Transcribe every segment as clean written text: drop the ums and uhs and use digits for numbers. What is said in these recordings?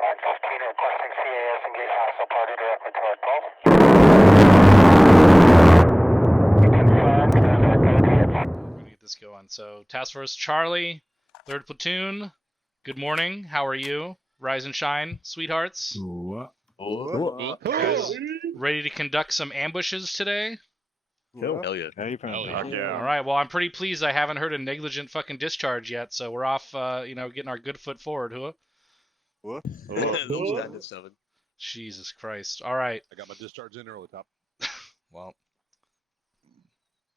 line 15 requesting CAS engage hostile party directly toward Paul. Confirmed, hits. We're gonna get this going. So, Task Force Charlie, 3rd Platoon. Good morning. How are you? Rise and shine, sweethearts. Cool. Guys, ready to conduct some ambushes today? Hell yeah. All right. Well, I'm pretty pleased I haven't heard a negligent fucking discharge yet, so we're off. Getting our good foot forward. Huh? What? Jesus Christ. All right. I got my discharge in early, top. Well,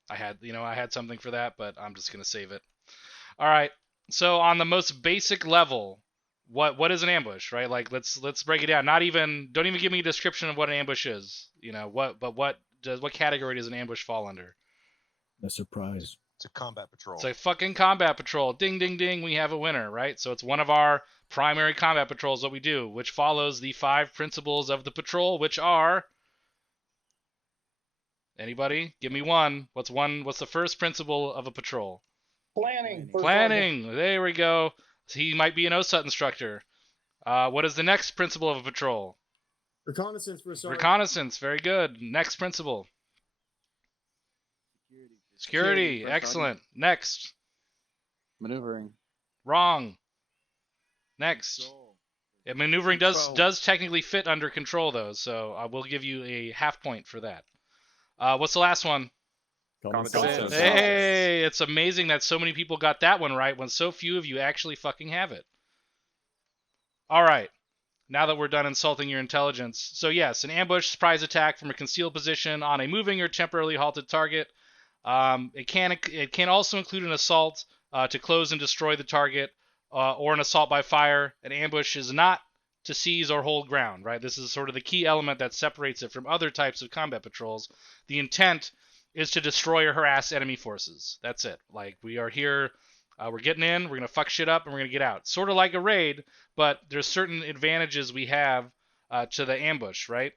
I had something for that, but I'm just gonna save it. All right. So on the most basic level, what is an ambush, right? Like let's break it down. Don't even give me a description of what an ambush is. What category does an ambush fall under? A surprise. It's a combat patrol. It's a fucking combat patrol. Ding ding ding, we have a winner, right? So it's one of our primary combat patrols that we do, which follows the 5 principles of the patrol, which are... Anybody? Give me one. What's the first principle of a patrol? Planning. There we go. He might be an OSUT instructor. What is the next principle of a patrol? Reconnaissance. Reconnaissance. Very good. Next principle. Security. Excellent. Next. Maneuvering. Wrong. Next. Yeah, maneuvering does technically fit under control though, so I will give you a half point for that. What's the last one? Common sense. Hey, it's amazing that so many people got that one right when so few of you actually fucking have it. All right. Now that we're done insulting your intelligence. So yes, an ambush, surprise attack from a concealed position on a moving or temporarily halted target. It can also include an assault to close and destroy the target, or an assault by fire. An ambush is not to seize or hold ground, right? This is sort of the key element that separates it from other types of combat patrols. The intent is to destroy or harass enemy forces. That's it. Like, we are here, we're getting in, we're going to fuck shit up, and we're going to get out. Sort of like a raid, but there's certain advantages we have to the ambush, right?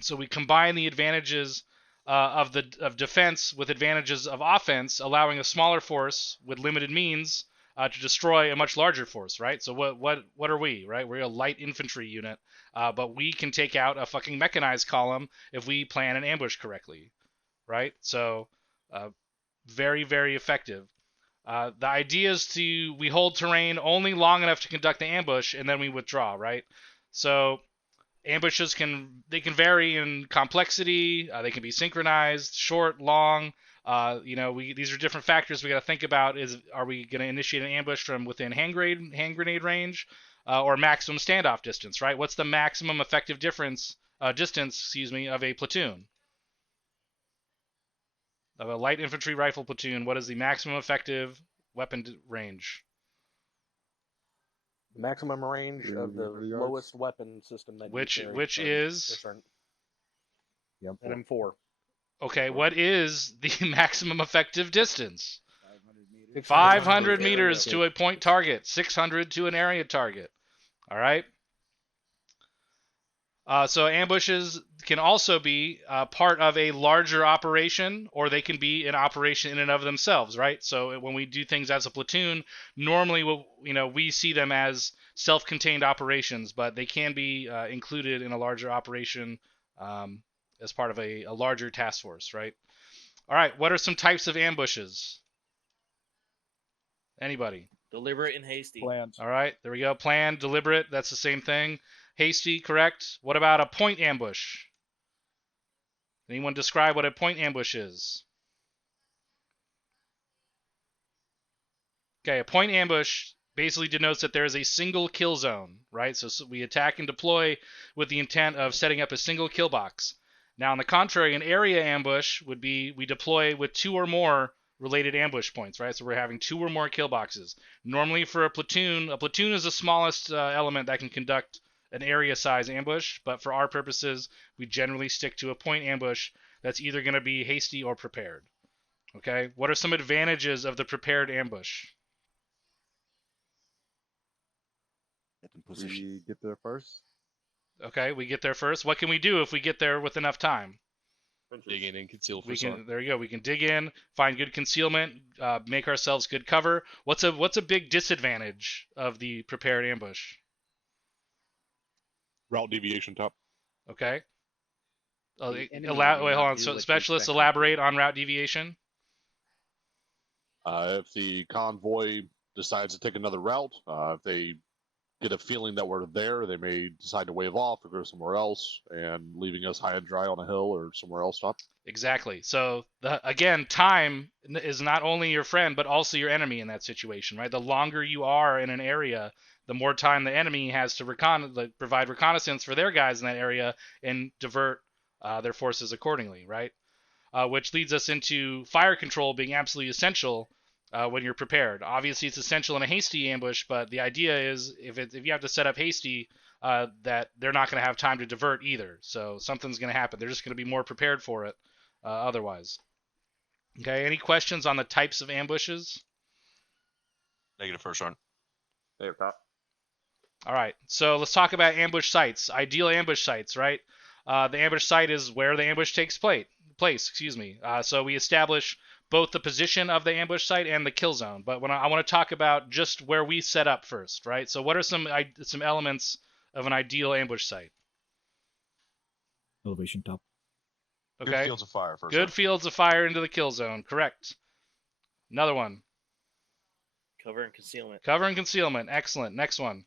So we combine the advantages of defense with advantages of offense, allowing a smaller force with limited means to destroy a much larger force, right? So what are we, right? We're a light infantry unit, but we can take out a fucking mechanized column if we plan an ambush correctly, right? So very, very effective. The idea is we hold terrain only long enough to conduct the ambush, and then we withdraw, right? So ambushes can vary in complexity. They can be synchronized, short, long. These are different factors we got to think about. Are we going to initiate an ambush from within hand grenade range, or maximum standoff distance? Right? What's the maximum effective distance? Of a platoon, of a light infantry rifle platoon. What is the maximum effective weapon range? Maximum range of the lowest weapon system that which is an M4. Okay, what is the maximum effective distance? 500 meters to a point target, 600 to an area target. All right. So ambushes can also be part of a larger operation, or they can be an operation in and of themselves, right? So when we do things as a platoon, normally we see them as self-contained operations, but they can be included in a larger operation as part of a larger task force, right? All right, what are some types of ambushes? Anybody? Deliberate and hasty. Planned. All right, there we go. Planned, deliberate, that's the same thing. Hasty, correct. What about a point ambush? Anyone describe what a point ambush is? Okay, a point ambush basically denotes that there is a single kill zone, right? So we attack and deploy with the intent of setting up a single kill box. Now, on the contrary, an area ambush would be we deploy with 2 or more related ambush points, right? So we're having 2 or more kill boxes. Normally for a platoon is the smallest element that can conduct an area size ambush, but for our purposes, we generally stick to a point ambush that's either going to be hasty or prepared. Okay? What are some advantages of the prepared ambush? We get there first. Okay, we get there first. What can we do if we get there with enough time? Dig in and conceal for There you go. We can dig in, find good concealment, make ourselves good cover. What's a big disadvantage of the prepared ambush? Route deviation top. Okay. The enemy will Wait, hold not on. do So what you specialists expect them to elaborate do. on route deviation. If the convoy decides to take another route, if they get a feeling that we're there, they may decide to wave off or go somewhere else, and leaving us high and dry on a hill or somewhere else. Top. Exactly. So again, time is not only your friend but also your enemy in that situation, right? The longer you are in an area, the more time the enemy has to provide reconnaissance for their guys in that area and divert their forces accordingly, right? Which leads us into fire control being absolutely essential when you're prepared. Obviously, it's essential in a hasty ambush, but the idea is if you have to set up hasty, that they're not going to have time to divert either. So something's going to happen. They're just going to be more prepared for it otherwise. Okay, any questions on the types of ambushes? Negative first round. Negative top. All right, so let's talk about ambush sites. Ideal ambush sites, right? The ambush site is where the ambush takes place. So we establish both the position of the ambush site and the kill zone. But I want to talk about just where we set up first, right? So what are some elements of an ideal ambush site? Elevation top. Okay. Good fields of fire first. Good fields of fire into the kill zone. Correct. Another one. Cover and concealment. Cover and concealment. Excellent. Next one.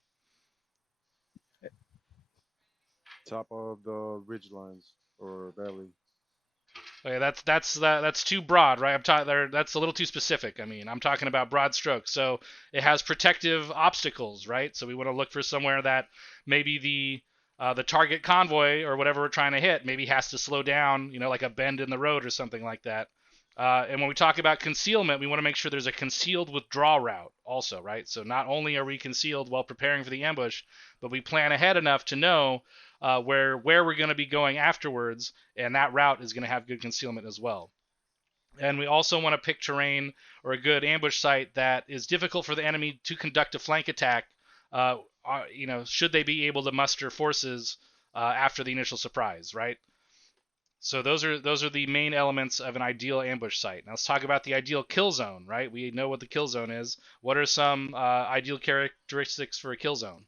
Top of the ridge lines or valley. Okay, that's too broad, right? That's a little too specific. I mean, I'm talking about broad strokes. So it has protective obstacles, right? So we want to look for somewhere that maybe the target convoy or whatever we're trying to hit maybe has to slow down, like a bend in the road or something like that. And when we talk about concealment, we want to make sure there's a concealed withdrawal route also, right? So not only are we concealed while preparing for the ambush, but we plan ahead enough to know where we're going to be going afterwards, and that route is going to have good concealment as well. And we also want to pick terrain or a good ambush site that is difficult for the enemy to conduct a flank attack, should they be able to muster forces after the initial surprise, right? So those are the main elements of an ideal ambush site. Now let's talk about the ideal kill zone, right? We know what the kill zone is. What are some ideal characteristics for a kill zone?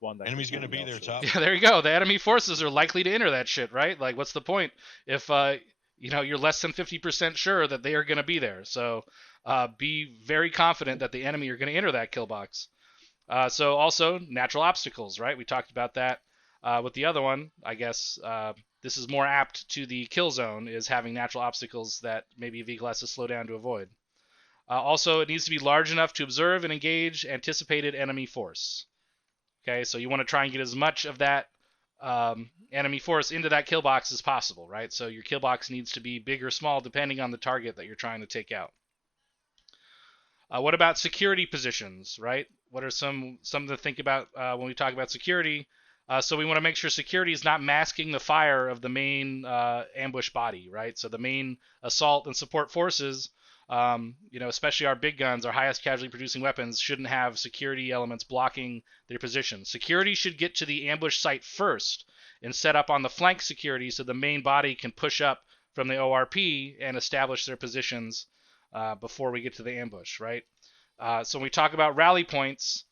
One that Enemy's going to be there, top. Yeah, there you go. The enemy forces are likely to enter that shit, right? Like, what's the point if you're less than 50% sure that they are going to be there? So be very confident that the enemy are going to enter that kill box. So also natural obstacles, right? We talked about that with the other one. I guess this is more apt to the kill zone, is having natural obstacles that maybe a vehicle has to slow down to avoid. Also, it needs to be large enough to observe and engage anticipated enemy force. Okay, so you want to try and get as much of that enemy force into that kill box as possible, right? So your kill box needs to be big or small depending on the target that you're trying to take out. What about security positions, right? What are something to think about when we talk about security? So we want to make sure security is not masking the fire of the main ambush body, right? So the main assault and support forces, especially our big guns, our highest casualty producing weapons, shouldn't have security elements blocking their position. Security should get to the ambush site first and set up on the flank security so the main body can push up from the ORP and establish their positions before we get to the ambush, right? So when we talk about rally points,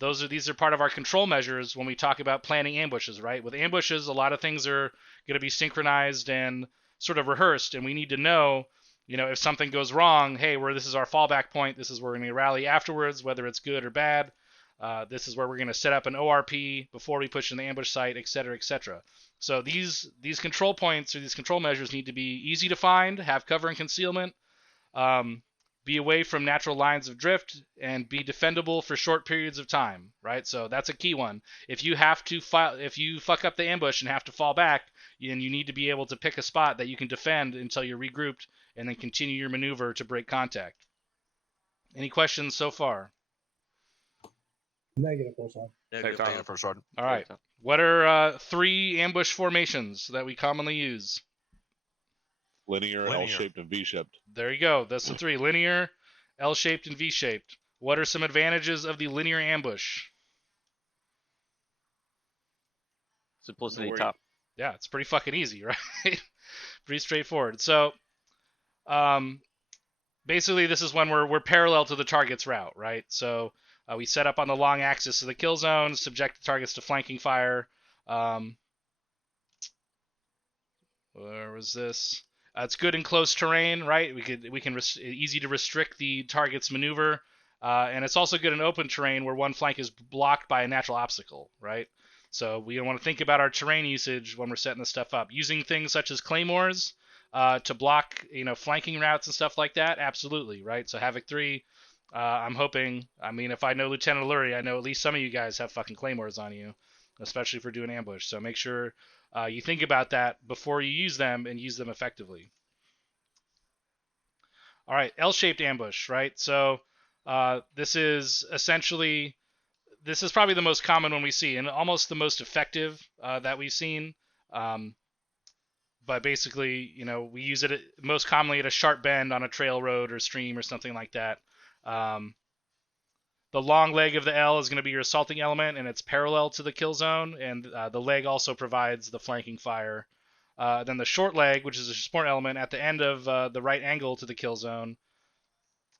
these are part of our control measures when we talk about planning ambushes, right? With ambushes, a lot of things are going to be synchronized and sort of rehearsed, and we need to know, if something goes wrong, hey, this is our fallback point, this is where we're going to rally afterwards, whether it's good or bad. This is where we're going to set up an ORP before we push in the ambush site, etc., etc. So these control points or these control measures need to be easy to find, have cover and concealment, be away from natural lines of drift, and be defendable for short periods of time, right? So that's a key one. If you fuck up the ambush and have to fall back, then you need to be able to pick a spot that you can defend until you're regrouped and then continue your maneuver to break contact. Any questions so far? Negative first one. Negative first round. All right. What are 3 ambush formations that we commonly use? Linear, L-shaped, and V-shaped. There you go. That's the 3. Linear, L-shaped, and V-shaped. What are some advantages of the linear ambush? Simplicity top. Yeah, it's pretty fucking easy, right? Pretty straightforward. So, basically, this is when we're parallel to the target's route, right? So, We set up on the long axis of the kill zone, subject the targets to flanking fire. Where was this? It's good in close terrain, right? Easy to restrict the target's maneuver, and it's also good in open terrain where one flank is blocked by a natural obstacle, right? So we want to think about our terrain usage when we're setting this stuff up. Using things such as claymores to block, flanking routes and stuff like that. Absolutely, right? So Havoc 3, I'm hoping. I mean, if I know Lieutenant Lurie, I know at least some of you guys have fucking claymores on you, especially for doing ambush. So make sure you think about that before you use them and use them effectively. All right, L-shaped ambush, right? So this is probably the most common one we see and almost the most effective that we've seen. But basically, we use it most commonly at a sharp bend on a trail road or stream or something like that. The long leg of the L is going to be your assaulting element, and it's parallel to the kill zone, and the leg also provides the flanking fire. Then the short leg, which is a support element at the end of the right angle to the kill zone,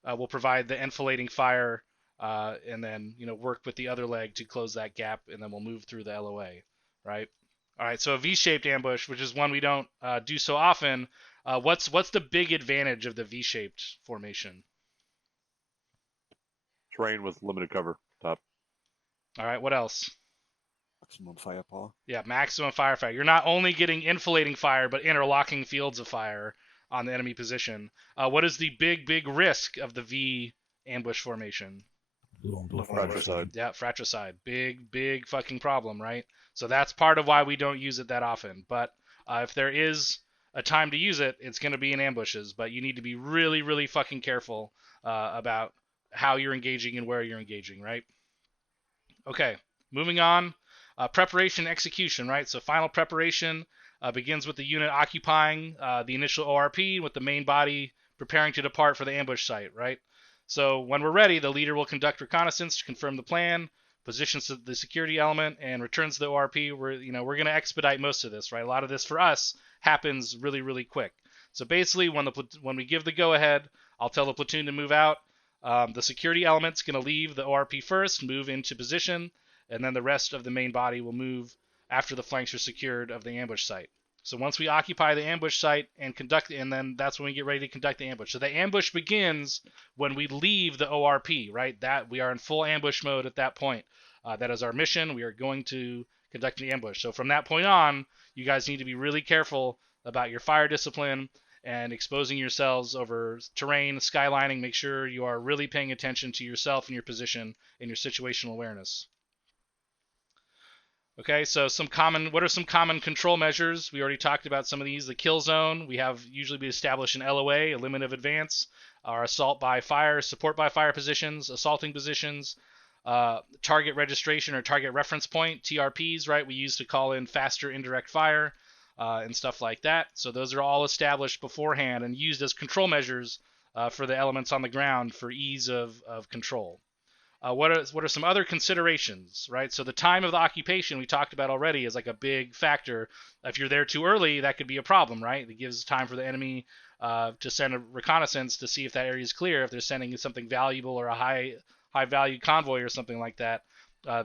will provide the enfilading fire, and then work with the other leg to close that gap, and then we'll move through the LOA, right? All right, so a V-shaped ambush, which is one we don't do so often. What's the big advantage of the V-shaped formation? Terrain with limited cover. Top. All right, what else? Maximum firepower. Yeah, maximum firepower. You're not only getting inflating fire, but interlocking fields of fire on the enemy position. What is the big risk of the V ambush formation? Fratricide. Yeah, fratricide. Big fucking problem, right? So that's part of why we don't use it that often. But if there is a time to use it, it's going to be in ambushes. But you need to be really, really fucking careful about how you're engaging and where you're engaging, right? Okay, moving on. Preparation and execution, right? So final preparation begins with the unit occupying the initial ORP with the main body preparing to depart for the ambush site, right? So when we're ready, the leader will conduct reconnaissance to confirm the plan, positions the security element, and returns the ORP. We're going to expedite most of this, right? A lot of this for us happens really, really quick. So basically, when we give the go-ahead, I'll tell the platoon to move out. The security element's going to leave the ORP first, move into position, and then the rest of the main body will move after the flanks are secured of the ambush site. So once we occupy the ambush site and then that's when we get ready to conduct the ambush. So the ambush begins when we leave the ORP, right? That we are in full ambush mode at that point. That is our mission. We are going to conduct the ambush. So from that point on, you guys need to be really careful about your fire discipline and exposing yourselves over terrain, skylining. Make sure you are really paying attention to yourself and your position and your situational awareness. Okay, so what are some common control measures? We already talked about some of these. The kill zone, we establish an LOA, a limit of advance, our assault by fire, support by fire positions, assaulting positions, target registration or target reference point, TRPs, right? We use to call in faster indirect fire and stuff like that. So those are all established beforehand and used as control measures for the elements on the ground for ease of control. What are some other considerations, right? So the time of the occupation we talked about already is like a big factor. If you're there too early, that could be a problem, right? It gives time for the enemy to send a reconnaissance to see if that area is clear. If they're sending something valuable or a high value convoy or something like that,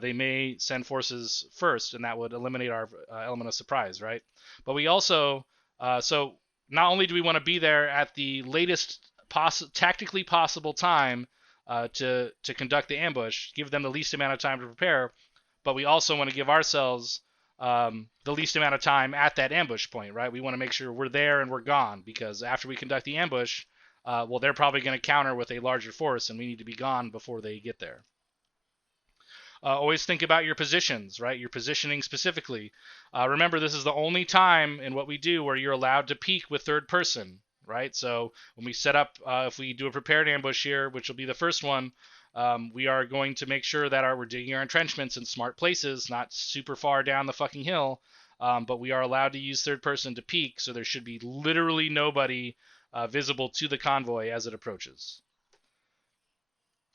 they may send forces first, and that would eliminate our element of surprise, right? But we also, so not only do we want to be there at the latest tactically possible time to conduct the ambush, give them the least amount of time to prepare, but we also want to give ourselves the least amount of time at that ambush point, right? We want to make sure we're there and we're gone, because after we conduct the ambush, they're probably going to counter with a larger force, and we need to be gone before they get there. Always think about your positions, right? Your positioning specifically. Remember, this is the only time in what we do where you're allowed to peek with third person, right? So when we set up, if we do a prepared ambush here, which will be the first one, we are going to make sure that we're digging our entrenchments in smart places, not super far down the fucking hill, but we are allowed to use third person to peek, so there should be literally nobody visible to the convoy as it approaches.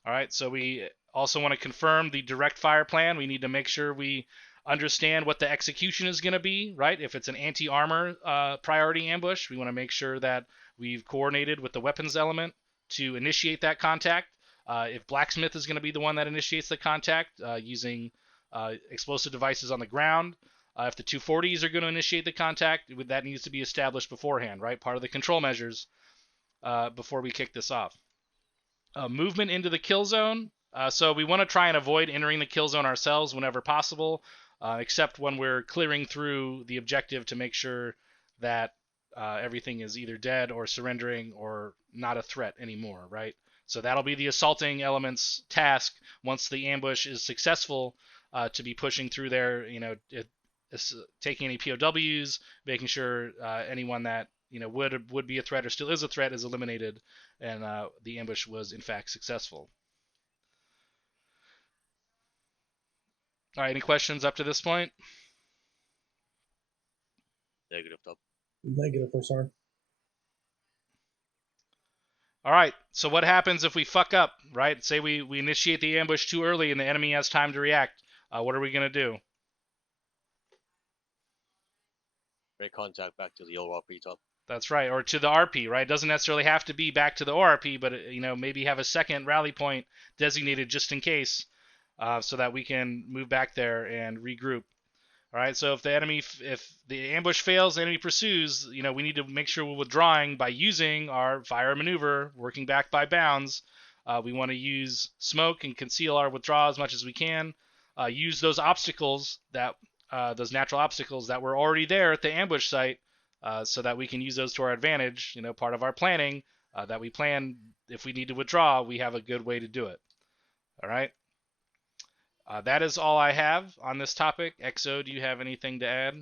All right, so we also want to confirm the direct fire plan. We need to make sure we understand what the execution is going to be, right? If it's an anti-armor priority ambush, we want to make sure that we've coordinated with the weapons element to initiate that contact. If Blacksmith is going to be the one that initiates the contact using explosive devices on the ground, if the 240s are going to initiate the contact, that needs to be established beforehand, right? Part of the control measures before we kick this off. Movement into the kill zone. So we want to try and avoid entering the kill zone ourselves whenever possible, except when we're clearing through the objective to make sure that everything is either dead or surrendering or not a threat anymore, right? So that'll be the assaulting element's task once the ambush is successful, to be pushing through there, taking any POWs, making sure anyone that would be a threat or still is a threat is eliminated, and the ambush was in fact successful. All right, any questions up to this point? Negative, top. Negative for sure. All right, so what happens if we fuck up, right? Say we initiate the ambush too early and the enemy has time to react. What are we going to do? Make contact back to the ORP top. That's right, or to the RP, right? It doesn't necessarily have to be back to the ORP, but maybe have a second rally point designated just in case, so that we can move back there and regroup. All right, so if the ambush fails, the enemy pursues, we need to make sure we're withdrawing by using our fire maneuver, working back by bounds. We want to use smoke and conceal our withdrawal as much as we can. Use those obstacles those natural obstacles that were already there at the ambush site, so that we can use those to our advantage. Part of our planning, that we plan if we need to withdraw, we have a good way to do it. All right. That is all I have on this topic. XO, do you have anything to add?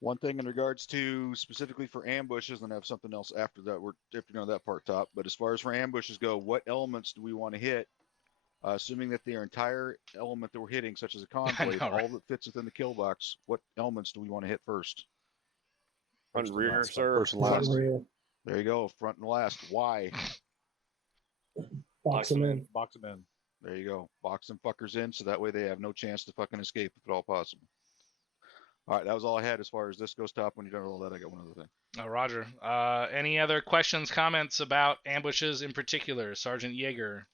One thing in regards to specifically for ambushes, and I have something else after that. We're after that part top. But as far as for ambushes go, what elements do we want to hit? Assuming that their entire element that we're hitting, such as a convoy, know, right? all that fits within the kill box, what elements do we want to hit first? Front and rear, sir. First and last. There you go, front and last. Why? Box them in. Box them in. There you go. Box them fuckers in, so that way they have no chance to fucking escape if at all possible. All right, that was all I had as far as this goes top. When you're done with all that, I got one other thing. Roger. Any other questions, comments about ambushes in particular? Sergeant Yeager.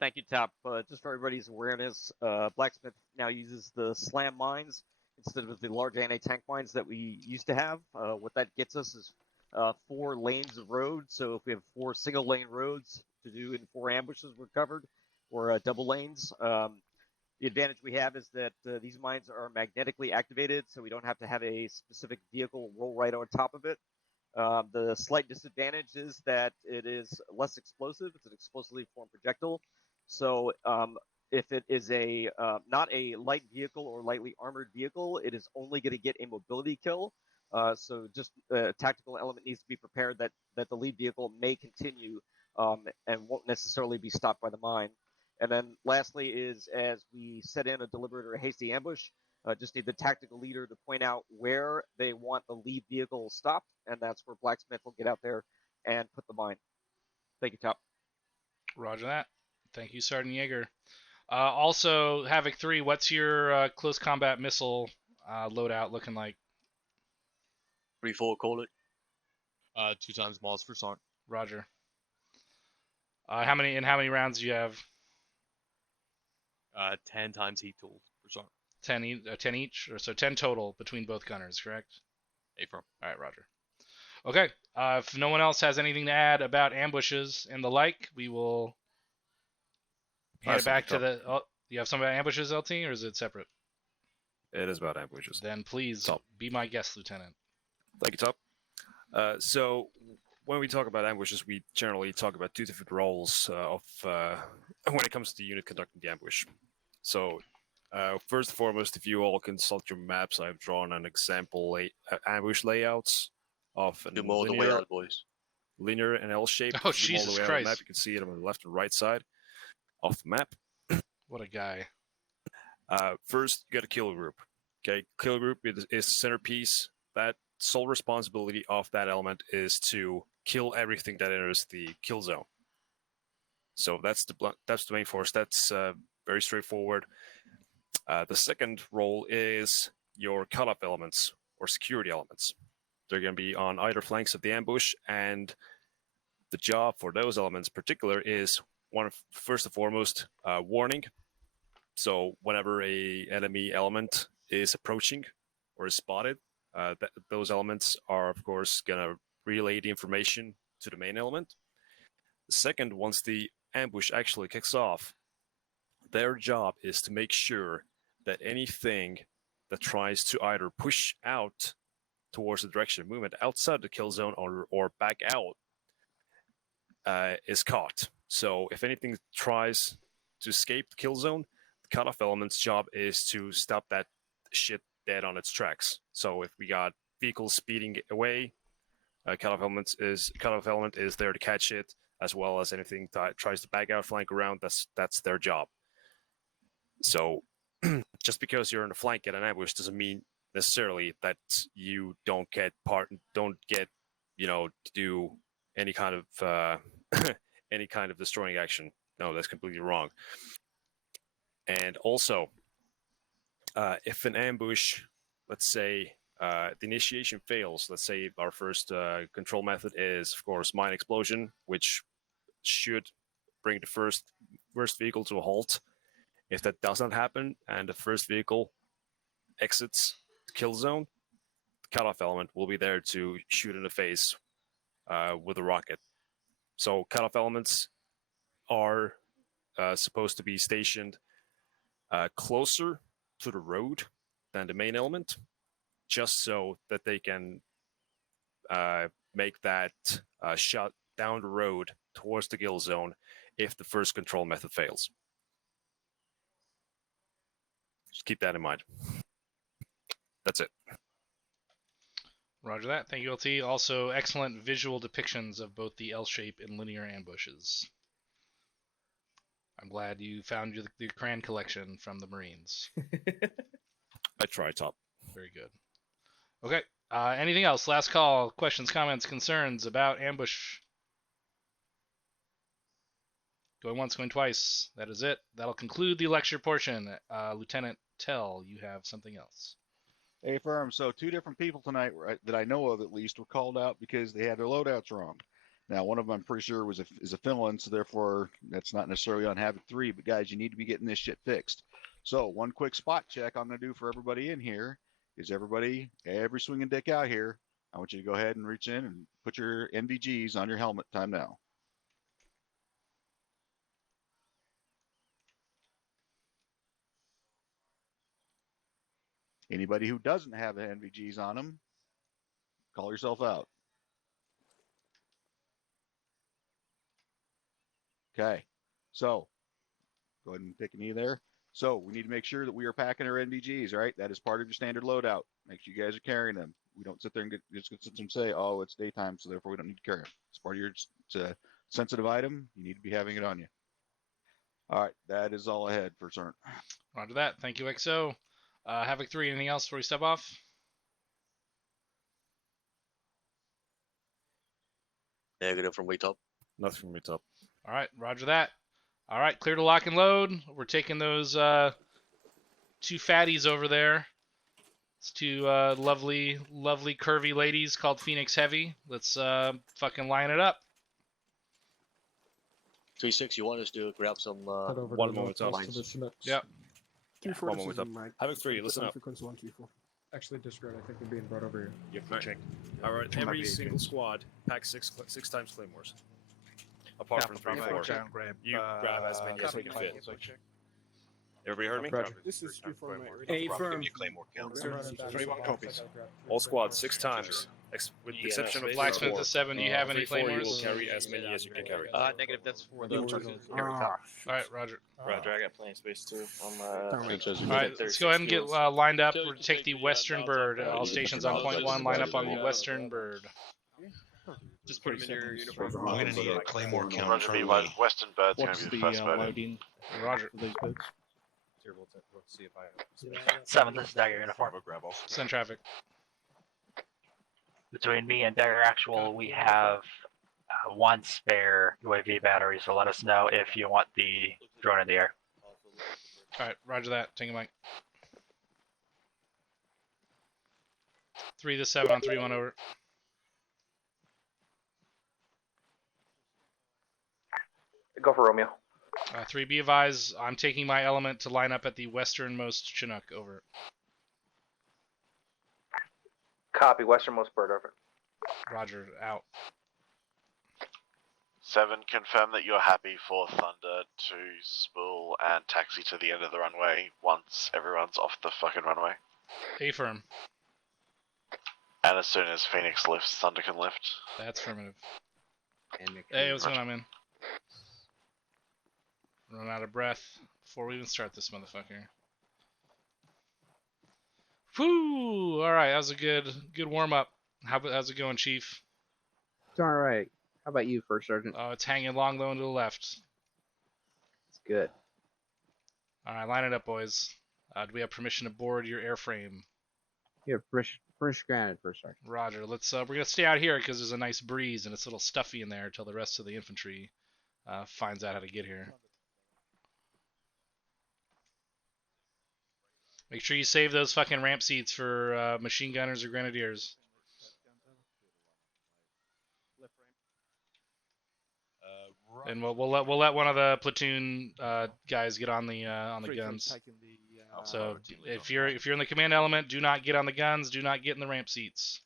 Thank you, Top. Just for everybody's awareness, Blacksmith now uses the slam mines instead of the large anti-tank mines that we used to have. What that gets us is 4 lanes of road. So if we have 4 single-lane roads to do in 4 ambushes, we're covered, or double lanes. The advantage we have is that these mines are magnetically activated, so we don't have to have a specific vehicle roll right on top of it. The slight disadvantage is that it is less explosive. It's an explosively formed projectile. So if it is not a light vehicle or lightly armored vehicle, it is only going to get a mobility kill. So just a tactical element needs to be prepared that the lead vehicle may continue and won't necessarily be stopped by the mine. And then lastly is, as we set in a deliberate or a hasty ambush, just need the tactical leader to point out where they want the lead vehicle stopped, and that's where Blacksmith will get out there and put the mine. Thank you, Top. Roger that. Thank you, Sergeant Yeager. Also, Havoc 3, what's your close combat missile loadout looking like? 3-4, call it. 2 times Maws for Sergeant. Roger. How many rounds do you have? 10 times heat tool for Sergeant. 10 each, or so 10 total between both gunners, correct? Affirm. All right, Roger. Okay. If no one else has anything to add about ambushes and the like, we will hand it back to the. Oh, you have something about ambushes, LT, or is it separate? It is about ambushes. Then please be my guest, Lieutenant. Thank you, Top. So when we talk about ambushes, we generally talk about 2 different roles when it comes to the unit conducting the ambush. So first and foremost, if you all consult your maps, I've drawn an example ambush layouts of a linear and L shape. Oh, Jesus Christ. Map. You can see it on the left and right side of the map. What a guy. First, you got a kill group. Okay, kill group is the centerpiece. That sole responsibility of that element is to kill everything that enters the kill zone. So that's the main force. That's very straightforward. The second role is your cutoff elements or security elements. They're going to be on either flanks of the ambush, and The job for those elements in particular is first and foremost warning. So whenever a enemy element is approaching or is spotted, those elements are of course gonna relay the information to the main element. The second, once the ambush actually kicks off, their job is to make sure that anything that tries to either push out towards the direction of movement outside the kill zone or back out is caught. So if anything tries to escape the kill zone, the cutoff element's job is to stop that shit dead on its tracks. So if we got vehicles speeding away, cutoff element is there to catch it, as well as anything that tries to back out, flank around. That's their job. So just because you're in a flank at an ambush doesn't mean necessarily that you don't get to do any kind of any kind of destroying action. No, that's completely wrong. And also, if an ambush, let's say the initiation fails, let's say our first control method is, of course, mine explosion, which should bring the first vehicle to a halt. If that does not happen and the first vehicle exits the kill zone, the cutoff element will be there to shoot in the face with a rocket. So cutoff elements are supposed to be stationed closer to the road than the main element, just so that they can make that shot down the road towards the kill zone if the first control method fails. Just keep that in mind. That's it. Roger that. Thank you, LT. Also, excellent visual depictions of both the L-shape and linear ambushes. I'm glad you found the Cran collection from the Marines. I try, Top. Very good. Okay. Anything else? Last call. Questions, comments, concerns about ambush? Going once, going twice. That is it. That'll conclude the lecture portion. Lieutenant Tell, you have something else. Hey, firm. So 2 different people tonight that I know of, at least, were called out because they had their loadouts wrong. Now, one of them I'm pretty sure is a fill-in, so therefore that's not necessarily on Havoc 3. But guys, you need to be getting this shit fixed. So one quick spot check I'm going to do for everybody in here is every swinging dick out here, I want you to go ahead and reach in and put your NVGs on your helmet. Time now. Anybody who doesn't have the NVGs on them, call yourself out. Okay, so go ahead and pick a knee there. So we need to make sure that we are packing our NVGs, right? That is part of your standard loadout. Make sure you guys are carrying them. We don't sit there and just sit there and say, oh, it's daytime, so therefore we don't need to carry them. It's part of it's a sensitive item. You need to be having it on you. All right, that is all I had for CERN. Roger that. Thank you, XO. Havoc 3, anything else before we step off? Negative from Top. Nothing from me, Top. All right, roger that. All right, clear to lock and load. We're taking those 2 fatties over there. It's 2 lovely, curvy ladies called Phoenix Heavy. Let's fucking line it up. 3-6, you want us to grab some... one moment, Top. Yep. One moment, Top. Havoc 3, listen up. Actually, disregard. I think they're being brought over here. You have to check. All right, every single squad pack 6 times claymores. Apart from 3 and 4. You grab as many as you can fit. Everybody heard me? Roger. This is 3-4. A firm. All squads 6 times, with the exception of Blacksmith to 7. Do you have any 3-4, you will claymores? carry as many as you can carry. Negative. That's for the. All right, Roger. Roger, I got plenty of space too. All right, let's go ahead and get lined up. We'll take the Western Bird. All stations on point 1. Line up on the Western Bird. Just put them in your uniform. I'm gonna need a claymore count. Roger, be one. Western Bird's going to be the first bird. loading? Roger. These birds? Here, we'll see if I. 7, this is Dagger uniform. Send traffic. Between me and Dagger Actual, we have 1 spare UAV battery, so let us know if you want the drone in the air. All right, roger that. Take a mic. 3 to 7 on 3-1 over. Go for Romeo. 3 be advised, I'm taking my element to line up at the westernmost Chinook. Over. Copy. Westernmost bird. Over. Roger. Out. 7, confirm that you're happy for Thunder to spool and taxi to the end of the runway once everyone's off the fucking runway. Affirm. And as soon as Phoenix lifts, Thunder can lift. That's affirmative. Hey, what's going on, man? Run out of breath before we even start this motherfucker. Whew! All right, that was a good warm up. How's it going, Chief? It's all right. How about you, First Sergeant? Oh, it's hanging long low and to the left. It's good. All right, line it up, boys. Do we have permission to board your airframe? You have permission granted, First Sergeant. Roger. Let's. We're gonna stay out here because there's a nice breeze and it's a little stuffy in there until the rest of the infantry finds out how to get here. Make sure you save those fucking ramp seats for machine gunners or grenadiers. And we'll let one of the platoon guys get on the guns. So if you're in the command element, do not get on the guns. Do not get in the ramp seats.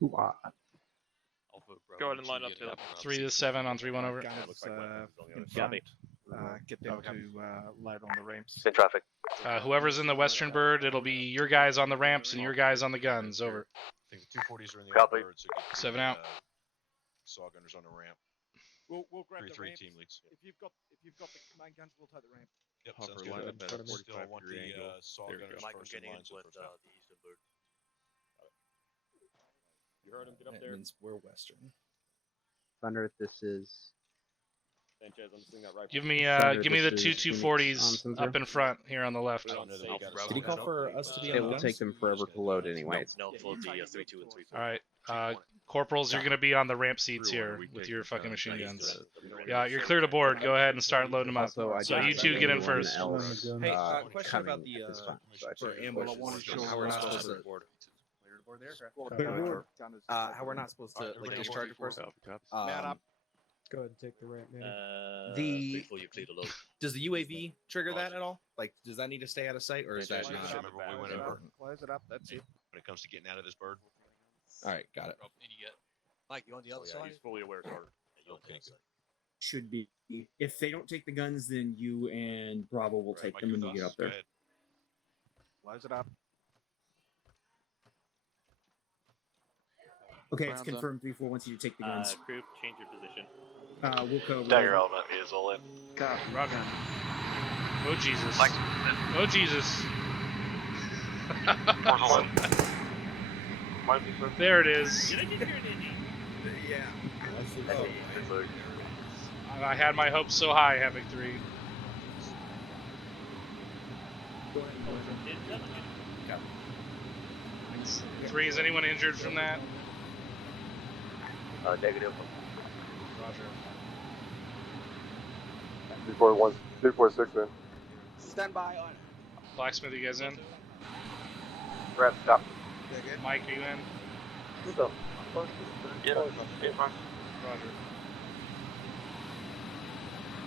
Go ahead and line up to 3 to 7 on 3-1 over. Get them to light on the ramps. In traffic. Whoever's in the western bird, it'll be your guys on the ramps and your guys on the guns. Over. I think the 240s are in the Copy. other bird, so get 7 the, out. Saw gunners on the ramp. We'll grab 3-3 the ramps. team leads. If you've got the command guns, we'll take the ramp. Yep, Hopper, sounds good. line up in front of me. Still want the saw gunners Mike, I'm first in getting in line, so with first out. the eastern bird. You heard him. Get up That there. means we're western. Thunder, this is. Sanchez, I'm seeing that right. Give me Thunder, the this two is 240s Phoenix up in front here on the left. Did he call for us to be on It the will guns? take them forever to load anyways. No, for the 3-2 and 3-4. All right, corporals, you're gonna be on the ramp seats here with your fucking machine guns. Yeah, you're clear to board. Go ahead and start loading them up. Also, I So got you two get in first. Hey, question coming about the at this time, so I for should ambush. push this. How we're not supposed to how we're not supposed to like discharge it first. Go ahead and take the ramp, man. Before you clear the load. Does the UAV trigger that at all? Like, does that need to stay out of sight, or is that not? Remember when we went over Close it up. That's it. when it comes to getting out of this bird? All right, got it. Mike, you on the other side? He's fully aware it's harder. Okay, good. Should be. If they don't take the guns, then you and Bravo will take them when you get up there. Close it up. Okay, it's confirmed 3-4 wants you to take the guns. Group, change your position. We'll go. Dagger element is all in. Roger. Oh Jesus. Oh Jesus. There it is. Yeah. I had my hopes so high, Havoc 3. Three, is anyone injured from that? Negative. Roger. 346 in. Stand by on. Blacksmith, you guys in? Ramp stop. Mike, are you in? Yeah.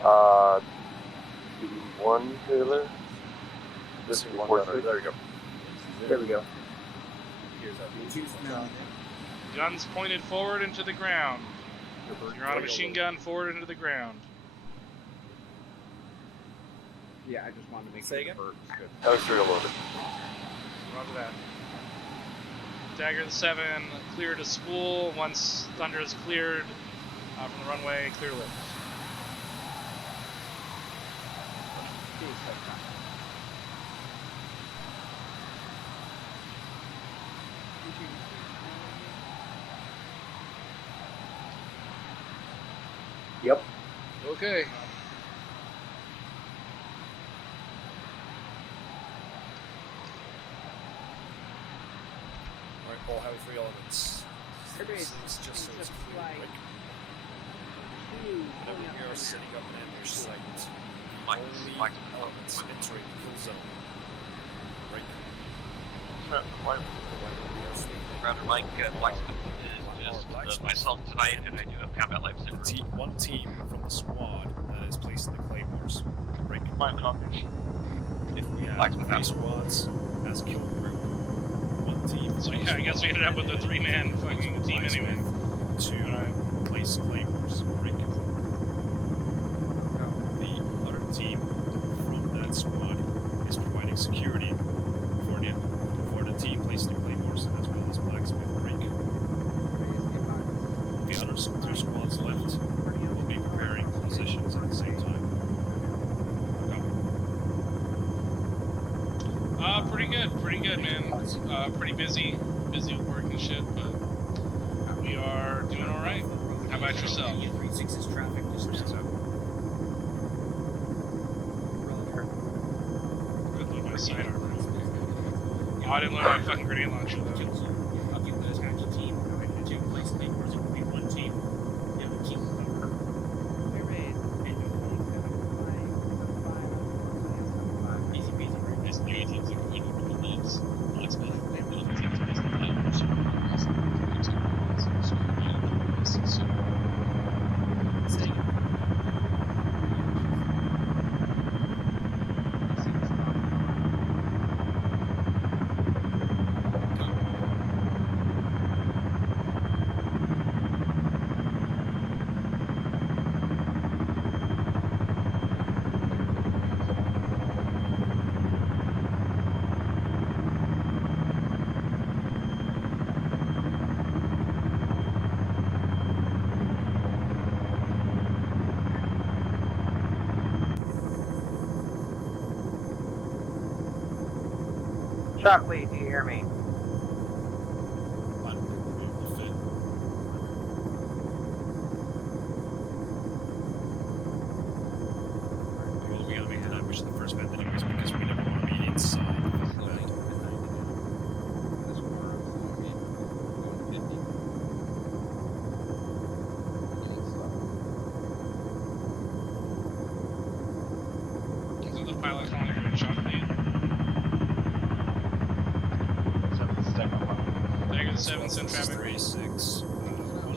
Roger. 1 Taylor. This is 146. There we go. There we go. Guns pointed forward into the ground. You're on a machine gun forward into the ground. Yeah, I just wanted to make Say sure. again? That was 3 loaded. Roger that. Dagger the 7, clear to spool. Once Thunder is cleared from the runway, clear lift. Yep. Okay. Alright, all heavy 3 elements. This is just so it's clear, quick. Whenever we are setting up an ambush site, only elements entering the kill zone. Right now. Mike, Blacksmith is just myself tonight, and I do have combat life super. One team from the squad that is placed in the claymores. Break. If we have 3 squads as a kill group, one team. So yeah, I guess we ended up with a 3-man fucking team anyway. To place claymores. Break. The other team from that squad is providing security for the team placed in the claymores as well as blacksmith. Break. The other 2 squads left will be preparing positions at the same time. Pretty good, man. Pretty busy with work and shit, but we are doing all right. How about yourself? 36 is traffic just now. Good look, my sidearm. Oh, I didn't load my fucking grenade launcher though. I'll give the tactical team to place claymores. It will be one team. The other team will cover. Easy peasy, right? There's 3 teams that can win with needs. Blacksmith, they have little teams based on that. So, Shock lead, do you hear me? Well, we gotta make an ambush the first method anyways because we never want to be inside. Is the pilot calling for a shock lead? Negative 7, send traffic. 36.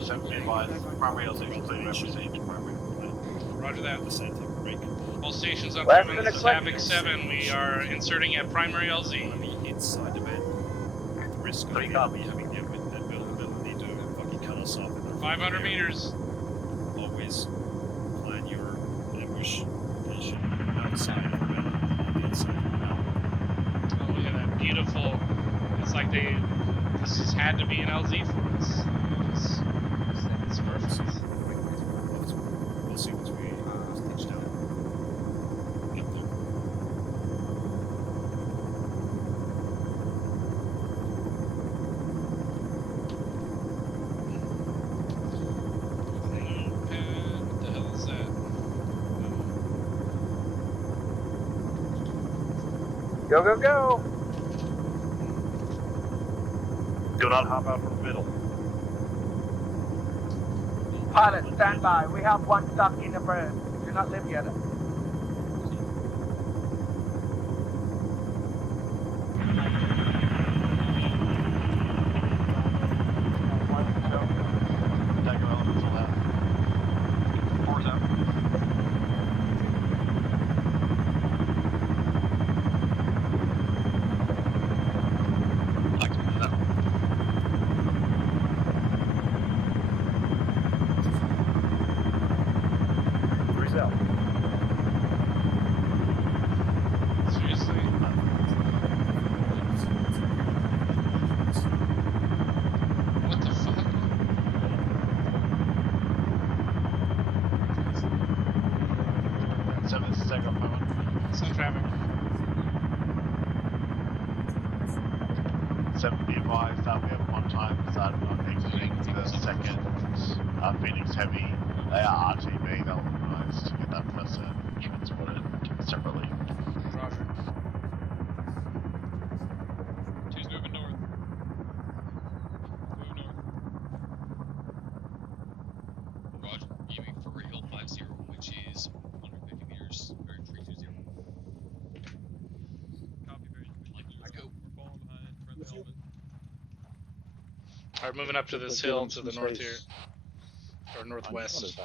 75. Primary LZ completed. Received. Primary. Roger that. All stations on Less 7, than this a is click. Havoc 7. We are inserting at primary LZ. Inside the van. At the risk of the enemy having the ability to fucking cut us off in their 500 meters. Always plan your ambush location outside of the van, on the inside of the mountain. Oh, look at that beautiful. It's like this has had to be an LZ for us. It's perfect. We'll see once we touch down. What the hell is that? Go, go, go! Do not hop out from the middle. Pilot, stand by. We have one stuck in the bird. Do not live yet. Seriously? What the fuck? Send traffic. 7 be advised that we have one time started on exiting the second Phoenix Heavy. They are RTB, they'll organise to get that person transported separately. Roger. 2's moving north. Move north. Roger, aiming for Hill 50, which is 150 meters, or 320. Copy, very. Go. We're falling behind. Front element. Alright, moving up to this hill to the north here. Or northwest.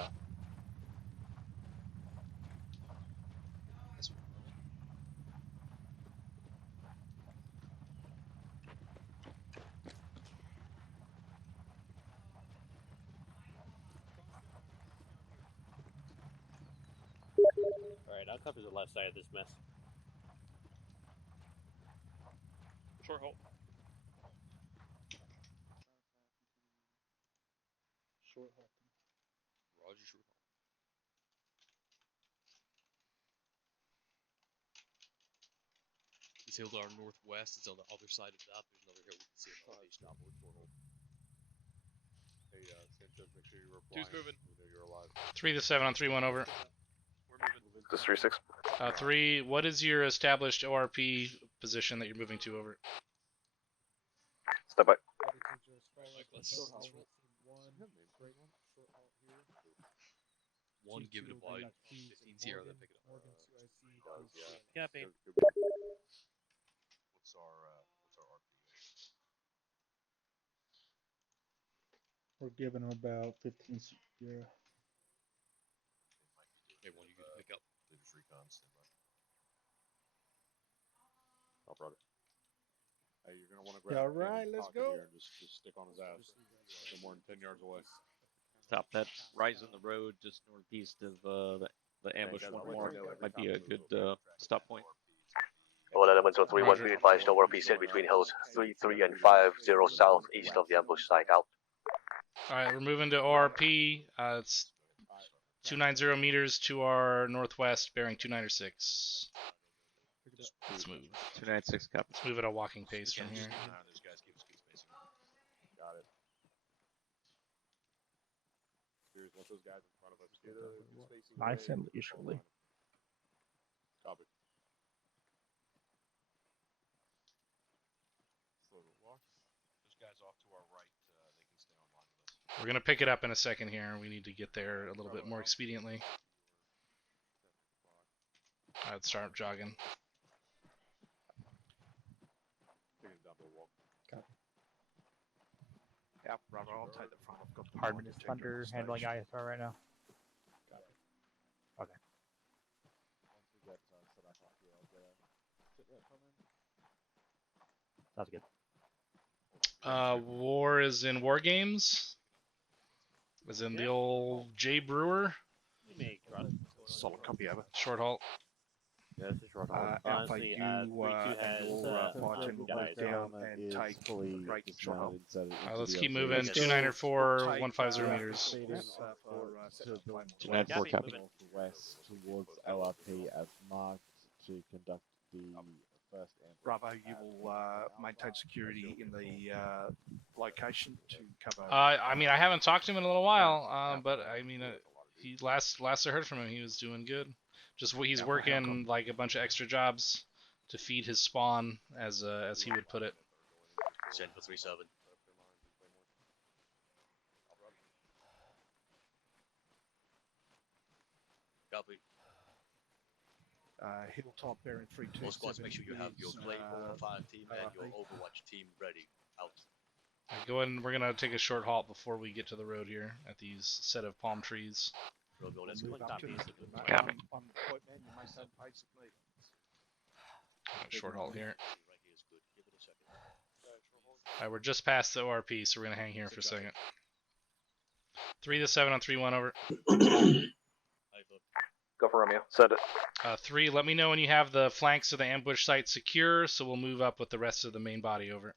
Alright, I'll cover the left side of this mess. Short hold. Short hold. Roger, short hold. This hill to our northwest. It's on the other side of that. There's another hill we can see an elevation. Hey, Sanchez, make sure you're Two's replying. moving. We know you're alive. 3 to 7 on 3-1 over. We're moving. This 3-6. 3, what is your established ORP position that you're moving to over? Step by. One, give it a wide. 15 Sierra, then pick it up. Copy. What's our RP? We're giving them about 15 Sierra. Okay, one, you can pick up. Leaders recon, stand by. Oh, brother. Hey, you're gonna want to grab. All right, let's go. Here and just stick on his ass. No more than 10 yards away. Top that rise in the road just northeast of the ambush one more might be a good stop point. All elements on 3-1, be advised, ORP set between hills 3-3 and 5-0 southeast of the ambush site. Out. Alright, we're moving to ORP. It's 290 meters to our northwest, bearing 296. Let's move. 296 copy. Let's move at a walking pace from here. Those guys give us good space. Got it. Here's let those guys in front of us get spacing. Nice and leisurely. Copy. Slow to walk. Those guys off to our right, they can stay online with us. We're going to pick it up in a second here. We need to get there a little bit more expediently. Let's start jogging. Taking it down the wall. Yeah, brother, I'll take the front. I've got the Pardon, point Thunder taken handling stage. ISR right now. Okay. Sounds good. War is in War Games. As in the old Jay Brewer. Solid copy over. Short halt. Yeah, this is short hold. Alpha, Honestly, you 3-2 and has your Martin will guys. move down and take right short hold. Let's keep moving. 294, 150 meters. 294 copy. West towards LRP as marked to conduct the first ambush. Bravo, you will maintain security in the location to cover. I mean, I haven't talked to him in a little while, but I mean, he last I heard from him, he was doing good. Just he's working like a bunch of extra jobs to feed his spawn, as he would put it. Send for 3-7. Copy. Hilltop bearing 327. All squads, make sure you have your is, Claymore fire team and your RP. Overwatch team ready. Out. Go ahead and we're gonna take a short halt before we get to the road here at these set of palm trees. Rogo, let's go. Move up to the- Copy. on the point, man, you make that pace of me. Short halt here. Right here is good. Give it a second. Alright, we're just past the ORP, so we're gonna hang here for a second. 3 to 7 on 3-1 over. Go for Romeo. Send it. 3, let me know when you have the flanks of the ambush site secure, so we'll move up with the rest of the main body over.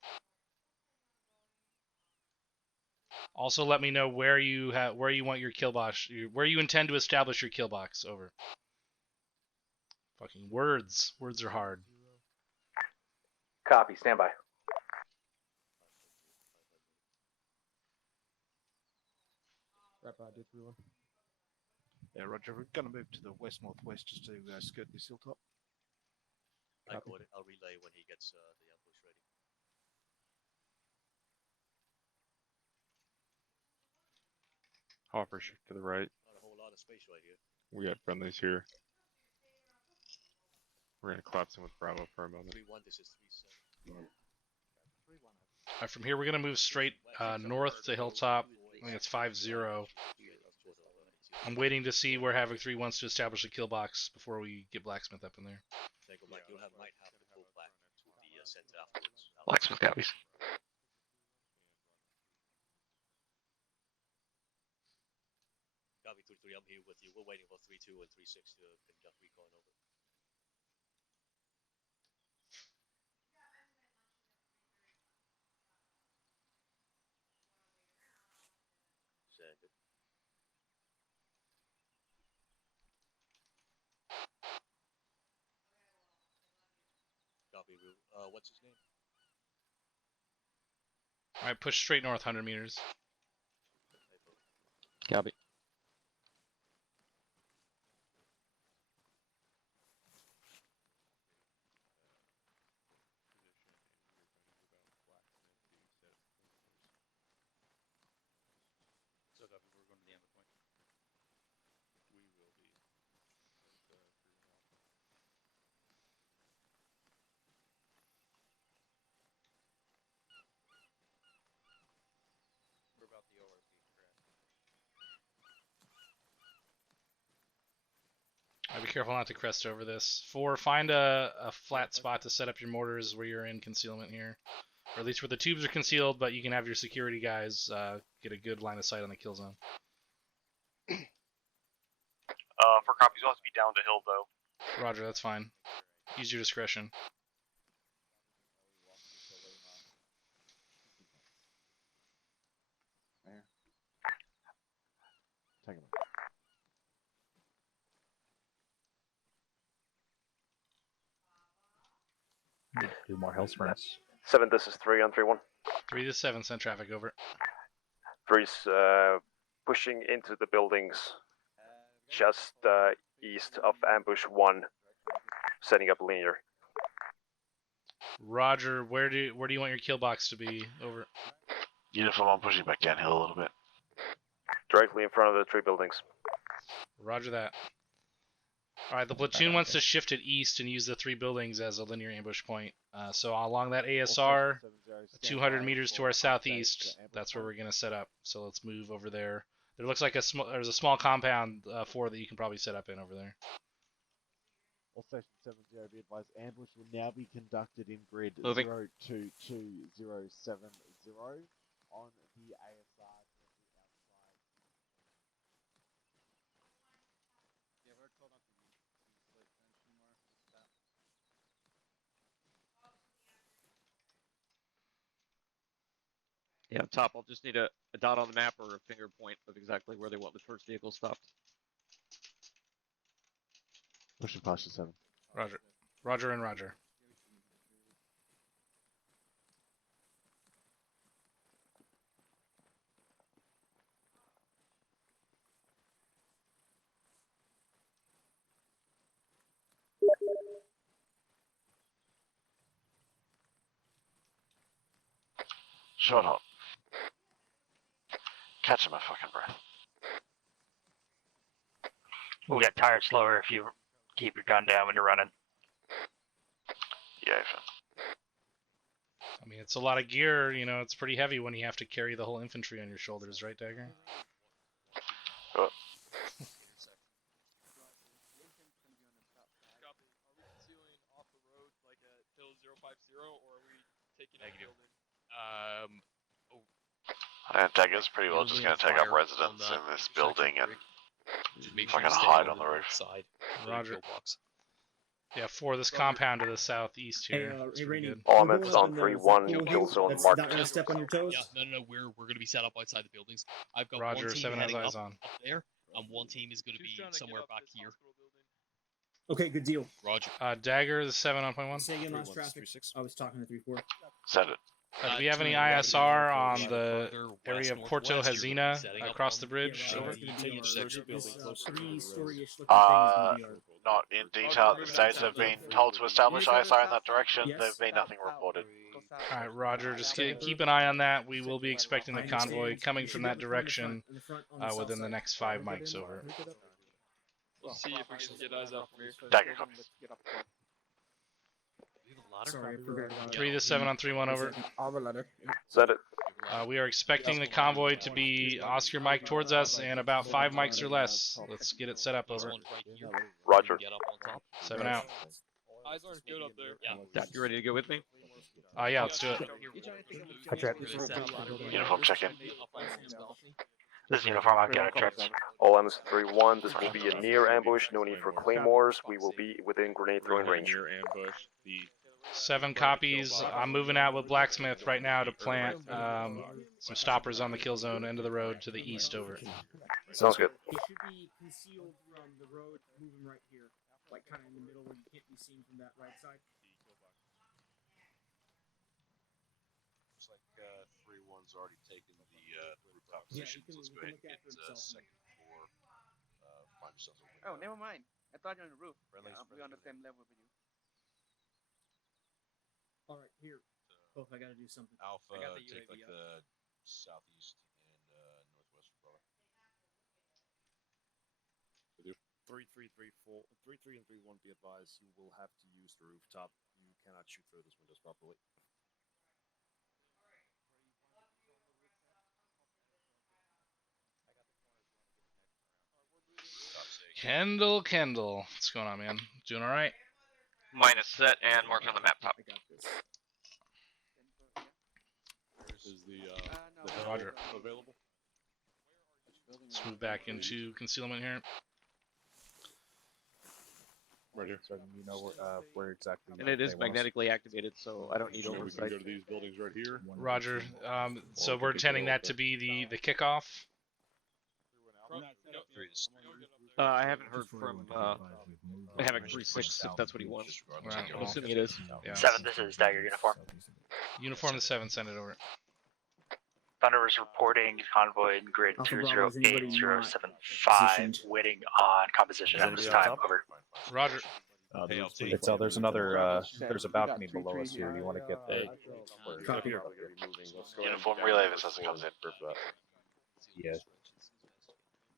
Also, let me know where you want your kill box, where you intend to establish your kill box. Over. Fucking words. Words are hard. Copy. Stand by. Yeah, Roger. We're going to move to the west-northwest just to skirt this hilltop. I got it. I'll relay when he gets the ambush ready. Hopper shift to the right. Not a whole lot of space right here. We got friendlies here. We're gonna collapse in with Bravo for a moment. 3-1, this is 3-7. Alright, from here we're gonna move straight north to Hilltop. I think it's 5-0. I'm waiting to see where Havoc 3 wants to establish a kill box before we get Blacksmith up in there. Blacksmith copies. Copy 2-3, I'm here with you. We're waiting for 3-2 and 3-6 to conduct recon over. Send it. Copy, what's his name? Alright, push straight north 100 meters. Copy. So copy, we're going to the ammo point. We will be. We're about the ORP, correct? Alright, be careful not to crest over this. 4, find a flat spot to set up your mortars where you're in concealment here. Or at least where the tubes are concealed, but you can have your security guys get a good line of sight on the kill zone. For copies, we'll have to be down the hill, though. Roger, that's fine. Use your discretion. Take him. Do more hill sprints. 7, this is 3 on 3-1. 3 to 7, send traffic over. 3's pushing into the buildings just east of ambush 1, setting up linear. Roger, where do you want your kill box to be? Over. Uniform, I'm pushing back downhill a little bit. Directly in front of the 3 buildings. Roger that. Alright, the platoon wants to shift it east and use the 3 buildings as a linear ambush point. So along that ASR, 200 meters to our southeast, that's where we're going to set up. So let's move over there. There looks like there's a small compound 4 that you can probably set up in over there. All station 70, be advised, ambush will now be conducted in grid Moving. 022070 on the ASR. Yeah, top. I'll just need a dot on the map or a finger point of exactly where they want the first vehicle stopped. Pushing past the 7. Roger. Roger and Roger. Short hop. Catching my fucking breath. We'll get tired slower if you keep your gun down when you're running. Yeah, I mean, it's a lot of gear, you know, it's pretty heavy when you have to carry the whole infantry on your shoulders, right, Dagger? Oh. Dagger's pretty well just going to take up residence in this building and fucking hide on the roof. Roger. Yeah, 4, this compound to the southeast here. Hey, Rainy. Elements on 3-1, kill zone That's marked. not gonna step on your toes. Yeah, no, we're going to be set up outside the buildings. I've got Roger, one team 7 has heading eyes up on. there, and one team is going to be somewhere back here. Okay, good deal. Roger. Dagger, the 7 on point 1. Say again, lost traffic. I was talking to 3-4. Send it. Do we have any ISR on the area of Porto Hazina across the bridge? Over. Not in detail. The states have been told to establish ISR in that direction. There's been nothing reported. Alright, Roger, just keep an eye on that. We will be expecting the convoy coming from that direction within the next 5 mics. Over. We'll see if we can get eyes out from here. Dagger copies. Sorry, I forgot about 3 to 7 on 3-1 over. ArmA letter. Set it. We are expecting the convoy to be Oscar Mike towards us and about 5 mics or less. Let's get it set up over. Roger. 7 out. Eyes aren't good up there. Yeah. Dad, you ready to go with me? Yeah, let's do it. Uniform check-in. This is Uniform, I've got a trip. All M's 3-1. This will be a near ambush. No need for claymores. We will be within grenade throwing range. Near ambush. The 7 copies. I'm moving out with Blacksmith right now to plant some stoppers on the kill zone, end of the road to the east over. Sounds good. He should be concealed from the road, moving right here, like kind of in the middle where you can't be seen from that right side. Looks like 3-1's already taken the rooftop positions. Let's go ahead and get second floor. Find yourselves over. Oh, never mind. I thought you're on the roof. Friendly's We're on the same level with you. All right, here. Oh, I gotta do something. Alpha, I got the take UAV like up. the southeast and northwest brother. 3-3-3-4, 3-3 and 3-1. Be advised, you will have to use the rooftop. You cannot shoot through those windows properly. Kendall, what's going on, man? Doing all right? Minus set and marked on the map top. Is the Roger. available? Let's move back into concealment here. Right here. So you know where exactly. And it is magnetically activated, so I don't need Sure, we can oversight. go to these buildings right here. Roger. So we're intending that to be the kickoff. I haven't heard from Havoc 3-6 if that's what he wants. Right, I'm well, assuming it is. Yeah. 7, this is Dagger Uniform. Uniform to 7, send it over. Thunder is reporting convoy in grid Alpha Bravo, is anybody not 208-075, positioned? waiting on composition at this time. Over. Roger. There's another there's a balcony below us here. You want to get there? Copy. Uniform relay if something comes in. Yeah.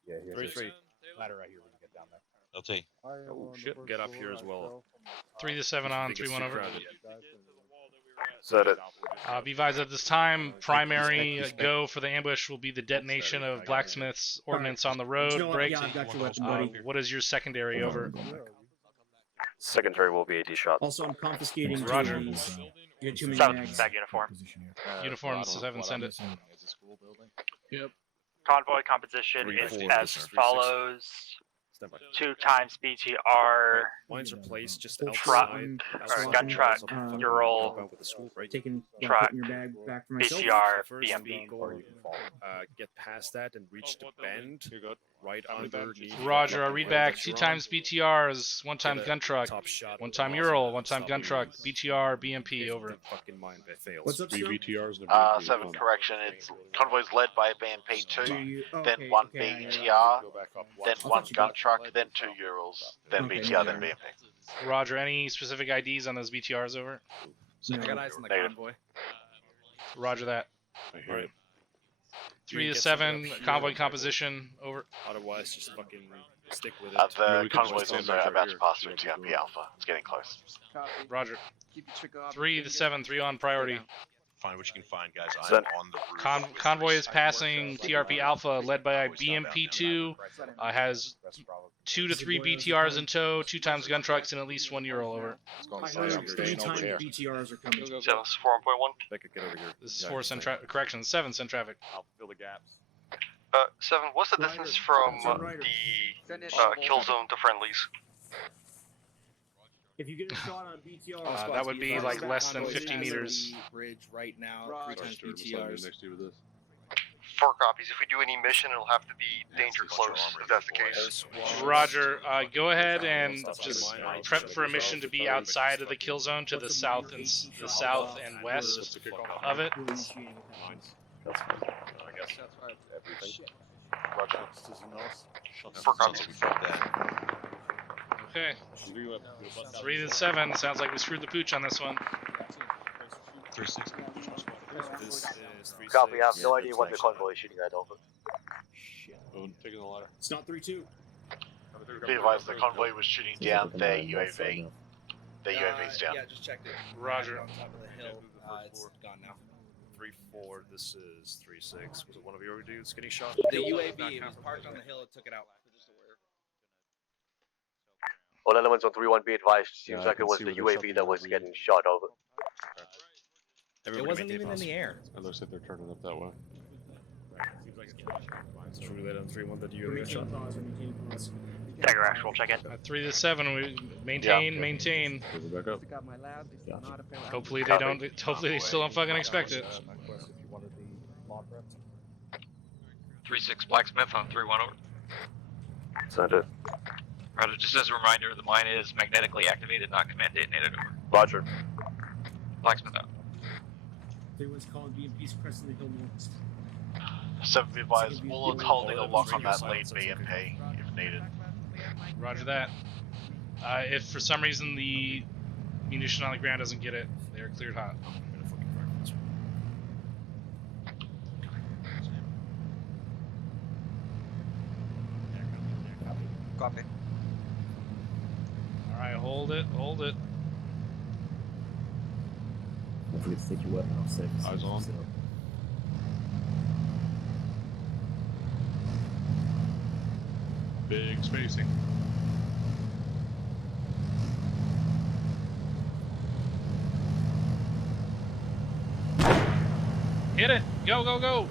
Yeah, here's 3-3. ladder right here when you get down there. LT. Oh shit, get up here as well. 3 to 7 on, 3-1 over. Set it. Be advised at this time, primary go for the ambush will be the detonation of Blacksmith's ordnance on the road. You know what? Break. Yeah, I've got your weapon, buddy. What is your secondary over? Secondary will be AT shot. Also, I'm confiscating Roger. two of these. You get too many 7, mags. Tag Uniform. Uniform 7, send it. Yep. Convoy composition is as follows. 2 times BTR. Mine's are placed just Truck, outside. or gun truck, Ural, Taking truck, putting your bag back for myself. BTR, First BMP. vehicle, get past that and reach the bend right underneath. Roger, I'll read back. 2 times BTRs, 1 time gun truck, Top shot 1 time Ural, 1 time gun truck, BTR, BMP, over. Fucking mind that fails. What's up, Three Snow? VTRs and a VP. 7, correction. It's convoys led by BMP 2, Do you- oh, then okay, 1 okay, BTR, Go back up. then I 1 thought you gun got- truck, then 2 Urals, then Okay, BTR, no, then no. BMP. Roger, any specific IDs on those BTRs over? No. I got eyes on the Negative. convoy. Roger that. I hear it. 3 to Get 7, some up here. convoy composition, over. Otherwise, just fucking stick with it. The we can convoy's just also stand about right to here. pass through TMP Alpha. It's getting close. Roger. Keep your trigger off. 3 to 7, 3 on priority. Find what you can find, guys. I'm Send. on the roof. Convoy is passing TRP Alpha, led by BMP2. Has 2 to 3 BTRs in tow, 2 times gun trucks, and at least 1 Ural, over. I heard 3 times BTRs are coming. 7's 4.1. They could get over here. This is 4 send correction, 7 send traffic. I'll fill the gaps. 7, what's the distance from the kill zone to friendlies? If you get a shot on BTR, That would be like less than 50 meters. Bridge right now. Right. 3 times Sure, we'll sign in BTRs. next to you with this. 4 copies. If we do any mission, it'll have to be danger close, if that's the case. Roger, go ahead and just prep for a mission to be outside of the kill zone to the south and west of it. I guess. Everything. Roger. 4 copies. Okay. 3 to 7, sounds like we screwed the pooch on this one. 3-6. This is 3-6. Copy, I have no idea what the convoy is shooting at, Alpha. Oh, taking the ladder. It's not 3-2. Be advised, the convoy was shooting down their UAV. The UAV's down. Yeah, just checked it. Roger. On top of the hill. It's gone now. 3-4. This is 3-6. Was it one of your dudes getting shot? The UAV it was parked on the hill. It took it out. All elements on 3-1 be advised. Seems Yeah, I like can it was see the where there's UAV something that was over getting shot over. It wasn't even in the air. It looks like they're turning up that way. Seems like it's true that on 3-1 that you got shot. Dagger actual, check in. 3 to 7. We maintain. Move it back up. Hopefully they don't. Hopefully they still don't fucking expect it. 3-6 Blacksmith on 3-1 over. Send it. Roger, just as a reminder, the mine is magnetically activated, not command detonated over. Roger. Blacksmith out. There was called BMP's Crest in the Hill North. 7 be advised, Bullet's holding a lock on that lead BMP if needed. Roger that. If for some reason the munition on the ground doesn't get it, they're cleared hot. Copy. Alright, hold it, hold it. Hopefully it's take your weapon off safe. Eyes on. Big spacing. Hit it! Go, go, go!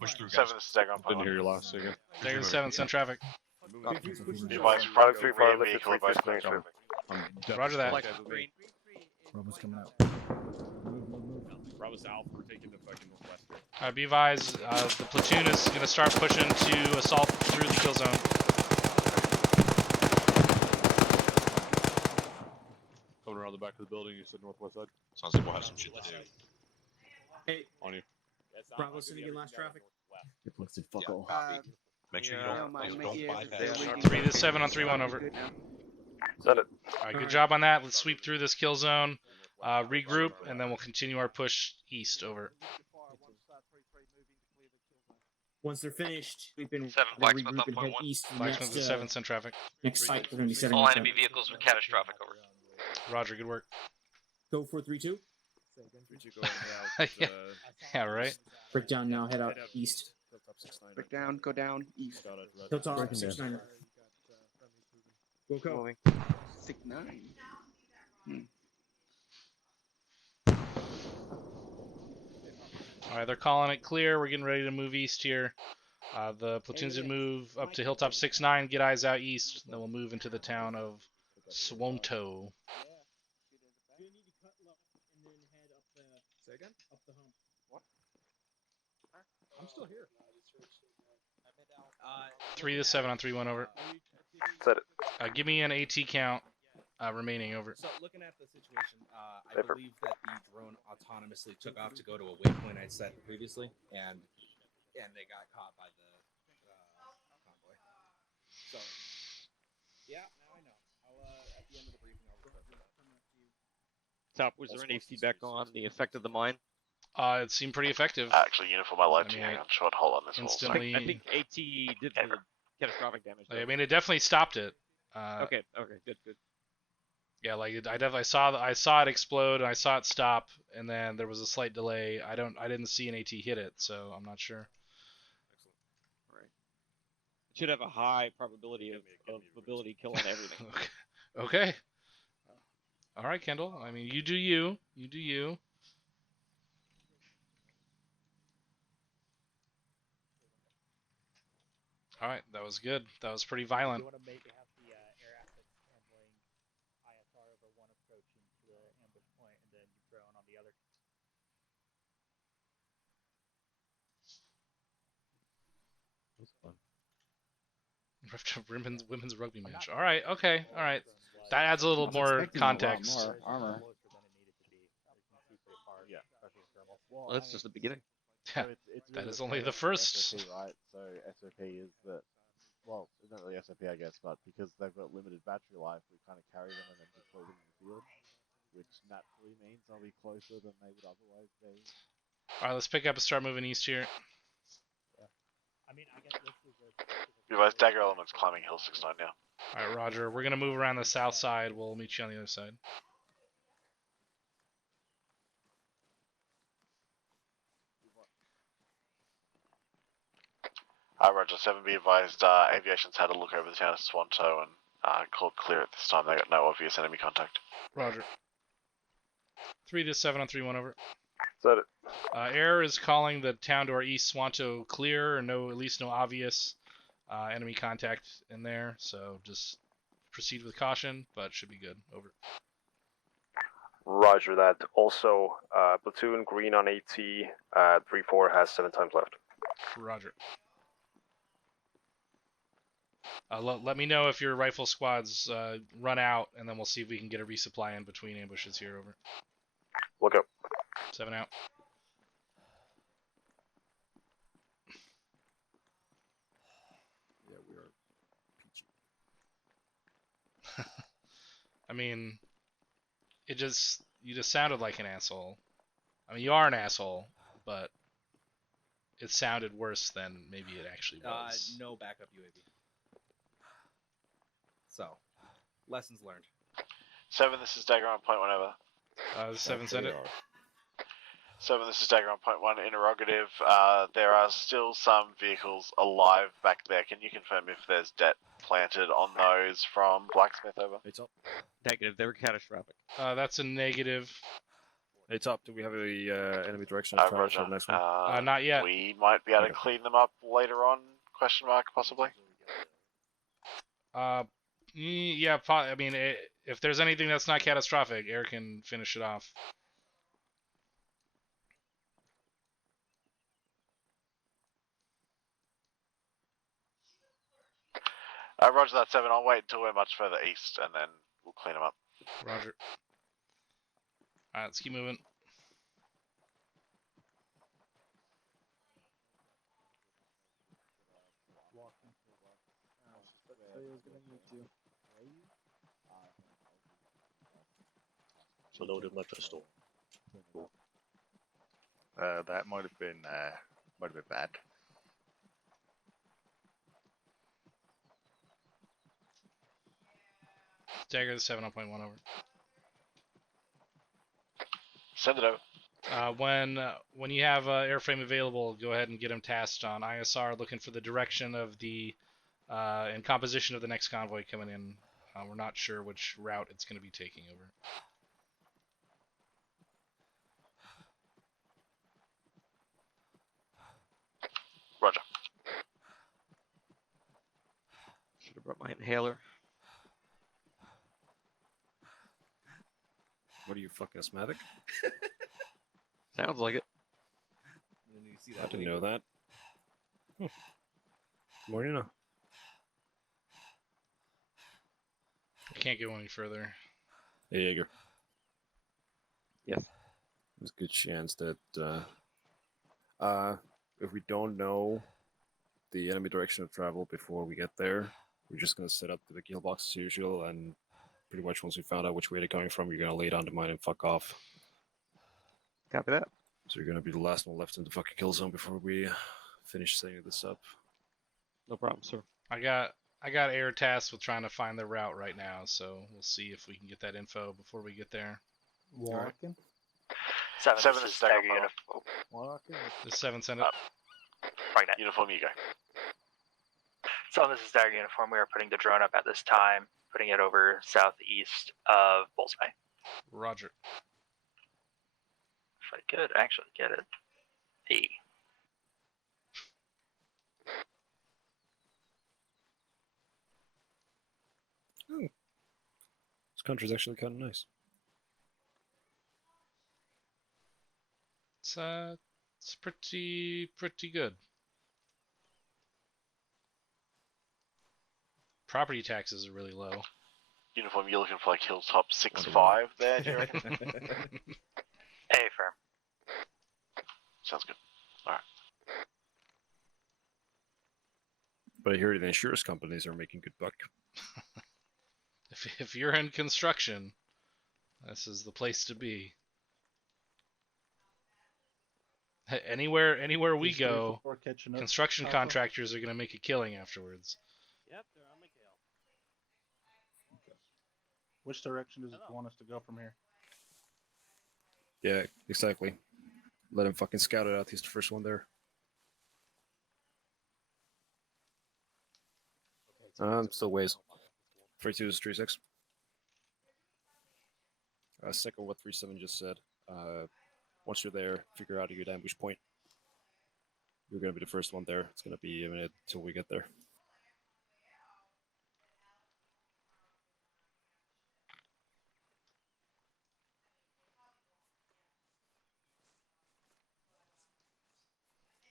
Push through, guys. 7, this is Dagger on Didn't hear your last second. Dagger 7, send traffic. Be advised, front 3 fire vehicle advised clearing traffic. Roger that. Bravo's coming out. Bravo South, we're taking the fucking northwest. Be advised, the platoon is going to start pushing to assault through the kill zone. Coming around the back of the building, you said northwest side? Sounds like we'll have some shit to do. Hey, On you. Bravo sitting in last traffic. Deflected, fuck all. Make sure you Yeah, don't bypass. 3 to 7 on 3-1 over. Send it. Alright, good job on that. Let's sweep through this kill zone, regroup, and then we'll continue our push east over. Once they're finished, we've been 7 Blacksmith regroup on and point head 1. east. to the Blacksmith next, is 7, send traffic. next site we're going to be setting All up. enemy vehicles are catastrophic over. Roger, good work. Go for 3-2. 3-2 going out. Yeah. Yeah, right? Break down now, head out east. Break down, go down, east. Hilltop, Breaking 6-9. Go, go. Moving. 6-9. Alright, they're calling it clear. We're getting ready to move east here. The platoons will move up to Hilltop 6-9, get eyes out east. Then we'll move into the town of Swonto. Say again? Up the hump. What? I'm still here. 3 to 7 on 3-1 over. Set it. Give me an AT count remaining over. So looking at the situation, I believe that the drone autonomously took off to go to a waypoint I'd set previously, and they got caught by the convoy. So yeah, now I know. I'll at the end of the briefing, I'll report that. Top, was there any feedback on the effect of the mine? It seemed pretty effective. Actually, uniform, I lied to you. I mean, Hang on, short hold on this whole instantly- thing. I think AT did the catastrophic damage. I mean, it definitely stopped it. Okay, good. Yeah, like I definitely saw it explode and I saw it stop, and then there was a slight delay. I didn't see an AT hit it, so I'm not sure. All right. It should have a high probability of ability killing everything. Okay. All right, Kendall. I mean, you do you. You do you. All right, that was good. That was pretty violent. You want to maybe have the air assets handling ISR over one approach into the ambush point, and then you drone on the other. Women's rugby match. All right, okay, all right. That adds a little more context. ARmA. Well, That's just the beginning. So it's That really is the only the premise of first. SOP, right? So SOP is that, well, it's not really SOP, I guess, but because they've got limited battery life, we kind of carry them and then deploy them in the field, which naturally means they'll be closer than they would otherwise be. Alright, let's pick up and start moving east here. I mean, I guess this is a. Be advised, dagger elements climbing hill 69 now. Alright, Roger. We're gonna move around the south side. We'll meet you on the other side. Roger, 7, be advised, aviation's had a look over the town of Swanto and called clear at this time. They got no obvious enemy contact. Roger. 3 to 7 on 3-1 over. Said it. Air is calling the town to our east, Swanto clear, or no, at least no obvious enemy contact in there. So just proceed with caution, but should be good. Over. Roger that. Also, platoon green on AT, 3-4 has 7 times left. Roger. Let me know if your rifle squads run out, and then we'll see if we can get a resupply in between ambushes here. Over. Look up. 7 out. Yeah, we are peachy. I mean, you just sounded like an asshole. I mean, you are an asshole, but it sounded worse than maybe it actually was. No backup UAV. So, lessons learned. 7, this is dagger on point 1 over. 7 send it. 7, this is dagger on point 1, interrogative. There are still some vehicles alive back there. Can you confirm if there's debt planted on those from Blacksmith over? It's up. Negative. They were catastrophic. That's a negative. It's up. Do we have the enemy direction of travel for the next one? Not yet. We might be able to clean them up later on, question mark, possibly? Yeah, I mean, if there's anything that's not catastrophic, Air can finish it off. Roger that, 7. I'll wait until we're much further east, and then we'll clean them up. Roger. Alright, let's keep moving. So loaded my pistol. That might have been bad. Dagger the 7.1 over. Send it over. When you have airframe available, go ahead and get him tasked on ISR, looking for the direction of the and composition of the next convoy coming in. We're not sure which route it's going to be taking over. Roger. Should have brought my inhaler. What are you, fucking asthmatic? Sounds like it. I didn't know that. More you know. I can't go any further. Hey, Jaeger. Yes. There's a good chance that if we don't know the enemy direction of travel before we get there, we're just gonna set up the kill box as usual, and pretty much once we found out which way they're coming from, you're gonna lay it on the mine and fuck off. Copy that. So you're gonna be the last one left in the fucking kill zone before we finish setting this up. No problem, sir. I got air tasked with trying to find the route right now, so we'll see if we can get that info before we get there. Walking. 7, this is dagger uniform. Walking. The 7 send it. Right now. Uniform, you go. So this is Dagger Uniform. We are putting the drone up at this time, putting it over southeast of Bulls Bay. Roger. If I could actually get it. E. This country's actually kind of nice. It's pretty good. Property taxes are really low. Uniform, you're looking for like Hilltop 6-5 there, do you reckon? A firm. Sounds good. All right. But I hear the insurance companies are making good buck. If you're in construction, this is the place to be. Anywhere we Is go, 3-4 catching up, construction Alpha? contractors are going to make a killing afterwards. Yep, they're on my tail. Which direction does it want us to go from here? Yeah, exactly. Let him fucking scout it out. He's the first one there. Still ways. 3-2 is 3-6. Second what 3-7 just said. Once you're there, figure out a good ambush point. You're going to be the first one there. It's going to be a minute till we get there.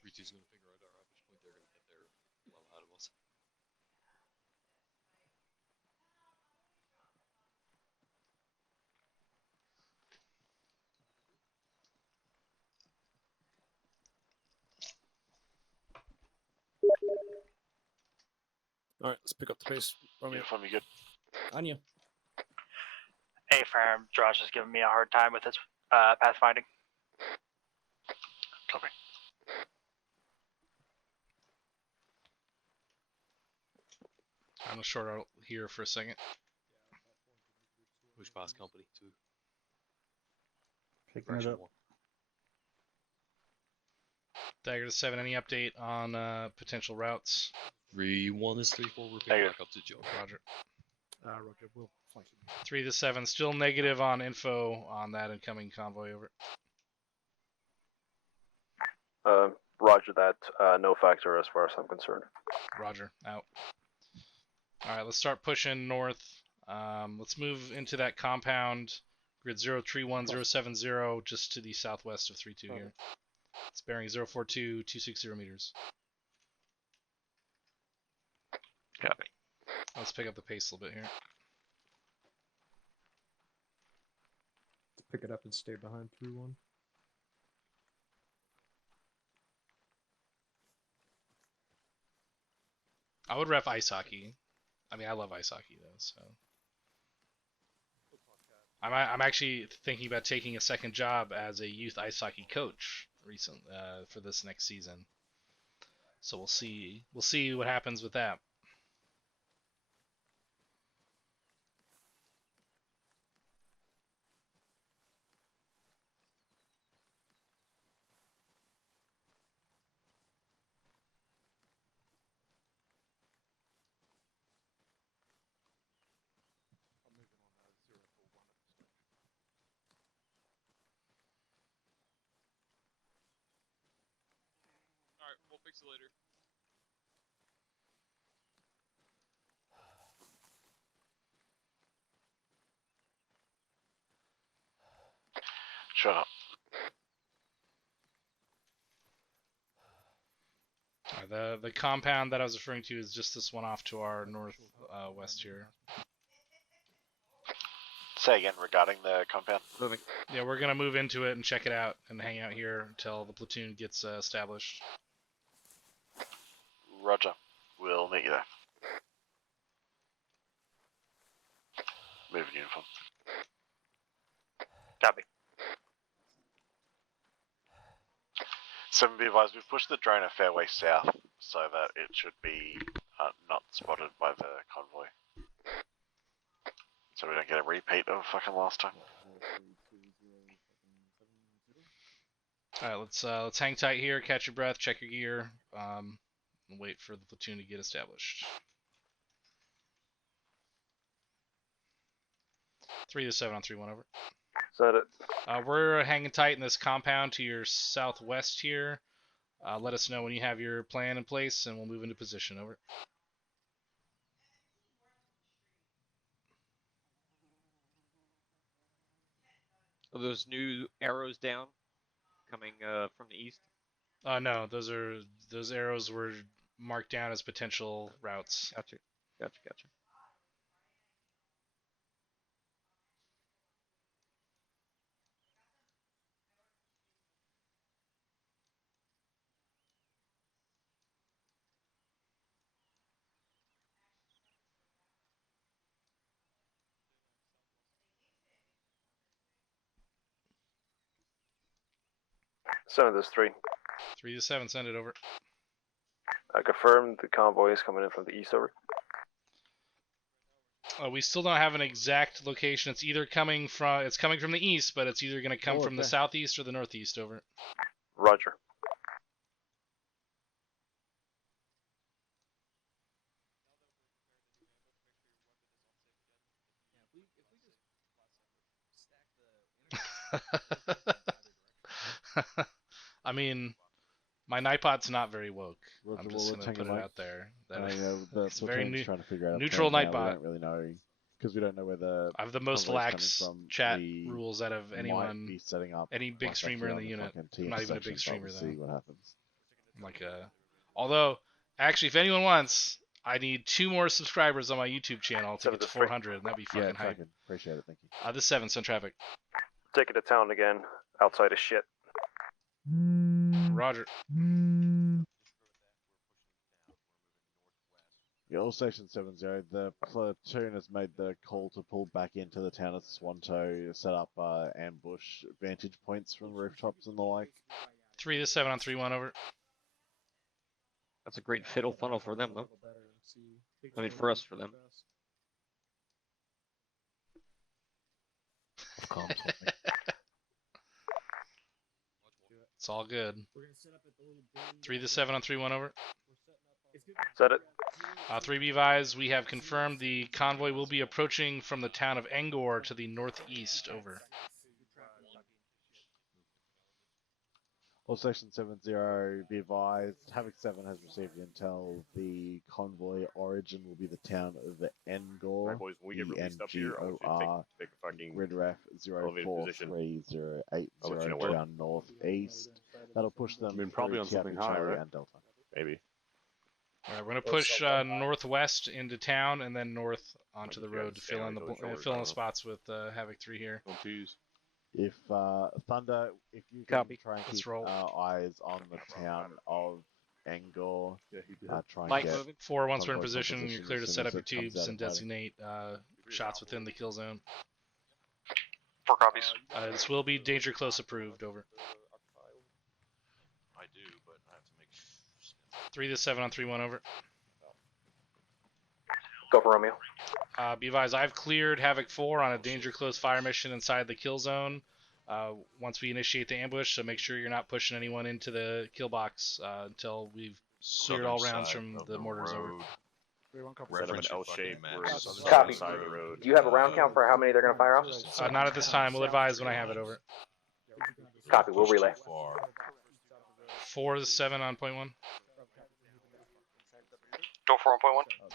Ritu's gonna figure out our ambush point. They're gonna get there well ahead of us. All right, let's pick up the pace. Uniform, you good? On you. A firm, Josh is giving me a hard time with his pathfinding. Copy. I'm gonna short out here for a second. Push past company too. Picking it up. Dagger to 7, any update on potential routes? 3-1 is 3-4. We're picking back up to Joe. Roger. Roger, we'll flank you. 3 to 7, still negative on info on that incoming convoy over. Roger that. No factor as far as I'm concerned. Roger, out. Alright, let's start pushing north. Let's move into that compound. Grid 031070, just to the southwest of 32 here. It's bearing 042-260 meters. Copy. Let's pick up the pace a little bit here. Pick it up and stay behind 3-1. I would ref ice hockey. I mean, I love ice hockey though, so. I'm actually thinking about taking a second job as a youth ice hockey coach for this next season. So we'll see. We'll see what happens with that. Alright, we'll fix it later. Shut up. The compound that I was referring to is just this one off to our north west here. Say again regarding the compound. Moving. Yeah, we're gonna move into it and check it out and hang out here until the platoon gets established. Roger. We'll meet you there. Moving uniform. Copy. 7 be advised, we've pushed the drone a fair way south so that it should be not spotted by the convoy. So we don't get a repeat of fucking last time. Alright, let's hang tight here, catch your breath, check your gear, and wait for the platoon to get established. 3 to 7 on 3-1 over. Is that it? We're hanging tight in this compound to your southwest here. Let us know when you have your plan in place, and we'll move into position. Over. Are those new arrows down coming from the east? No, those arrows were marked down as potential routes. Gotcha. 7, there's 3. 3 to 7, send it over. Confirm the convoy is coming in from the east, over. We still don't have an exact location. It's either coming from the east, but it's either going to come from the southeast or the northeast, over. Roger. I mean, my Nightbot's not very woke. Roger, I'm just going to put it out there. That it's very trying to figure out neutral Nightbot. Nightbot. We don't really know because we don't know where the I have the most convoy's lax coming from. chat We rules out of anyone, might be setting up any big like streamer in the on unit. fucking I'm not even a big TF streamer section, though. See what happens. Like although actually, if anyone wants, I need 2 more subscribers on my YouTube channel to get to 400, and that'd be fucking hype. Appreciate it, thank you. The 7, send traffic. Take it to town again. Outside of shit. Roger. Yeah, all Station 7-0, the platoon has made the call to pull back into the town of Swanto, set up ambush vantage points from rooftops and the like. 3 to 7 on 3-1, over. That's a great fiddle funnel for them, though. I mean, for us, for them. It's all good. 3 to 7 on 3-1, over. Set it. 3B Vise, we have confirmed the convoy will be approaching from the town of Angor to the northeast, over. All Station 7-0, be advised, Havoc 7 has received intel. The convoy origin will be the town of Angor. Right, boys, when we get released up here, I want you to take a fucking Grid ref elevated position. 043080 down northeast. That'll push them. I mean, probably on something high, right? And Delta. Maybe. All right, we're gonna push northwest into town and then north onto the road to fill in the spots with Havoc 3 here. If Thunder, if you can try and keep eyes on the town of Angor, try and get 4, once we're in position, you're clear to set up your tubes and designate shots within the kill zone. 4 copies. This will be danger close approved, over. I do, but I have to make 3 to 7 on 3-1, over. Go for Romeo. Be advised, I've cleared Havoc 4 on a danger close fire mission inside the kill zone. Once we initiate the ambush, so make sure you're not pushing anyone into the kill box until we've cleared all rounds from the mortars, over. Reference L-shape, Copy. side of the road. Do you have a round count for how many they're going to fire off? Not at this time. We'll advise when I have it, over. Copy. We'll relay. 4 to 7 on point 1. Go for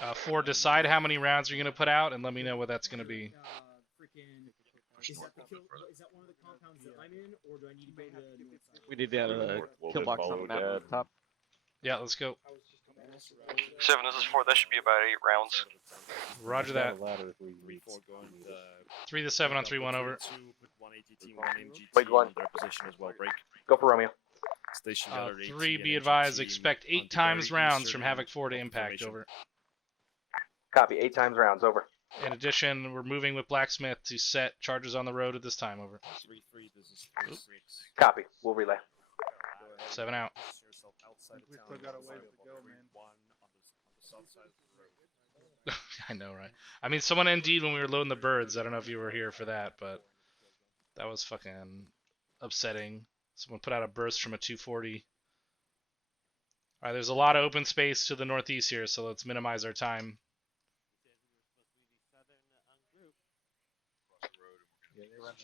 1.1. 4, decide how many rounds you're going to put out and let me know what that's going to be. Is that one of the compounds that I'm in, or do I need to go to the north side? We need that kill box on the map at the top. Yeah, let's go. 7, this is 4. That should be about 8 rounds. Roger that. 3 to 7 on 3-1, over. Wait, 1. Go for Romeo. 3, be advised, expect 8 times rounds from Havoc 4 to impact, over. Copy. 8 times rounds, over. In addition, we're moving with Blacksmith to set charges on the road at this time, over. Copy. We'll relay. 7 out. We still got a ways to go, man. I know, right? I mean, someone ND'd when we were loading the birds. I don't know if you were here for that, but that was fucking upsetting. Someone put out a burst from a 240. Alright, there's a lot of open space to the northeast here, so let's minimize our time.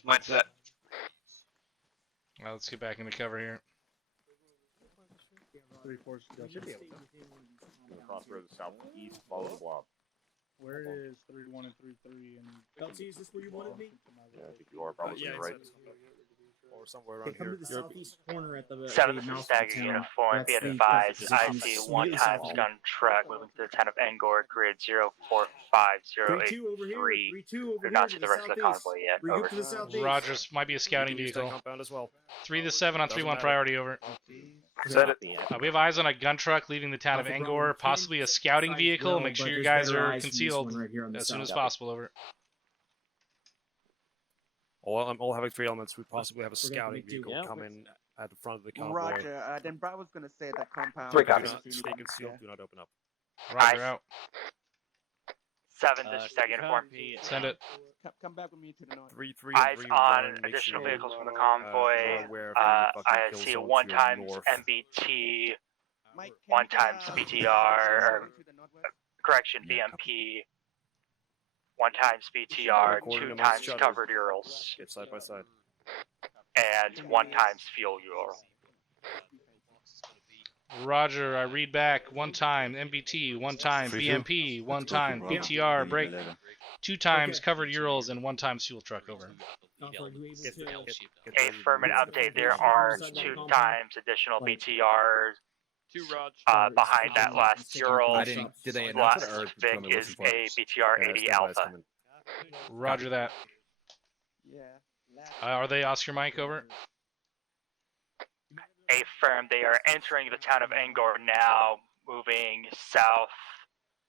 Mindset. Alright, let's get back into cover here. 3-4 should be able to. Crossroads southeast, follow the blob. Where is 3-1 and 3-3 and Belty, is this where you wanted me? Yeah, I think you are probably right. Or somewhere around come to the southeast corner at the 7, this is Stagger Uniform. Be advised, I see 1 times gun truck moving to the town of Angor, grid 045083. They're not to the rest of the convoy yet. Over. Rogers, might be a scouting vehicle. Compound as well. 3 to 7 on 3-1 priority, over. Set it. We have eyes on a gun truck leaving the town of Angor, possibly a scouting vehicle. Make sure your guys are concealed as soon as possible, over. All Havoc 3 elements, we possibly have a scouting vehicle come in at the front of the convoy. Roger. Then Bravo's gonna say that compound. Do not stay concealed. Do not open up. Roger out. 7, this is Tag Uniform. Send it. Come back with me to the north. 3-3 Eyes and 3-1. on Make additional sure, vehicles from the you're convoy. aware of any fucking I kill see a zone to 1 your times north. MBT, 1 times BTR, correction, VMP, 1 times BTR, According 2 to my times shutter, covered Urals, Get side by side. and 1 times fuel Ural. Roger, I read back. 1 time MBT, 1 time BMP, 1 time BTR, break, 2 times covered Urals, and 1 time fuel truck. Over. Affirm an update. There are 2 times additional BTRs. 2 Raj. Behind that last Ural, Did they last announce it or Vic tell me is looking for a it? BTR Yeah, 80 stand by, it's Alpha. coming. Roger that. Are they Oscar Mike? Over. Affirm, they are entering the town of Angor now, moving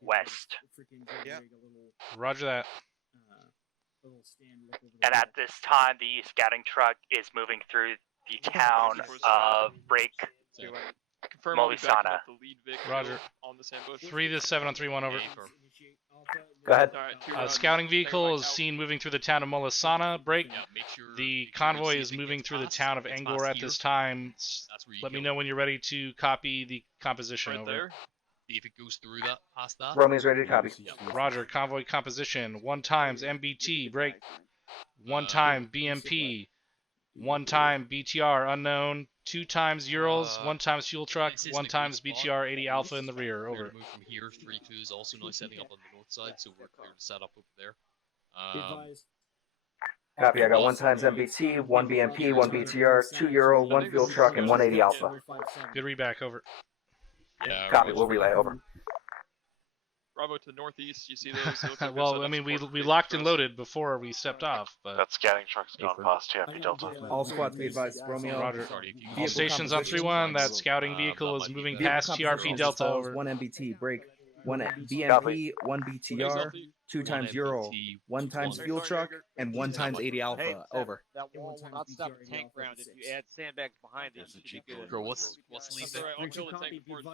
southwest. Roger that. And at this time, the scouting truck is moving through the town of Break Confirm I'll be backing Molisana. up the lead Vic Roger. on this ambush. 3 to 7 on 3-1. Over. Go ahead. Alright, 2 Raj. Scouting vehicle is seen moving through the town of Molisana. Break. Make sure The convoy is moving through the town of Angor at this time. Let me know when you're ready to copy the composition. Right Over. there. See if it goes through that, past that. Romy's ready to copy. Roger. Convoy composition. 1 times MBT. Break. 1 time BMP. 1 time BTR unknown. 2 times Urals. 1 times fuel truck. This isn't 1 a times good spot. BTR 80 Alpha in the rear. We're Over. gonna move from here. 3-2 is also now setting up on the north side, so we're clear to set up over there. Copy. I got 1 times MBT, 1 BMP, 1 BTR, 2 Ural, 1 fuel truck, and 180 Alpha. Good readback. Over. Yeah, Copy. We'll relay. Over. Bravo to the northeast. You see those? They look like they're Well, set I up mean, we support locked for and us. loaded before we stepped off, but That scouting truck's gone past TRP Delta. All squads be advised. Romeo. Roger. Sorry, if you All stations on 3-1. That scouting vehicle is moving past TRP Delta. Over. 1 MBT. Break. 1 BMP, 1 BTR, 2 times Ural, 1 times fuel truck, and 1 times 80 Alpha. Hey, Over. That wall will not stop a tank round if you add sandbags behind it. You should be good. Bro, what's the lead That's alright, I'll kill the tank before it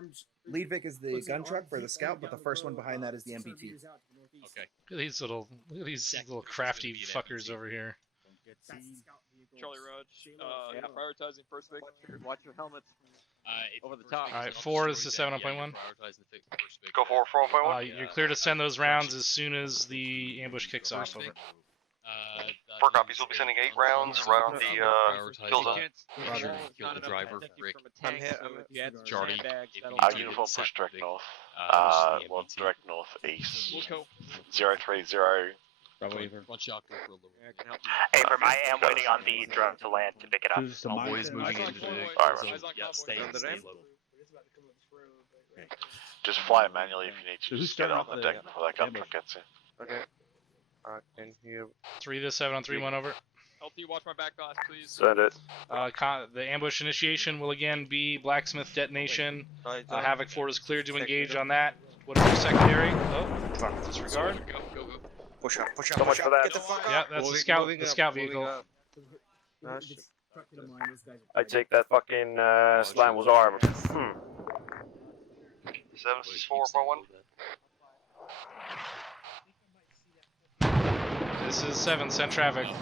shoots. Lead Vic is the gun truck for the scout, but the first one behind that is the MBT. Okay. Look at these little crafty fuckers over here. Charlie Raj. Prioritizing first Vic. Watch your helmets If over the first top. Vic's All right, not 4 destroyed, is to then, 7.1. yeah, you're prioritizing the first Vic. Go for 4.1. You're clear to send those rounds as soon as the ambush kicks off. Over. 4 copies. We'll be sending 8 rounds around the kill zone. Make sure you kill the driver, Rick. Charlie. Uniform push direct north. Well, direct northeast. We'll go. 030. One shot, go for a little. Affirm, I am waiting on the drone to land to pick it up. Convoys moving into the Alright, zone. Roger. Yeah, stay low. Just fly it manually if you need to. Just get it on the deck before that gun truck gets here. Okay. And here. 3 to 7 on 3-1. Over. LT, watch my back glass, please. Send it. The ambush initiation will again be Blacksmith detonation. Havoc 4 is cleared to engage on that. What is your secondary? Oh, disregard. Go, go, go. Push up, push up, So much push for up. that. Get the fuck Yeah, up. that's the scout vehicle. I take that fucking slime was armor. 764.1. This is 7, send traffic. Be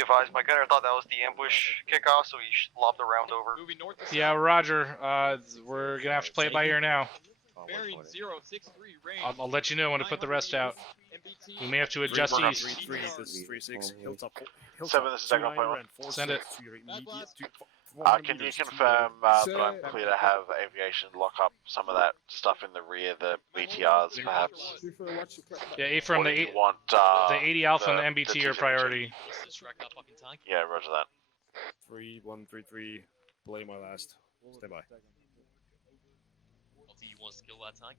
advised, my gunner thought that was the ambush kickoff, so he lobbed the round over. Moving north to Yeah, Roger. We're gonna have to play it by ear now. bearing 063 range. I'll let you know when to put the rest out. We may have to adjust east. 3-6, Hilltop. 7, this is Echo Point 1. Send it. Can you confirm that I'm clear to have aviation lock up some of that stuff in the rear, the BTRs perhaps? Yeah, A from Or the do you 8, want, the 80 Alpha and the the MBT are 272? priority. Yeah, roger that. 3-1-3-3, play my last. Stand by. LT wants to kill that tank.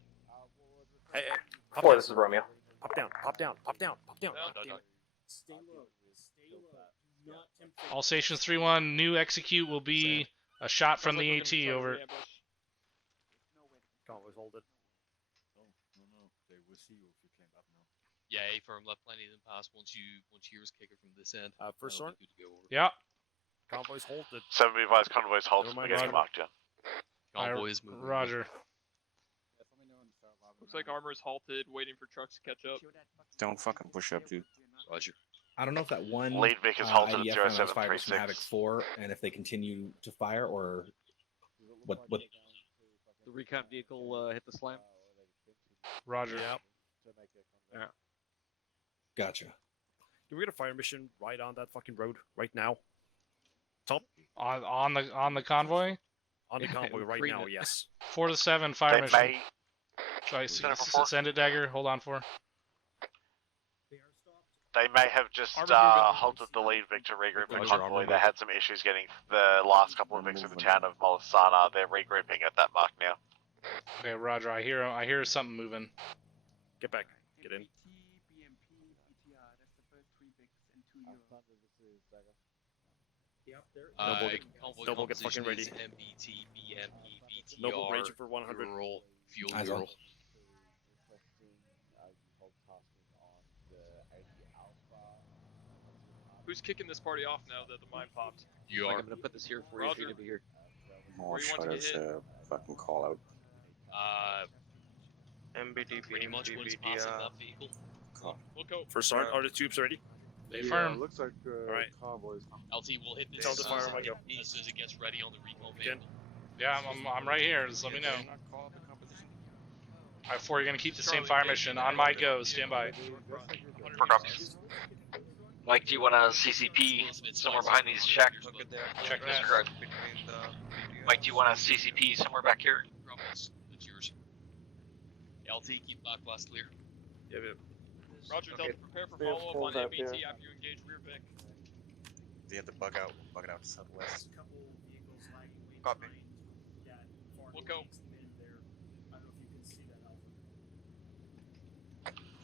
Hey, hey. Pop 4, down. this is Romeo. Pop down, pop down, pop down, pop down. Stay low. Stay low. Not tempting. All stations 3-1. New execute will be a shot from the AT. Over. Can't always hold it. Yeah, A firm left plenty of them pass once you hear his kicker from this end. First That'll one. be good to go over. Yeah. Convoy's halted. 7 be advised, convoy's halted. Never mind, We're getting Roger. marked, yeah. Convoy is moving. Roger. Looks like ArmA is halted, waiting for trucks to catch up. Don't fucking push up, dude. Roger. I don't know if that one Lead Vic is halted at IDF round was fired from 0736. Havoc 4, and if they continue to fire, or what? The recon vehicle hit the slam. Roger. Yep. Yeah. Gotcha. Do we get a fire mission right on that fucking road right now? Top On the convoy. on the convoy right now. Yes. 4 to 7 fire They mission. may, Should I Center for 4. send it, Dagger? Hold on for. they may have just ArmA moving. halted the lead Vic to regroup the Roger, convoy. ArmA They had some issues getting the last couple of Vics in the town of Molisana. They're regrouping at that mark now. Okay, Roger. I hear something moving. Get back. Get in. Noble, get fucking ready. MBT, BMP, BTR. Noble raging for 100. Roll. Fuel Eyes roll. on. Who's kicking this party off now that the mine popped? You Like, are. I'm gonna put this here for you if you're gonna be here. More Where you want to shutters get hit? fucking call out. MBD, Pretty much what's passing that vehicle. We'll go. First sergeant, are the tubes ready? They firm. looks like Alright. convoys. LT will hit this Tell the fire when I go. as soon as it gets ready on the recon Again. vehicle. Yeah, I'm right here. Just let me know. Alright, 4, you're gonna keep the same Charlie, fire get mission. in On there. my go. Stand by. For copies. Mike, do you want a CCP somewhere behind these shack? Check that. Disregard. Mike, do you want a CCP somewhere back here? It's yours. LT, keep back blast clear. Yeah, Roger, Okay. Delta, prepare for Stay follow up full on up here. MBT after you engage rear Vic. They have to bug out to southwest. Copy. We'll go.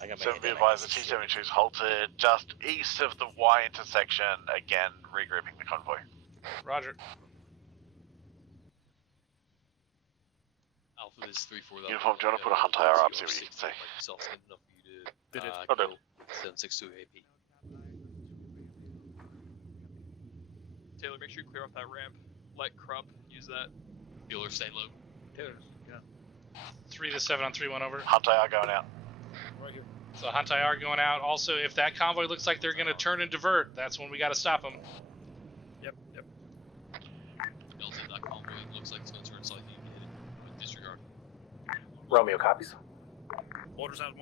I got my 7 be advised, the T-72 is halted just east of the Y intersection. Again, regrouping the convoy. Roger. Alpha is 3-4. Uniform, do you want to put a hunt IR up, see what you can say? Yourself good enough for you to Did it. Oh, no. kill 762 AP. Taylor, make sure you clear off that ramp. Let Krupp use that. Bueller, stay low. Taylor, yeah. 3 to 7 on 3-1 over. Hunt IR going out. Right here. So Hunt IR going out. Also, if that convoy looks like they're gonna turn and divert, that's when we gotta stop them. Yep. LT, that convoy looks like it's going to turn slightly. You can hit it with disregard. Romeo copies. Motors out.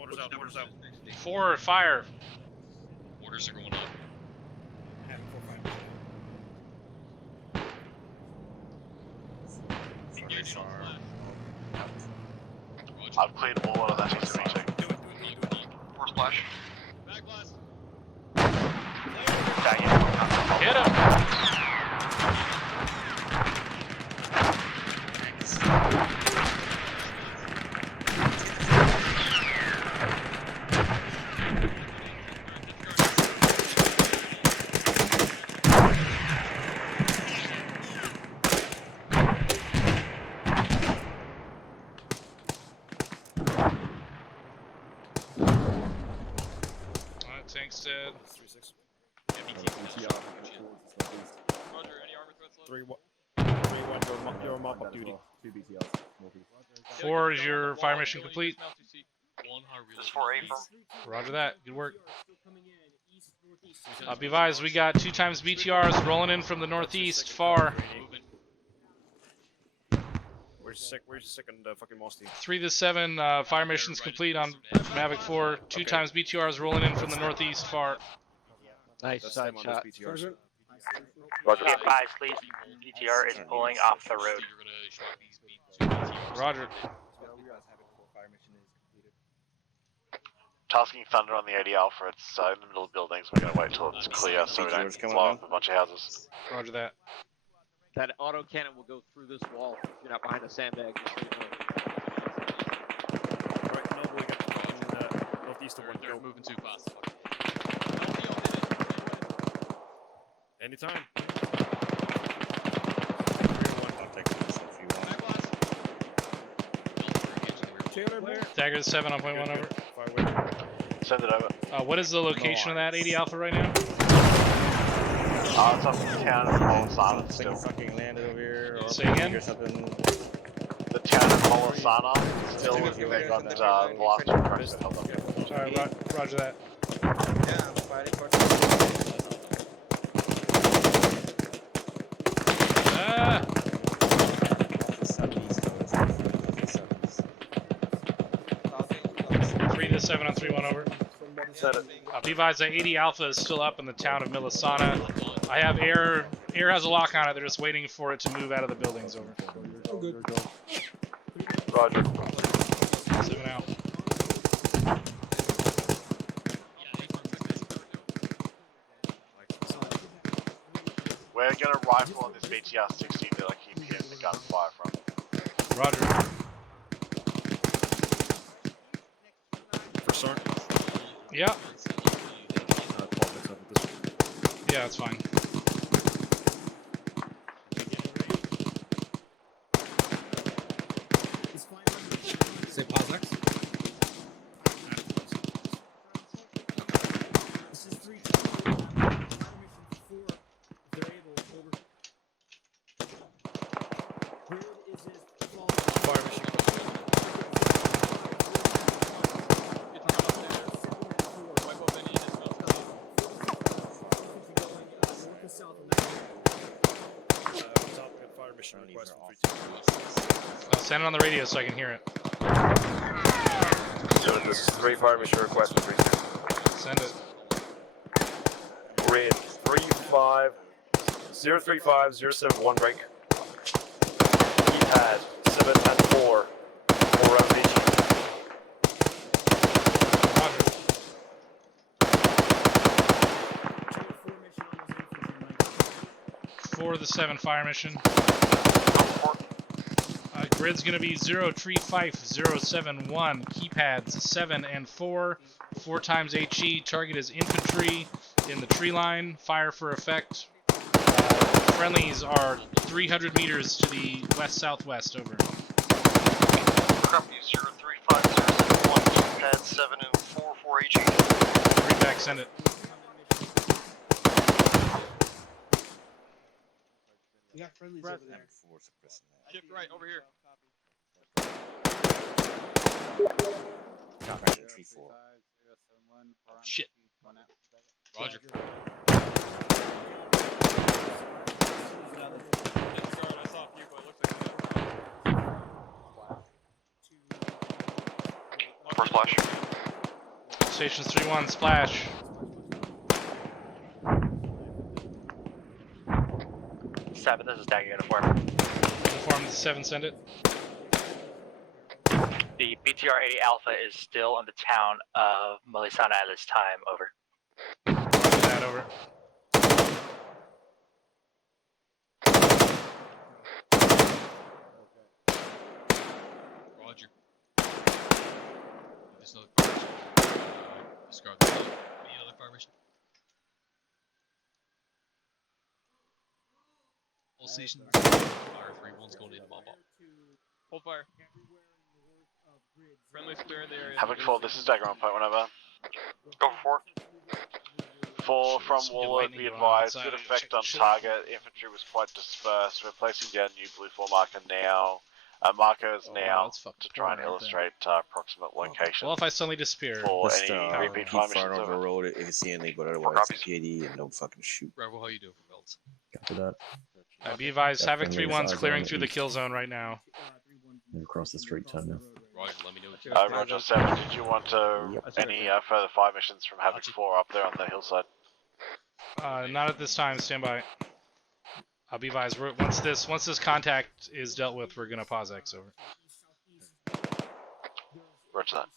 4, fire. Orders are going up. I've cleared all out of that T-72. For splash. Back blast. Dang it. Hit him. Alright, tank's dead. 3-6. Roger, any armor threats left? 3-1, you're mop up duty. 2 BTLs, northeast. 4, is your fire mission complete? This is 4A from. Roger that. Good work. Be advised, we got 2 times BTRs rolling in from the northeast far. Where's the second fucking Moss team? 3 to 7 fire missions complete on Havoc 4. 2 times BTRs rolling in from the northeast far. Nice That's side them on those shot. BTRs. Roger. Be advised, please. BTR is pulling off the road. Roger. Tasking Thunder on the 80 Alpha. It's in the middle of buildings. We're going to wait till it's clear so we don't blow up a bunch of houses. Roger that. That auto cannon will go through this wall if you're not behind the sandbag. Right, Noble, we got northeast of one. They're moving too fast. Anytime. I'll take this if you want. Dagger 7 on point 1 over. Fire away. Send it over. What is the location of that 80 Alpha right now? It's up in the town of Molisana still. Fucking landed over here or Say again? or something. The town of Molisana still they got the last two trucks that held up there. Sorry, roger that. Yeah, I'm fighting for Ah! 3-7 on 3-1 over. Be advised that 80 Alpha is still up in the town of Milisana. I have air. Air has a lock on it. They're just waiting for it to move out of the buildings. Over. Roger. 7 out. We're gonna rifle on this BTR 60 that I keep hitting the gun fire from. Roger. For start? Yeah. Yeah, that's fine. Say pause next. This is 3 they're able over. Where is his fire machine? Fire mission request from 3-2. I'll send it on the radio so I can hear it. So this is 3 fire mission request for 3-2. Send it. Grid 035-071 break. Keypad 7 and 4. 4 rounds each. 4 the 7 fire mission. Grid's gonna be 035-071. Keypads 7 and 4. 4 times HE. Target is infantry in the tree line. Fire for effect. Friendlies are 300 meters to the west-southwest. Over. Copy 035-071. Keypad 7 and 4. 4 HE. Read back. Send it. We got friendlies over there. Shift right over here. Shit. Roger. First flash. Stations 3-1 splash. Seven, this is Dagger uniform. Uniform 7, send it. The BTR-80 Alpha is still in the town of Molisana at this time. Over. That over. Roger. There's another fire mission. Discard the other fire mission. All stations. Fire 3-1's going in bomb. Hold fire. Friendly's clear in the area. Havoc 4, this is Dagger on point whenever. Go for 4 from Warlord, be advised, good effect on target. Infantry was quite dispersed. We're placing down new blue 4 marker now. Markers now to try and illustrate approximate location. Well, if I suddenly disappear. For any repeat fire Keep firing missions over the over. road if you see anything, but otherwise KD and don't fucking shoot. Bravo, how you doing for belts? Copy that. Be advised, Yeah, Havoc friendly's 3-1's eyes clearing on through the east. kill zone right now. Move across the street 10 now. Roger, let me know what you Roger 7, did you want any further fire missions from Havoc 4 up there on the hillside? Not at this time. Stand by. I'll be advised. Once this contact is dealt with, we're gonna pause X. Over. Roger that.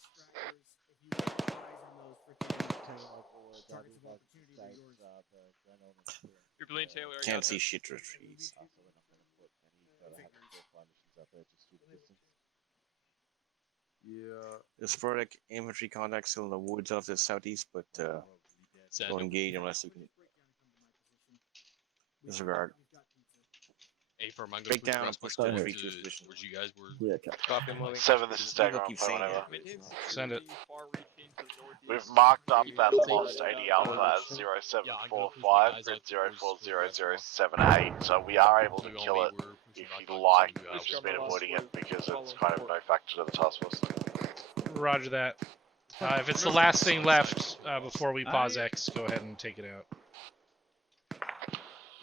You're Blaine Taylor. I Can't got see this. shit through trees. Yeah. The sporadic infantry contact still in the woods off the southeast, but don't engage unless you can disregard. A for Mango. Break down and push the infantry to to his position. where you guys were. Yeah, Copy, moving. 7, this is Dagger on keep point saying whenever. Send it. We've marked up that lost 80 Alpha as 0745 with 040078, so we are able to kill it if you like. We've just been avoiding it because it's kind of no factor to the task force. Roger that. If it's the last thing left before we pause X, go ahead and take it out.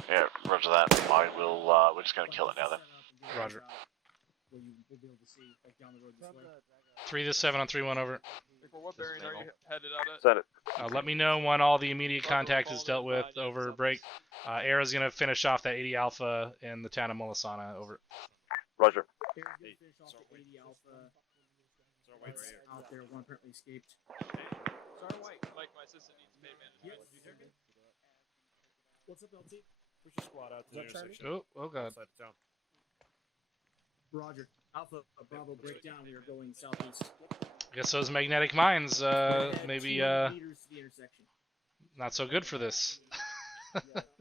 Yeah, roger that. I will, we're just going to kill it now then. Roger. 3 to 7 on 3-1 over. What bearing are you headed out at? Send it. Let me know when all the immediate contact is dealt with. Over. Break. Era's going to finish off that 80 Alpha in the town of Molisana. Over. Roger. It's out there. One apparently escaped. Sorry, White. Mike, my assistant needs paid management. What's up, LT? Push your squad out to the intersection. Oh god. Outside the town. Roger. Alpha Bravo breakdown. We are going southeast. I guess those magnetic mines, maybe, meters to the intersection. not so good for this.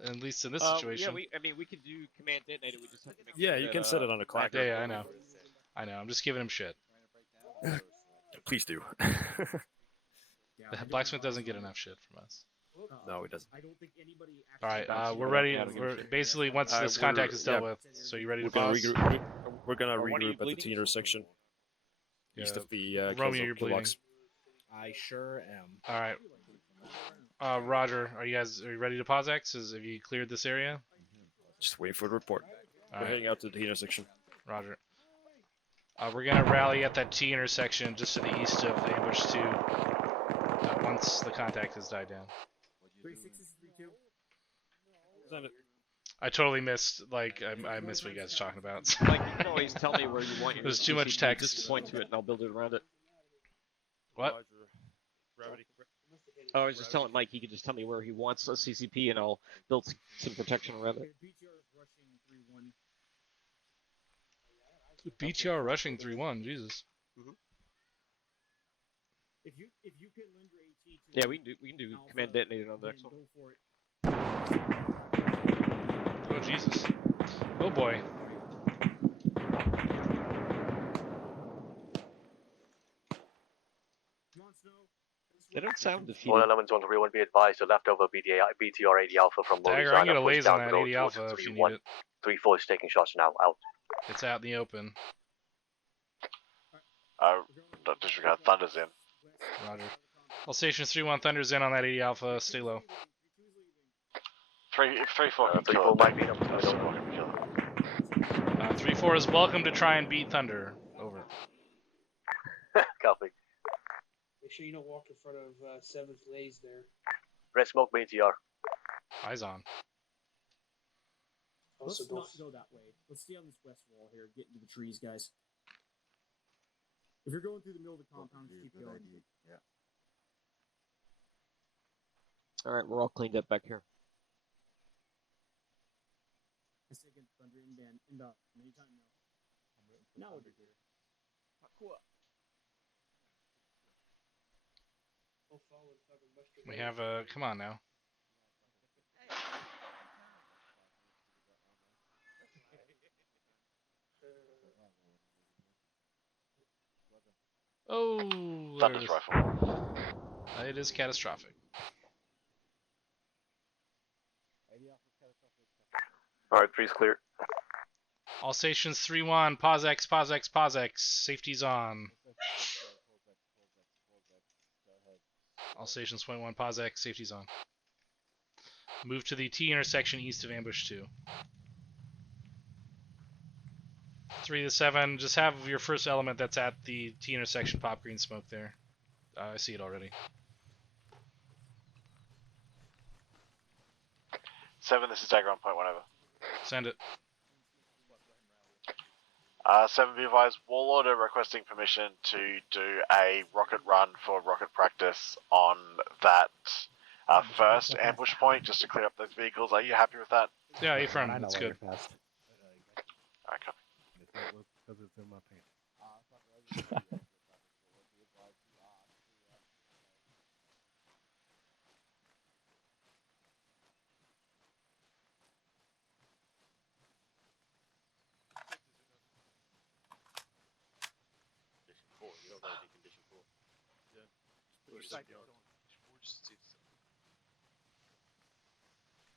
At least in this situation. Yeah, we could do command detonator. We just have to make Yeah, you can set it on a clock. Yeah, I know. I'm just giving him shit. Please do. Blacksmith doesn't get enough shit from us. No, he doesn't. I don't think anybody Alright, we're ready. We're basically, once this contact is dealt with, so you ready to pause? We're gonna regroup at the T intersection. East of the Romeo, you're bleeding. I sure am. Alright. Roger, are you ready to pause X? Have you cleared this area? Just waiting for the report. We're heading out to the intersection. Roger. We're gonna rally at that T intersection just to the east of ambush 2. Once the contact has died down. 3-6-3-2. Send it. I totally missed, I missed what you guys were talking about. Like, you can always tell me where you want your There's too much text. Just point to it and I'll build it around it. What? Oh, I was just telling Mike he could just tell me where he wants a CCP and I'll build some protection around it. BTR rushing 3-1, Jesus. If you can lend your AT to Yeah, we can do command detonator on the next one. Go for it. Oh Jesus. Oh boy. They don't sound defeated. All elements on 3-1 be advised, the leftover BTR 80 Alpha from Dagger, I'm gonna laze on that 80 Alpha if you need it. 3-4 is taking shots now, out. It's out in the open. Disregard Thunder's in. Roger. All stations 3-1, Thunder's in on that 80 Alpha, stay low. 3-4 might be up. 3-4 is welcome to try and beat Thunder. Over. Copy. Make sure you don't walk in front of 7th Lays there. Red smoke BTR. Eyes on. Let's not go that way. Let's stay on this west wall here. Get into the trees, guys. If you're going through the middle of the compound, just keep going. Yeah. Alright, we're all cleaned up back here. I say against Thunder inbound. Anytime now. Now we'll be here. We have come on now. Oh, Thunder's rifle. It is catastrophic. Alright, 3's clear. All stations 3-1, pause X, pause X, pause X. Safety's on. All stations 1, pause X, safety's on. Move to the T intersection east of ambush 2. 3 to 7, just have your first element that's at the T intersection pop green smoke there. I see it already. 7, this is Dagger on point, whatever. Send it. 7, be advised, Warlord are requesting permission to do a rocket run for rocket practice on that first ambush point, just to clear up those vehicles. Are you happy with that? Yeah, A-front, that's good. Alright, copy. Because it's in my pants.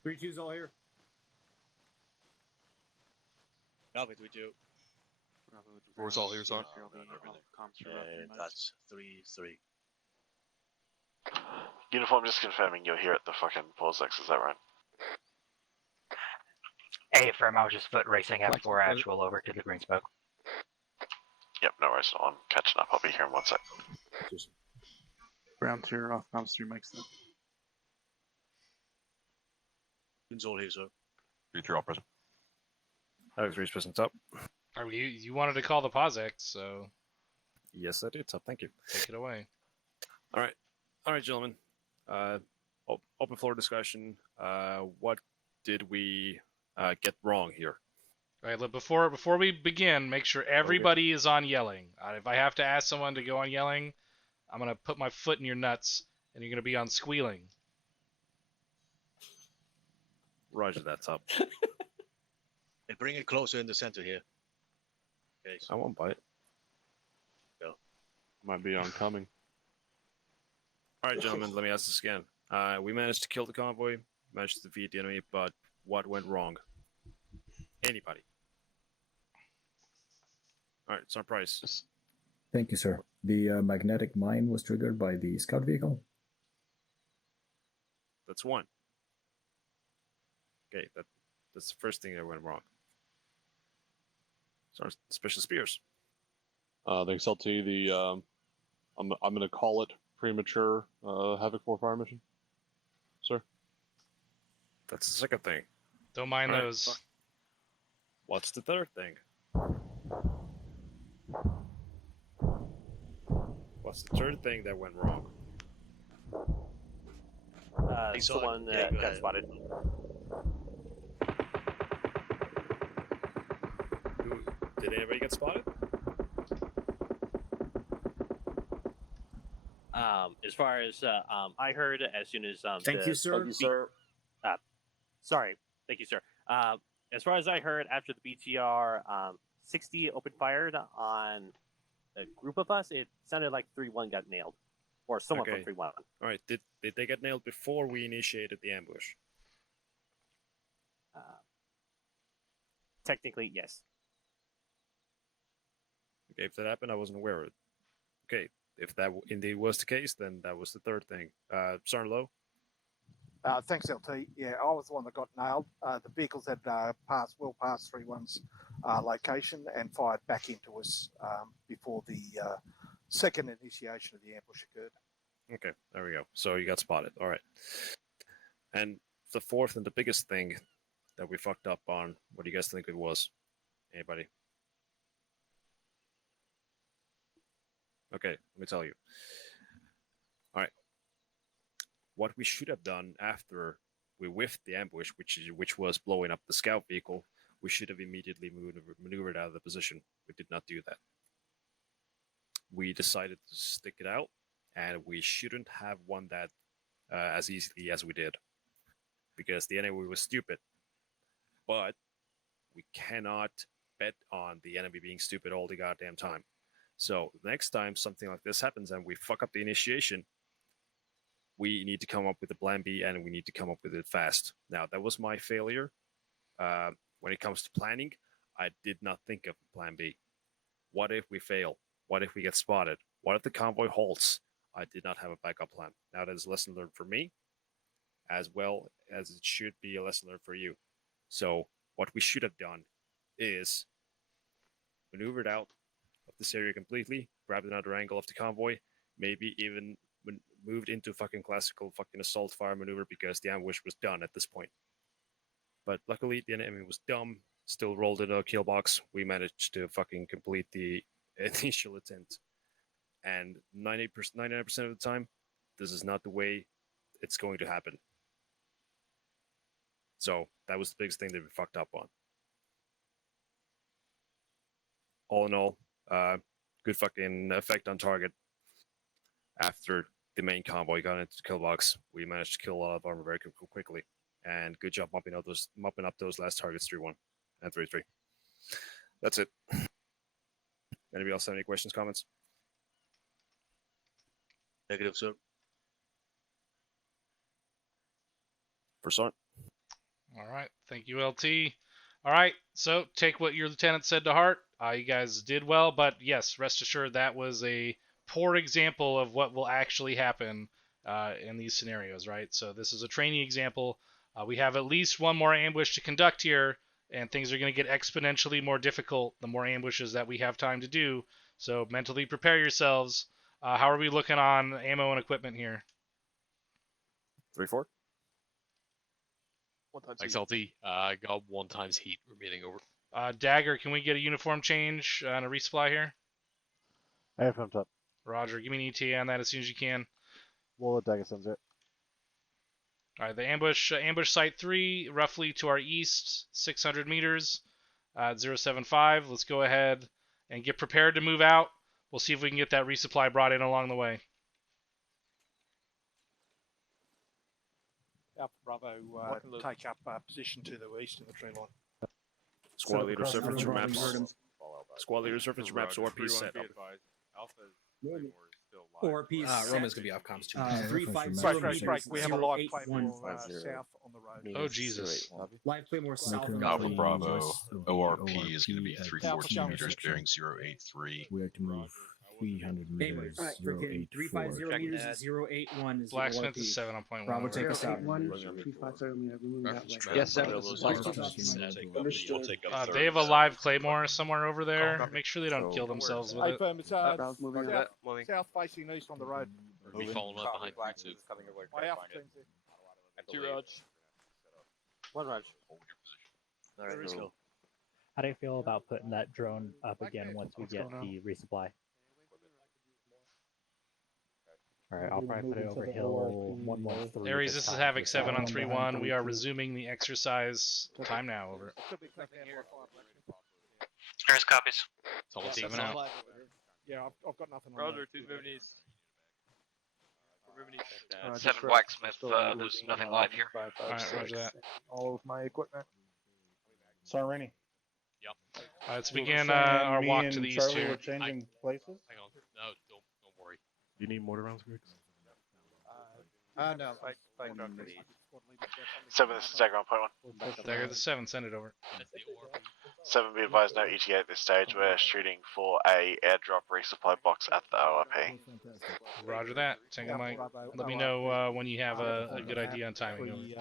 Three twos all here. Copy 3-2. Four's all here, son. And that's 3-3. Uniform, just confirming you're here at the fucking Pulsex, is that right? Hey, firm, I was just foot racing F4 actual over to the green smoke. Yep, no worries. I'm catching up. I'll be here in 1 sec. Ground 2 off comms 3 makes them. It's all here, sir. 3-3 all present. Havoc 3's present up. You wanted to call the POSIX, so... Yes, I did, so thank you. Take it away. Alright, gentlemen. Open floor discussion. What did we get wrong here? All right, look, before we begin, make sure everybody is on yelling. If I have to ask someone to go on yelling, I'm going to put my foot in your nuts, and you're going to be on squealing. Roger that, Top. And bring it closer in the center here. Okay, so I won't bite. Go. Might be oncoming. Alright, gentlemen, let me ask this again. We managed to kill the convoy, managed to defeat the enemy, but what went wrong? Anybody? Alright, it's our price. Thank you, sir. The magnetic mine was triggered by the scout vehicle. That's one. Okay, that's the first thing that went wrong. So our special spears. The XLT, I'm going to call it premature Havoc 4 fire mission, sir. That's the second thing. Don't mind those. What's the third thing? What's the third thing that went wrong? It's the one that got spotted. Did anybody get spotted? As far as I heard, as soon as Thank you, sir. Thank you, sir. Sorry, thank you, sir. As far as I heard, after the BTR 60 open fired on a group of us, it sounded like 3-1 got nailed, or someone from 3-1. All right. Did they get nailed before we initiated the ambush? Technically, yes. Okay, if that happened, I wasn't aware of it. Okay, if that indeed was the case, then that was the third thing. Sergeant Lowe? Thanks, LT. Yeah, I was the one that got nailed. The vehicles had well past 3-1's location and fired back into us before the second initiation of the ambush occurred. Okay, there we go. So you got spotted. All right. And the fourth and the biggest thing that we fucked up on, what do you guys think it was? Anybody? Okay, let me tell you. All right. What we should have done after we whiffed the ambush, which was blowing up the scout vehicle, we should have immediately maneuvered out of the position. We did not do that. We decided to stick it out, and we shouldn't have won that as easily as we did, because the enemy was stupid. But we cannot bet on the enemy being stupid all the goddamn time. So next time something like this happens and we fuck up the initiation, we need to come up with a plan B, and we need to come up with it fast. Now, that was my failure. When it comes to planning, I did not think of plan B. What if we fail? What if we get spotted? What if the convoy halts? I did not have a backup plan. Now, that is a lesson learned for me, as well as it should be a lesson learned for you. So what we should have done is maneuvered out of this area completely, grabbed another angle of the convoy, maybe even moved into fucking classical fucking assault fire maneuver, because the ambush was done at this point. But luckily, the enemy was dumb, still rolled into a kill box. We managed to fucking complete the initial attempt. And 99% of the time, this is not the way it's going to happen. So that was the biggest thing that we fucked up on. All in all, good fucking effect on target. After the main convoy got into the kill box, we managed to kill a lot of armor very quickly. And good job mopping up those last targets 3-1 and 3-3. That's it. Anybody else have any questions, comments? Negative, sir. Percent. All right. Thank you, LT. All right. So take what your lieutenant said to heart. You guys did well, but yes, rest assured that was a poor example of what will actually happen in these scenarios, right? So this is a training example. We have at least one more ambush to conduct here, and things are going to get exponentially more difficult the more ambushes that we have time to do. So mentally prepare yourselves. How are we looking on ammo and equipment here? 3-4. Thanks, LT. I got 1 times heat remaining over. Dagger, can we get a uniform change and a resupply here? I have pumped up. Roger, give me an ETA on that as soon as you can. We'll let Dagger sends it. All right, the ambush site 3, roughly to our east, 600 meters, 075. Let's go ahead and get prepared to move out. We'll see if we can get that resupply brought in along the way. Alpha Bravo, take up position to the east of the tree line. Squad leader, surface your maps. Squad leader, surface your maps. ORP set. ORP Roman's gonna be off comms too. 350 meters. We have a live Claymore south on the road. Oh Jesus! Live Claymore south. Alpha Bravo. ORP is going to be 340 meters bearing 083. We have to move 300 meters. 084. 350 meters 081 is the Blacksmith ORP. is 7 on point Bravo, 1. take us out. 350, Yes, 7. They have a live Claymore somewhere over there. Make sure they don't kill themselves with it. South facing east on the road. Be following up behind you too. My Alpha team's here. 2 Raj. 1 Raj. How do you feel about putting that drone up again once we get the resupply? Alright, I'll probably put it over hill 113. Aries, this is Havoc 7 on 3-1. We are resuming the exercise. Time now, over. Aries copies. 7 out. Yeah, I've got nothing on Roger, 2's moving east. We're moving east. 7 Blacksmith, there's nothing live here. Alright, roger that. All of my equipment. Sorry. Yep. Let's begin our walk to the east Charlie here. We're changing places. Hang on. No, don't worry. Do you need mortar rounds, Griggs? No, 7, this is Dagger on point 1. Dagger the 7, send it over. 7, be advised, no ETA at this stage. We're shooting for a airdrop resupply box at the ORP. Roger that. Tango Mike. Let me know when you have a good idea on timing.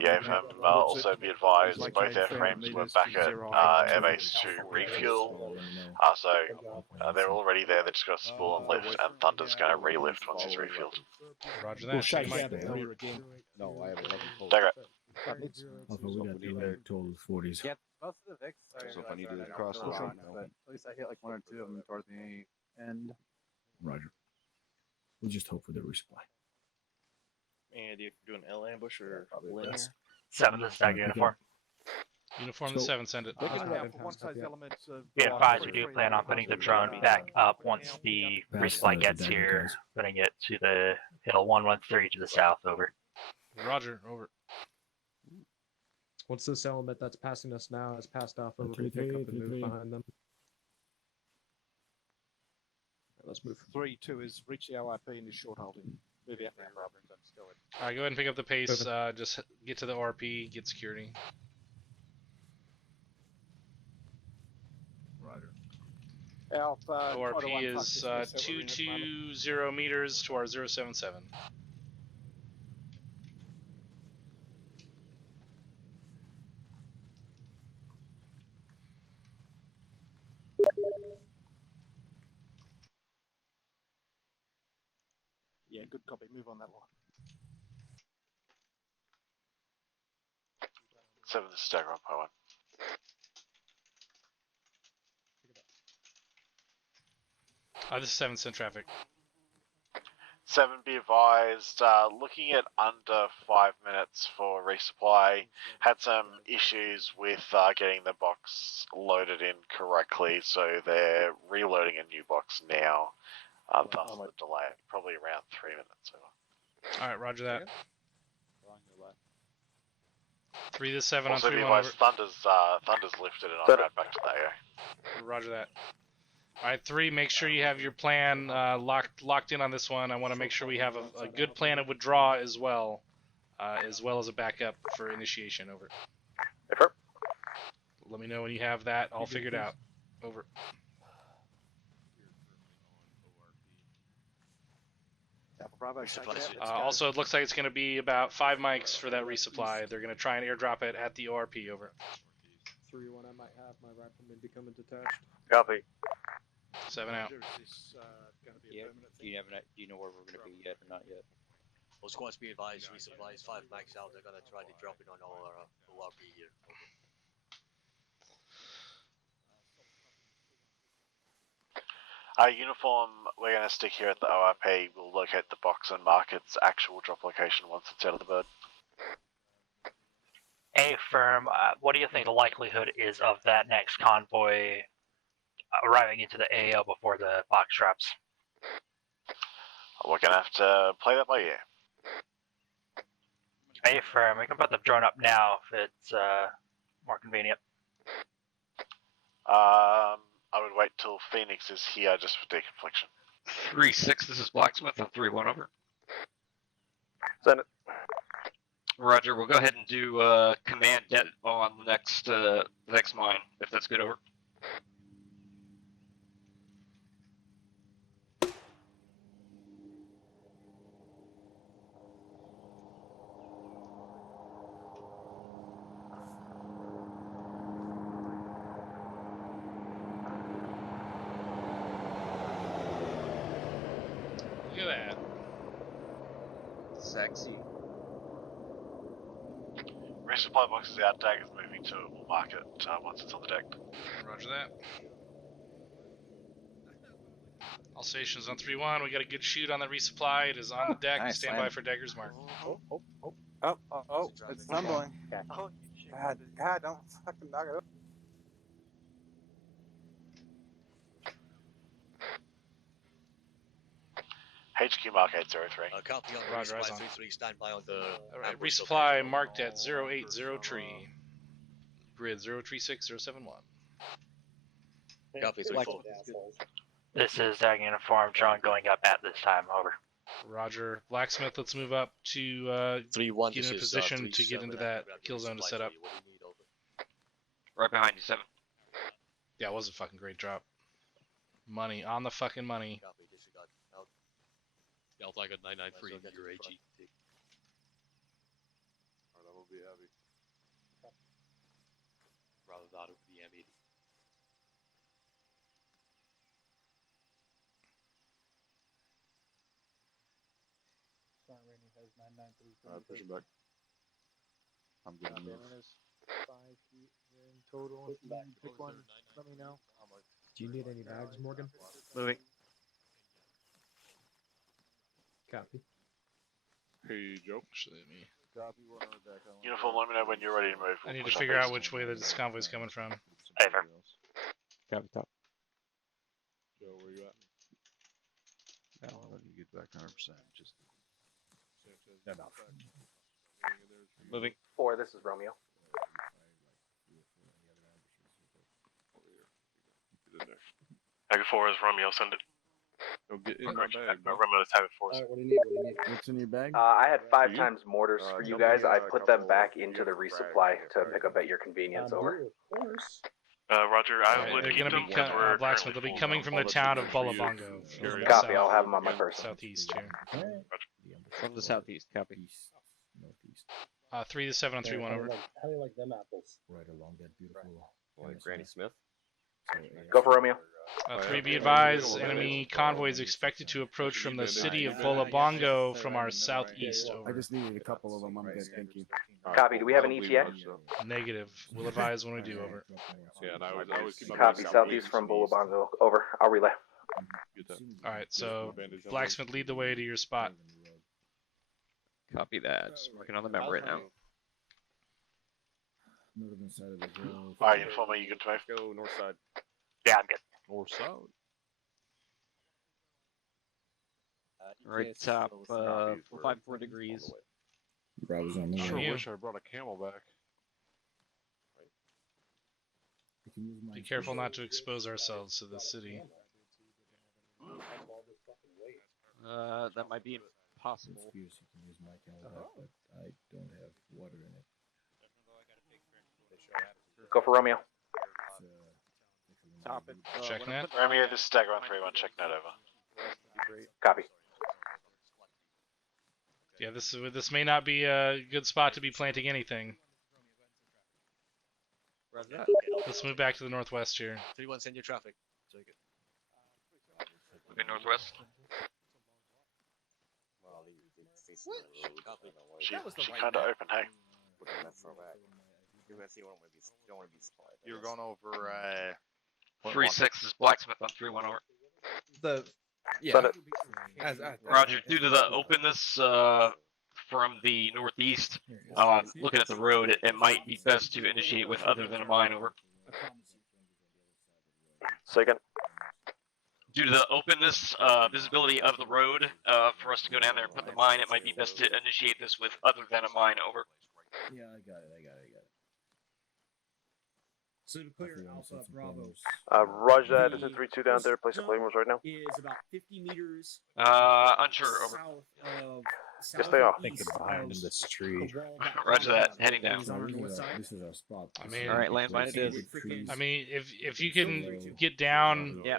Yeah, also be advised, both airframes were back at airbase to refuel. So they're already there, they just got to spool and lift, and Thunder's going to relift once he's refueled. Roger that. Tango Mike. No, I have 11 total. Dagger. Alpha, we got 11 total 40s. Yep, most of the Vicks are So if I need to cross the line, but at least I hit like 1 or 2 of them towards the end. Roger. We'll just hope for the resupply. And you do an L ambush or linear? 7, this is Dagger uniform. Uniform the 7, send it. Be advised, we do plan on putting the drone back up once the resupply gets here, putting it to the hill 113 to the south, over. Roger, over. Once this element that's passing us now has passed off, over, we pick up and move behind them. Let's move. 3-2 is reach the ORP and is short holding. Move out now. Alright, go ahead and pick up the pace. Just get to the ORP, get security. Roger. Alpha. ORP is 220 meters to our 077. Yeah, good copy. Move on that line. 7, this is Dagger on point 1. This is 7, send traffic. 7, be advised, looking at under 5 minutes for resupply, had some issues with getting the box loaded in correctly, so they're reloading a new box now. Thus the delay, probably around 3 minutes. Alright, roger that. 3 to 7 also on 3 be 1 advised, Thunder's lifted and I'm right back to that area. Roger that. All right, 3. Make sure you have your plan locked in on this one. I want to make sure we have a good plan of withdraw as well as a backup for initiation. Over. Affirm. Let me know when you have that all figured out. Over. Also, it looks like it's going to be about 5 mics for that resupply. They're going to try and airdrop it at the ORP. Over. 3-1, I might have my rifleman becoming detached. Copy. 7 out. Do you know where we're going to be yet or not yet? All squads be advised, resupplies 5 max out. They're gonna try to drop it on our ORP here. Uniform, we're going to stick here at the ORP. We'll locate the box and mark its actual drop location once it's out of the bird. Affirm, what do you think the likelihood is of that next convoy arriving into the AO before the box drops? We're going to have to play that by ear. Affirm, we can put the drone up now if it's more convenient. I would wait till Phoenix is here just for deconfliction. 3-6, this is Blacksmith on 3-1, over. Send it. Roger, we'll go ahead and do command det on the next mine, if that's good, over. Look at that. Sexy. Resupply box is out, Dagger's moving to it. We'll mark it once it's on the deck. Roger that. All stations on 3-1. We got a good shoot on the resupply. It is on the deck. Nice, Stand by for Dagger's mark. Oh, it's tumbling. Okay. God, don't fucking knock it up. HQ mark 803. Copy on the Roger, resupply eyes on. 3-3. Stand by on the. Alright, resupply marked at 080 tree. Grid 036071. Copy 3-4. This is Dagger Uniform, drone going up at this time, over. Roger. Blacksmith, let's move up to 3-1. get in a position to get into that kill zone to set up. Right behind you, 7. Yeah, it was a fucking great drop. Money, on the fucking money. Copy, disregard. Delta, I got 993 in your AG. That will be heavy. Rather that would be M80. Rainy has 993. Push it back. I'm good. Is 5 feet in total. If you pick one, let me know. Do you need any bags, Morgan? Moving. Copy. Hey, Joe. Actually, let me. Uniform, let me know when you're ready to move. I need to figure out which way this convoy's coming from. Affirm. Copy, top. Joe, where you at? I'll let you get back 100%. Just enough. Moving. 4, this is Romeo. Dagger 4 is Romeo, send it. Go get in my bag, bro. Romeo, let's have it for us. What do you need? What do you need? What's in your bag? I had 5 times mortars for you guys. I put them back into the resupply to pick up at your convenience. Over. Of course. Roger, I would They're keep going to them be because we're Blacksmith. They'll be coming from the town of Bullabongo. Copy. I'll have them on my person. Southeast here. From the southeast, copy. Northeast. 3 to 7 on 3-1, over. How do you like them apples? Right along that beautiful. Granny Smith. Go for Romeo. 3, be advised, enemy convoy is expected to approach from the city of Bullabongo from our southeast. I Over. just needed a couple of them. I'm good. Thank you. Copy. Do we have an ETA? Negative. We'll advise when we do. Over. Yeah, and I always keep my Copy. bag Southeast from Bullabongo. Over. I'll relay. All right, so Blacksmith, lead the way to your spot. Copy that. Just working on the map right now. Northern side of the grove. Alright, Uniform, are you good to move? Go north side. Yeah, I'm good. North side. Right top, 454 degrees. Bravo's on the Sure way. wish I brought a camel back. Be careful not to expose ourselves to the city. That might be impossible. Excuse, you can use my camera, but I don't have water in it. Go for Romeo. Top it. Check net. Romeo, this is Stagger on 3-1. Check net over. Copy. Yeah, this may not be a good spot to be planting anything. Let's move back to the northwest here. 3-1, send your traffic. Take it. Okay, northwest. She kind of open, hey? You're going over 3-6 is blacksmith on 3-1 over. the yeah. Roger, due to the openness from the northeast, looking at the road, it might be best to initiate with other than a mine over. Second. Due to the openness, visibility of the road, for us to go down there and put the mine, it might be best to initiate this with other than a mine over. Yeah, I got it. So to clear Alpha Bravo. Roger that. This is 3-2 down there. Place of claymores right now. Is about 50 meters. Unsure, over. Yes, they are. Thinking behind in this tree. Roger that. Heading down. This is our spot. I mean, All right, landmine it is. I mean, if you can get down, Yeah.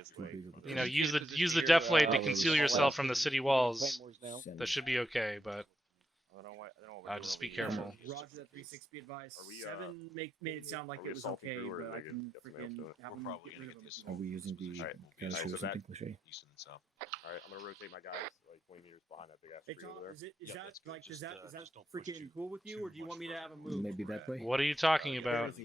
you know, use the deflate to conceal yourself from the city walls. That should be okay, but just be careful. Roger that 3-6 be advised. 7 made it sound like it was okay, but I can freaking have them get rid of them. Are we using the guys or something cliche? Alright, I'm gonna rotate my guys like 20 meters behind that big ass Hey tree Tom, over there. is that freaking cool with you, or do you want me to have them move? Maybe that way. What are you talking about?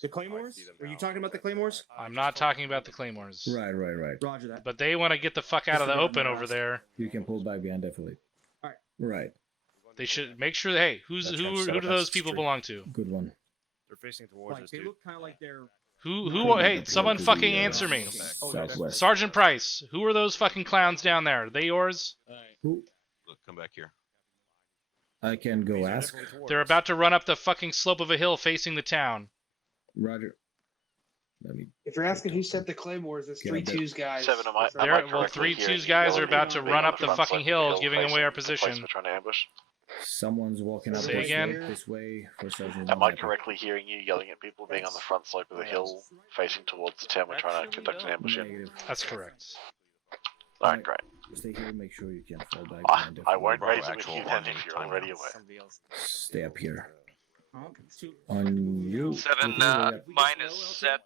The claymores? Are you talking about the claymores? I'm not talking about the claymores. Right. Roger that. But they want to get the fuck out of the open over there. You can pull back behind deflate. Alright. Right. They should make sure. Hey, who do those people belong to? Good one. They're facing towards Like us, they dude. look kind of like they're. Who? Hey, someone fucking answer me. Southwest. Sergeant Price, who are those fucking clowns down there? Are they yours? Who? Look, come back here. I can go ask. They're about to run up the fucking slope of a hill facing the town. Roger. Let me. If you're asking who sent the claymores, it's 3-2's guys. 7 of my. Well, 3-2's guys are about to run up the fucking hill, giving away our position. We're trying to ambush. Someone's walking up Say this again? way, this way for Sergeant. Am I correctly hearing you yelling at people being on the front slope of the hill, facing towards the town we're trying to conduct an ambush in? Negative. That's correct. Alright, great. Stay here. Make sure you can fall back. behind I deflate. won't raise it with you then if you're already away. Stay up here. On you. 7, mine is set.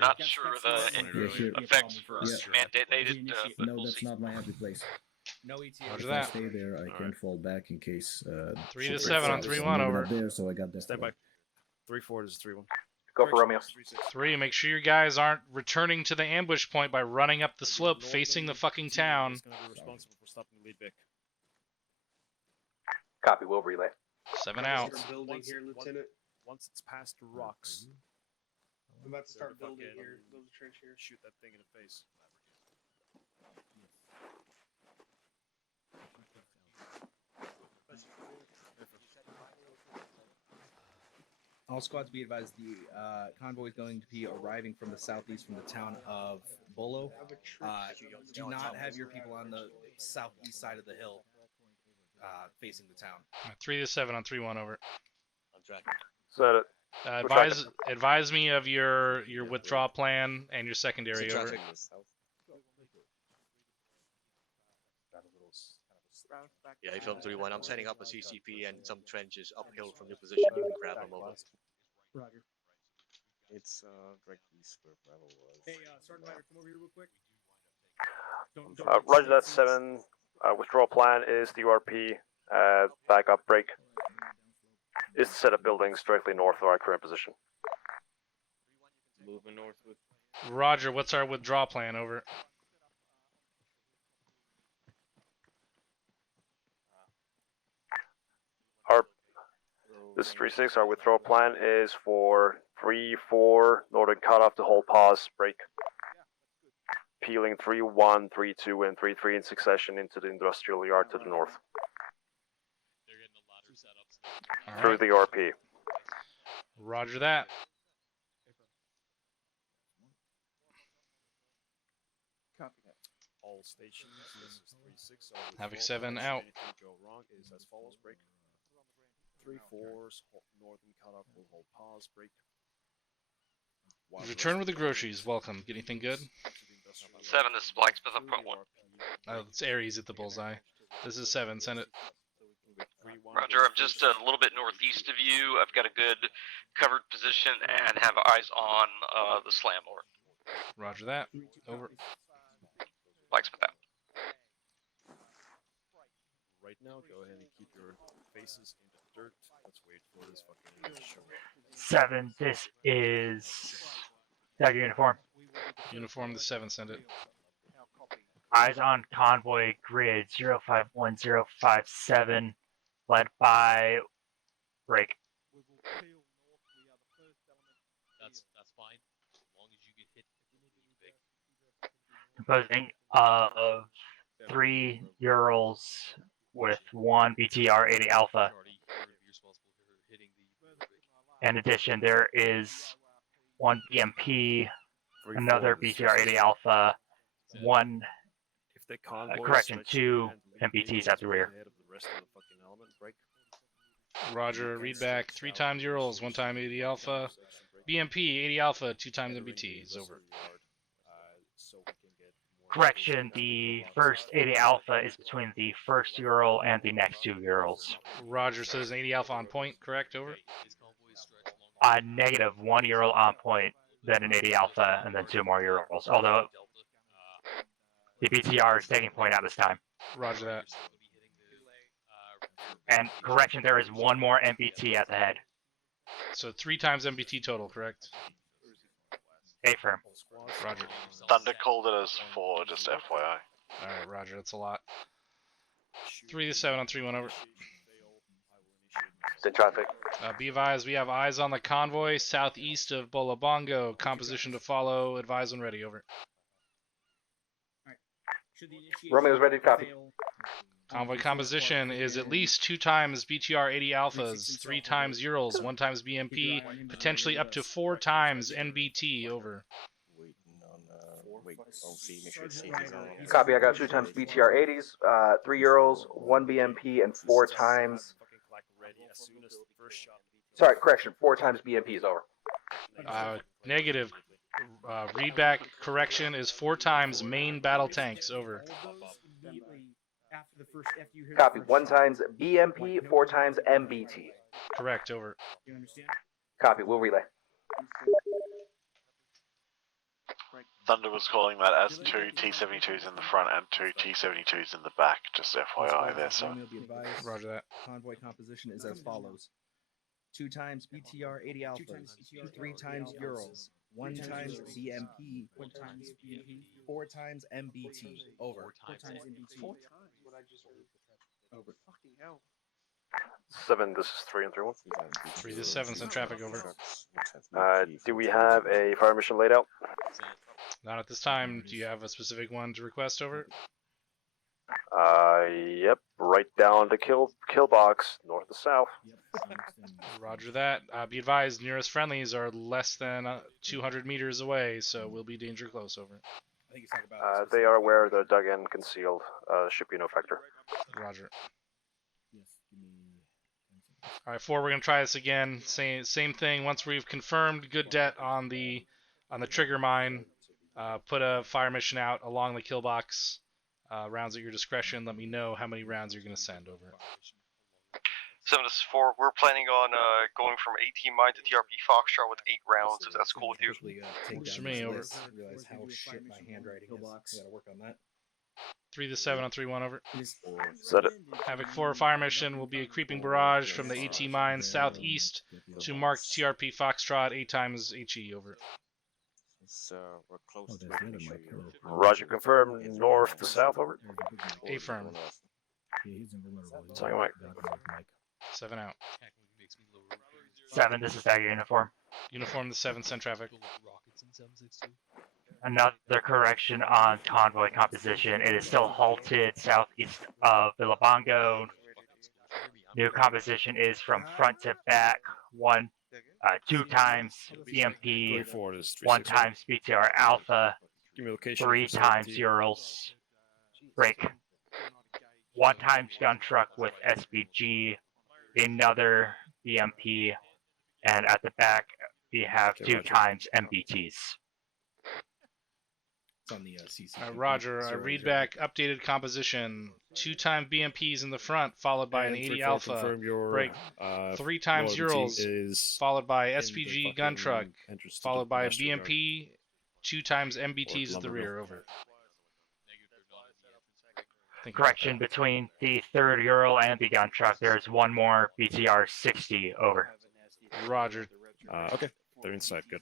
Not sure the effects for mandated. No, that's not my happy place. No ETA. Roger If I that. stay there, I can fall back in case. 3 to 7 on 3-1 over. There, so I got that. Stand by. 3-4 is 3-1. Go for Romeo. 3, make sure your guys aren't returning to the ambush point by running up the slope facing the fucking town. Is gonna be responsible for stopping the lead Vic. Copy. We'll relay. 7 out. Building here, Lieutenant. Once it's past the rocks, I'm about to start building here. Build a trench here. shoot that thing in the face. All squads be advised, the convoy is going to be arriving from the southeast from the town of Bolo. Do not have your people on the southeast side of the hill facing the town. 3 to 7 on 3-1 over. I'm tracking. Set it. Advise me of your withdrawal plan and your secondary Send over. traffic. Yeah, I filmed 3-1. I'm setting up a CCP and some trenches uphill from your position. You can grab them over. Roger. It's right east where Bravo was. Hey, Sergeant Ryder, come over here real quick. Roger that 7. Withdrawal plan is the URP. Backup break is to set up buildings directly north of our current position. Moving north with. Roger, what's our withdrawal plan over? This is 3-6. Our withdrawal plan is for 3-4 northern cutoff to hold pause break. Peeling 3-1, 3-2, and 3-3 in succession into the industrial yard to the north. Through the RP. Roger that. all stations. This is 3-6. Havoc 7 out. Anything go wrong is as follows. Break. 3-4s. Northern cutoff will hold pause. Break. Return with the groceries. Welcome. Get anything good? 7, this is Blacksmith on point 1. It's Aries at the bullseye. This is 7. Send it. Roger, I'm just a little bit northeast of you. I've got a good covered position and have eyes on the slam lord. Roger that. Over. Blacksmith out. Right now, go ahead and keep your faces in the dirt. Let's wait for this fucking show. 7, this is Dagger Uniform. Uniform the 7, send it. Eyes on convoy grid 051057, led by Break. That's fine, as long as you get hit. Composing of 3 Urals with 1 BTR 80 Alpha. In addition, there is 1 BMP, another BTR 80 Alpha, 1 correction, 2 MBTs at the rear. Roger, read back 3 times Urals, 1 time 80 Alpha. BMP, 80 Alpha, 2 times MBTs. Over. Correction, the first 80 Alpha is between the first Ural and the next 2 Urals. Roger says 80 Alpha on point, correct? Over. Negative, 1 Ural on point, then an 80 Alpha, and then 2 more Urals. Although the BTR is taking point at this time. Roger that. And correction, there is 1 more MBT at the head. So 3 times MBT total, correct? Affirm. Roger. Thunder called it as 4, just FYI. Alright, Roger, that's a lot. 3 to 7 on 3-1 over. It's in traffic. Be advised, we have eyes on the convoy southeast of Bolobongo. Composition to follow. Advise when ready. Over. Romeo's ready to copy. Convoy composition is at least 2 times BTR 80 Alphas, 3 times Urals, 1 times BMP, potentially up to 4 times NBT. Over. Copy, I got 2 times BTR 80s, 3 Urals, 1 BMP, and 4 times... Sorry, correction, 4 times BMP is over. Negative. Readback correction is 4 times main battle tanks. Over. Copy, 1 times BMP, 4 times MBT. Correct. Over. Copy, we'll relay. Thunder was calling that as 2 T-72s in the front and 2 T-72s in the back, just FYI there, so. Roger that. Convoy composition is as follows. 2 times BTR 80 Alphas, 3 times Urals, 1 times BMP, 4 times MBT. Over. 4 times MBT. 4 times what I just heard. Over. Fucking hell. 7, this is 3 and 3-1. 3 to 7, send traffic. Over. Do we have a fire mission laid out? Not at this time. Do you have a specific one to request? Over. Yep, right down the kill box, north to south. Roger that. Be advised, nearest friendlies are less than 200 meters away, so we'll be danger close. Over. They are aware they're dug in, concealed. Should be no factor. Roger. Alright, 4, we're going to try this again. Same thing. Once we've confirmed good debt on the trigger mine, put a fire mission out along the kill box. Rounds at your discretion. Let me know how many rounds you're going to send. Over. 7 to 4, we're planning on going from 18 mine to TRP Foxtrot with 8 rounds, if that's cool with you. Works for me. Over. Realize how shit my handwriting is. Gotta work on that. 3 to 7 on 3-1. Over. Set it. Havoc 4 fire mission will be a creeping barrage from the AT mine southeast to marked TRP Foxtrot 8 times HE. Over. We're close to Roger, confirm. North to south. Over. Affirm. Sorry, Mike. 7 out. 7, this is Dagger Uniform. Uniform the 7, send traffic. Another correction on convoy composition. It is still halted southeast of Billabongo. New composition is from front to back. 2 times BMP, 1 times BTR Alpha, 3 times Urals, break. 1 times gun truck with SBG, another BMP, and at the back we have 2 times MBTs. It's on the CC. Roger. I read back updated composition. 2 times BMPs in the front, followed by an 80 Alpha. Confirm your, Break. 3 times loyalty Urals, is followed by in the SPG gun truck, fucking entrance to the followed by industrial BMP, 2 times MBTs at the lumber rear. mill. Over. Correction, between the 3rd Ural and the gun truck, there's 1 more BTR 60. Over. Roger. Okay, they're inside. Good.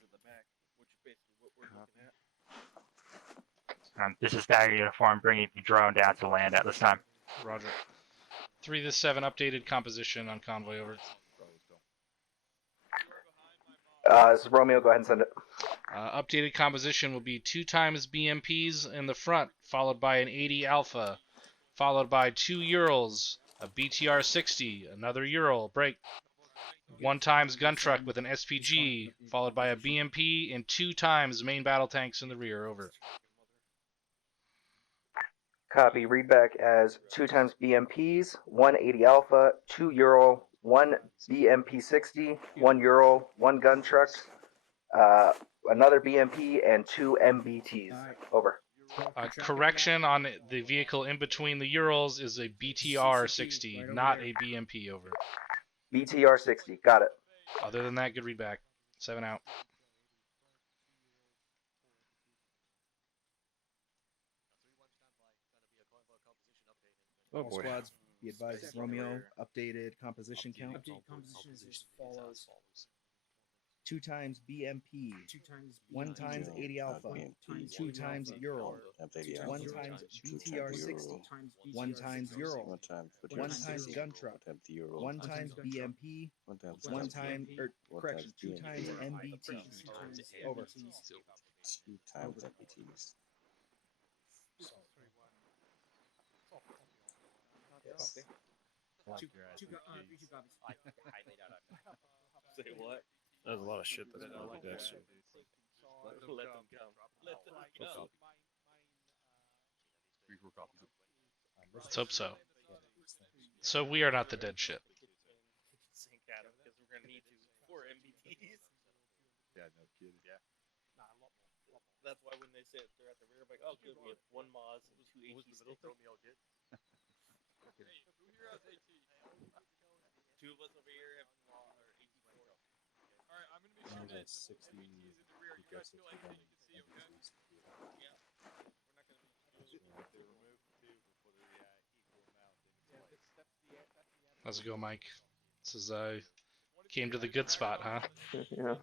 This is Dagger Uniform, bringing the drone down to land at this time. Roger. 3 to 7 updated composition on convoy. Over. This is Romeo. Go ahead and send it. Updated composition will be 2 times BMPs in the front, followed by an 80 Alpha, followed by 2 Urals, a BTR 60, another Ural, break. 1 times gun truck with an SPG, followed by a BMP, and 2 times main battle tanks in the rear. Over. Copy. Read back as 2 times BMPs, 180 Alpha, 2 Ural, 1 BMP 60, 1 Ural, 1 gun truck, another BMP, and 2 MBTs. Over. Correction on the vehicle in between the Urals is a BTR 60, not a BMP. Over. BTR 60. Got it. Other than that, good read back. 7 out. All squads, be advised, Romeo, updated composition count. Updated composition is as follows. 2 times BMP, 1 times 80 Alpha, 2 times Ural, 1 times BTR 60, 1 times Ural, 1 times gun truck, 1 times BMP, 1 time, correction, 2 times MBT. Over. 2 times MBTs. Two copies. Say what? There's a lot of shit that's on the deck. So. Let them come. Let them come. Let's hope so. So we are not the dead shit. Sync at them because we're gonna need to 4 MBTs. Yeah, no kidding. Yeah. That's why when they said they're at the rear, I'm like, oh good, we have 1 Moz, 2 AT sticks. Romeo good. 2 of us over here have AT4. Alright, I'm gonna make sure that 60 MBT's in the rear. You guys feel anything you can see, okay? Yeah. We're not gonna be remove 2 before the equal amount. How's it go, Mike? This is came to the good spot, huh? Yeah.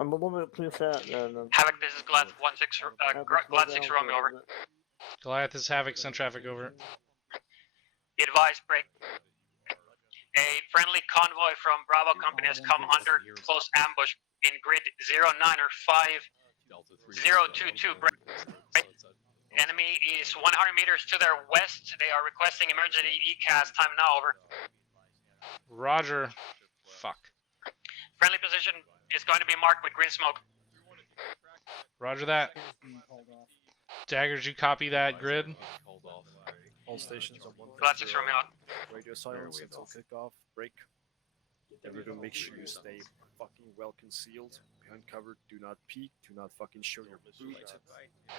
I'm a little bit pleased that. Havoc, this is Goliath 6 Romeo. Over. Goliath is Havoc. Send traffic. Over. Be advised, break. A friendly convoy from Bravo Company has come under close ambush in grid 09 or 5022. Break. Enemy is 100 meters to their west. They are requesting emergency ECAS. Time now. Over. Roger. Fuck. Friendly position is going to be marked with green smoke. Roger that. Daggers, you copy that grid? All stations on 1. Goliath 6 Romeo. Radio silence until kickoff. Break. Everyone make sure you stay fucking well concealed. Behind cover. Do not peek. Do not fucking show your boot.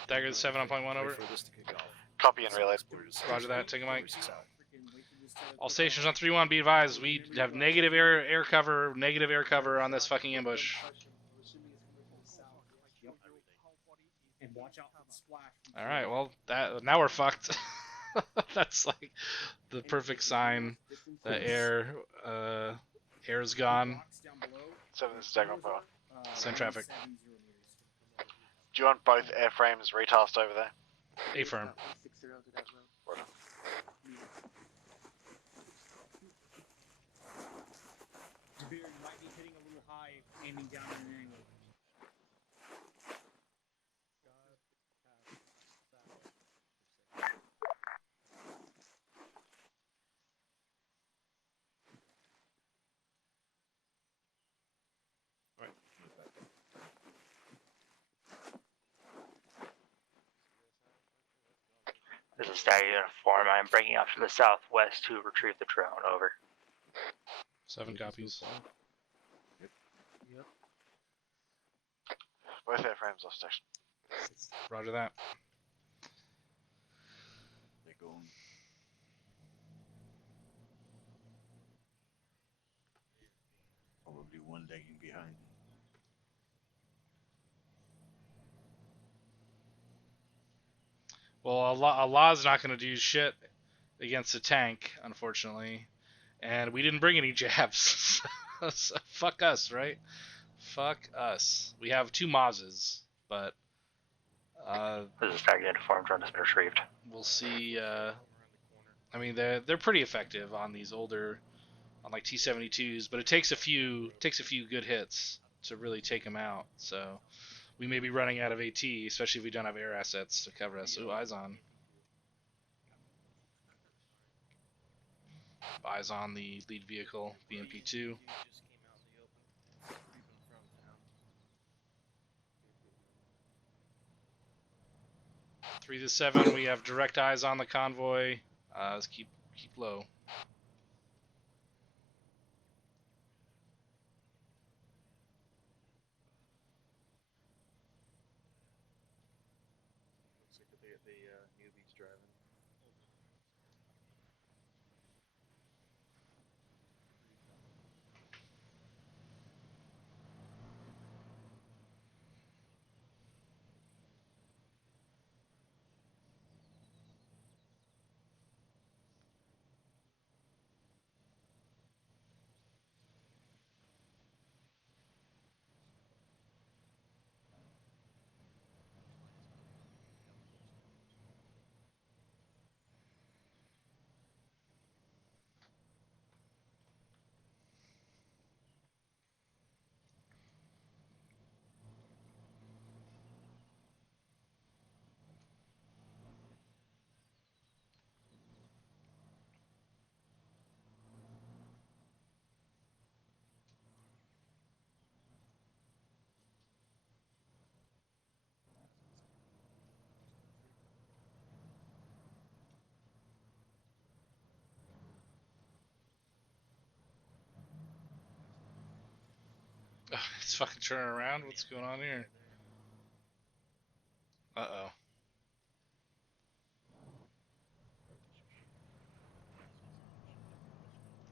Dagger 7 on point 1. Over. For this to kick off. Copy and relay. Roger that. Take a mic. All stations on 3-1, be advised, we have negative air cover on this fucking ambush. And watch out for the splash. Alright, well, now we're fucked. That's like the perfect sign that air's gone. 7 is Dagger Power. Send traffic. Do you want both airframes retasked over there? A-firm. Jabir, you might be hitting a little high, aiming down at an angle. This This is Stag Uniform. I am breaking off to the southwest to retrieve the drone. Over. 7 copies. Both airframes off station. Roger that. They're going. Probably one lagging behind. Well, Allah's not going to do shit against the tank, unfortunately. And we didn't bring any jabs. So fuck us, right? Fuck us. We have 2 Mazes, but... This is Stag Uniform. Drone has been retrieved. We'll see. I mean, they're pretty effective on these older, on like T-72s, but it takes a few good hits to really take them out. So we may be running out of AT, especially if we don't have air assets to cover us. Ooh, eyes on. Eyes on the lead vehicle, BMP-2. 3 to 7, we have direct eyes on the convoy. Let's keep low. Looks like the newbies driving. Oh, it's fucking turning around. What's going on here? Uh-oh.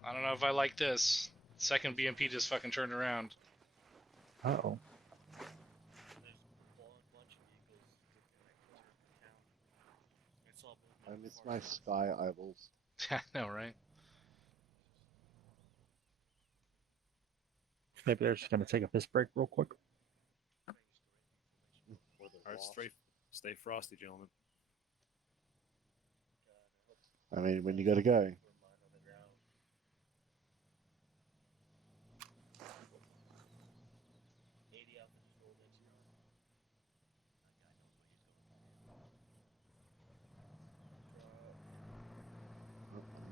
I don't know if I like this. Second BMP just fucking turned around. Uh-oh. I miss my sky eyeballs. I know, right? Maybe they're just gonna take a piss break real quick. Alright, stay frosty, gentlemen. I mean, when you gotta go.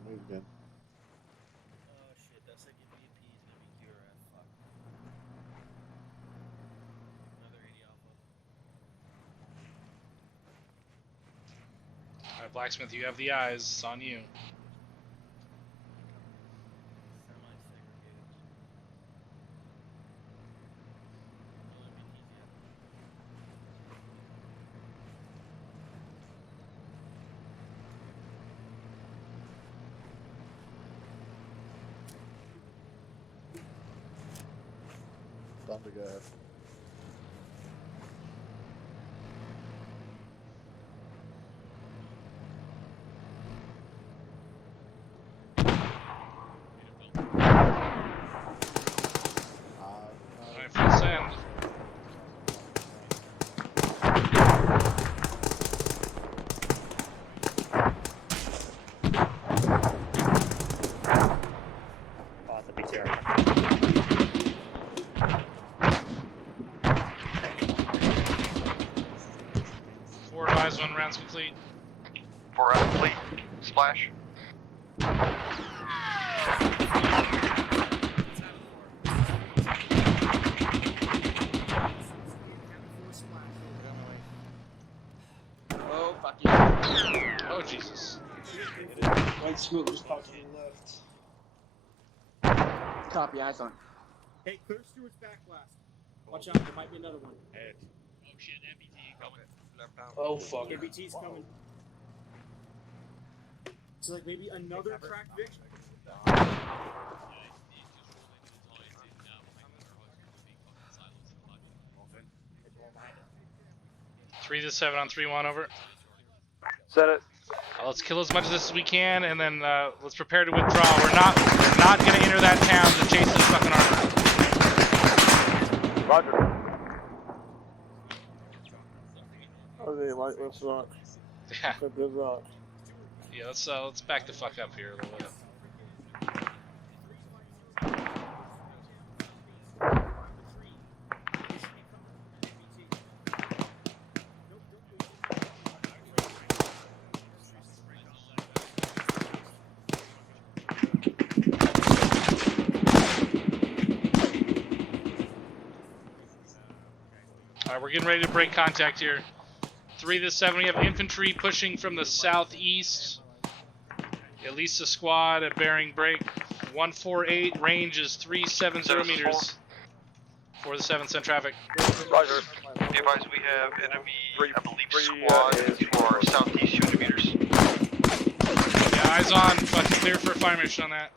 Move again. Oh shit, that second BMP is gonna be QRF. Fuck. Another 80 alpha. Alright, Blacksmith, you have the eyes. It's on you. Time to go. Alright, full send. Oh, the BTR. Four advised, 1 round's complete. 4 rounds complete. Splash. Oh, fuck you. Oh, Jesus. White smoke just popped to the left. Copy, eyes on. Hey, clear Stewart's back blast. Watch out, there might be another one. Oh shit, MBT coming. Oh fuck. KBT's coming. It's like maybe another cracked Vic. 3 to 7 on 3-1 over. Set it. Let's kill as much of this as we can, and then let's prepare to withdraw. We're not going to enter that town to chase this fucking armor. Roger. Okay, like let's rock. Yeah. Good rock. Yeah, let's back the fuck up here a little bit. Alright, we're getting ready to break contact here. 3 to 7, we have infantry pushing from the southeast. At least a squad at bearing break. 148, range is 370 meters. 4 to 7, send traffic. Roger. Be advised, we have enemy, I believe, squad for southeast 200 meters. Yeah, eyes on. Fucking clear for a fire mission on that.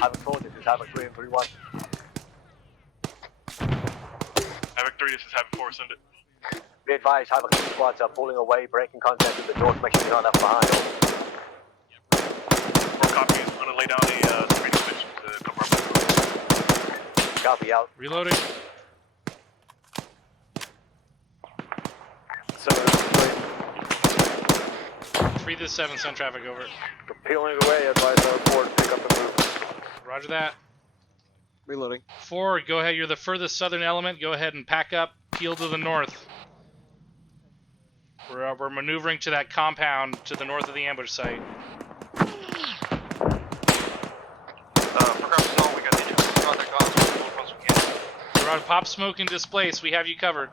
Havoc 4, this is Havoc 3 and 3-1. Havoc 3, this is Havoc 4, send it. Be advised, Havoc squads are pulling away, breaking contact with the north, make sure you're not left behind. 4 copy, I'm gonna lay down a speed switch to cover up. Copy out. Reloading. 3 to 7, send traffic over. Peeling away, advise our 4 to pick up and move. Roger that. Reloading. 4, go ahead. You're the furthest southern element. Go ahead and pack up. Peel to the north. We're maneuvering to that compound to the north of the ambush site. We got the contact on us as close as we can. We're on pop smoke and displace. We have you covered.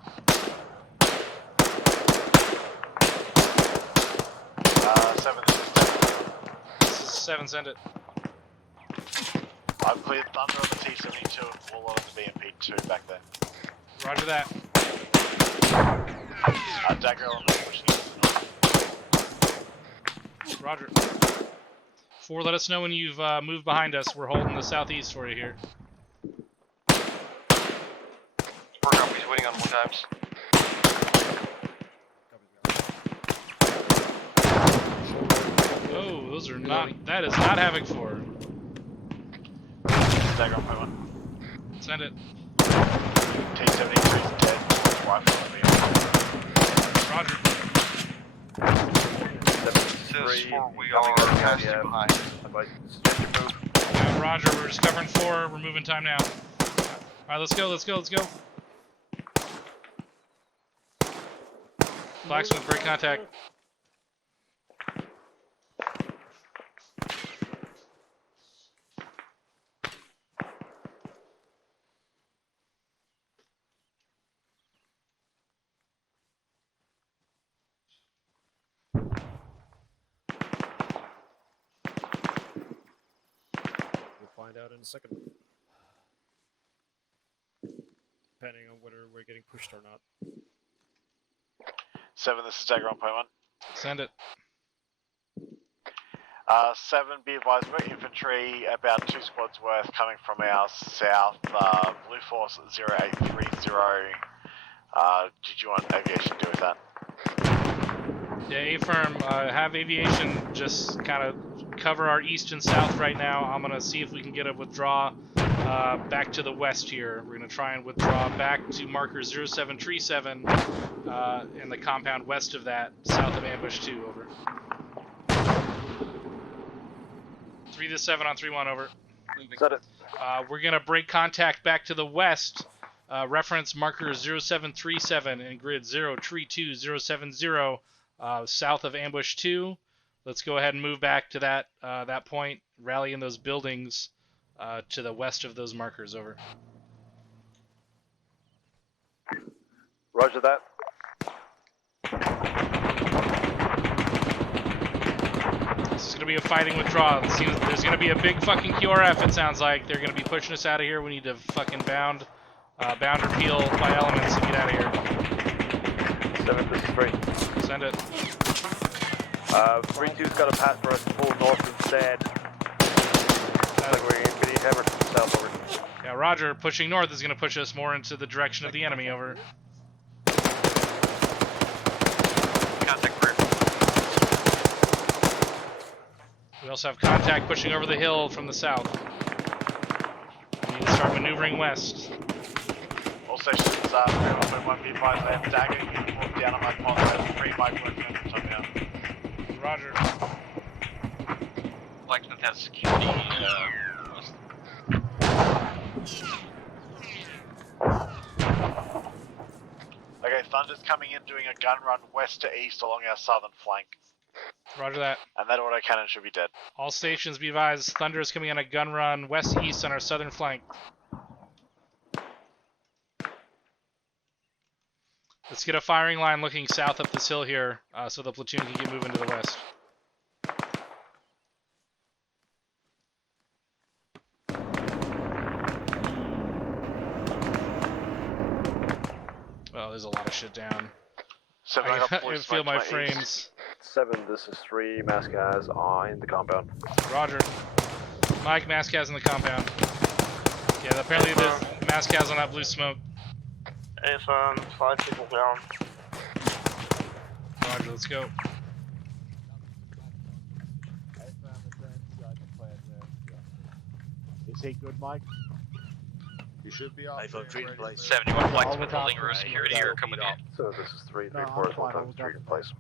7, this is 10. This is 7, send it. I've cleared Thunder on the T-72 and Wall on the BMP-2 back there. Roger that. Dagger on the push. Roger. 4, let us know when you've moved behind us. We're holding the southeast for you here. 4 copies, waiting on 1 times. Oh, those are not. That is not Havoc 4. Dagger on point 1. Send it. T-73 is dead. Rifle on me. Roger. 3, we are past you behind. Yeah, Roger, we're just covering 4. We're moving time now. Alright, let's go, let's go, let's go. Blacksmith, break contact. Find out in a second. Depending on whether we're getting pushed or not. 7, this is Dagger on point 1. Send it. 7, be advised, we're infantry, about 2 squads worth coming from our south, Blue Force 0830. Did you want aviation to do with that? Yeah, A-firm, have aviation just kind of cover our east and south right now. I'm going to see if we can get a withdraw back to the west here. We're going to try and withdraw back to marker 0737 in the compound west of that, south of ambush 2, over. 3 to 7 on 3-1, over. Set it. We're going to break contact back to the west. Reference marker 0737 and grid 032070 south of ambush 2. Let's go ahead and move back to that point, rally in those buildings to the west of those markers, over. Roger that. This is going to be a fighting withdrawal. There's going to be a big fucking QRF, it sounds like. They're going to be pushing us out of here. We need to fucking bound repeal by elements and get out of here. 7, this is 3. Send it. 3-2's got a path for us to pull north instead. Looks like we're getting hammered from the south, over. Yeah, Roger. Pushing north is going to push us more into the direction of the enemy, over. Contact rear. We also have contact pushing over the hill from the south. We need to start maneuvering west. All stations, 3-1, be advised they have dagger. You can walk down on my pod, there's 3 bike workmen coming out. Roger. Blacksmith has security. Okay, Thunder's coming in doing a gun run west to east along our southern flank. Roger that. And that autocannon should be dead. All stations be advised, Thunder is coming on a gun run west-east on our southern flank. Let's get a firing line looking south up this hill here, so the platoon can get moving to the west. Oh, there's a lot of shit down. 7, I can feel my frames. 7, this is 3. Mascaz in the compound. Roger. Mike, Mascaz in the compound. Yeah, apparently there's Mascaz on that blue smoke. AFM, 5 people down. Roger, let's go. Is he good, Mike? You should be off. 71 Blacksmith holding road security or come with you. So this is 3, 3, 4, 1 time retreat in place.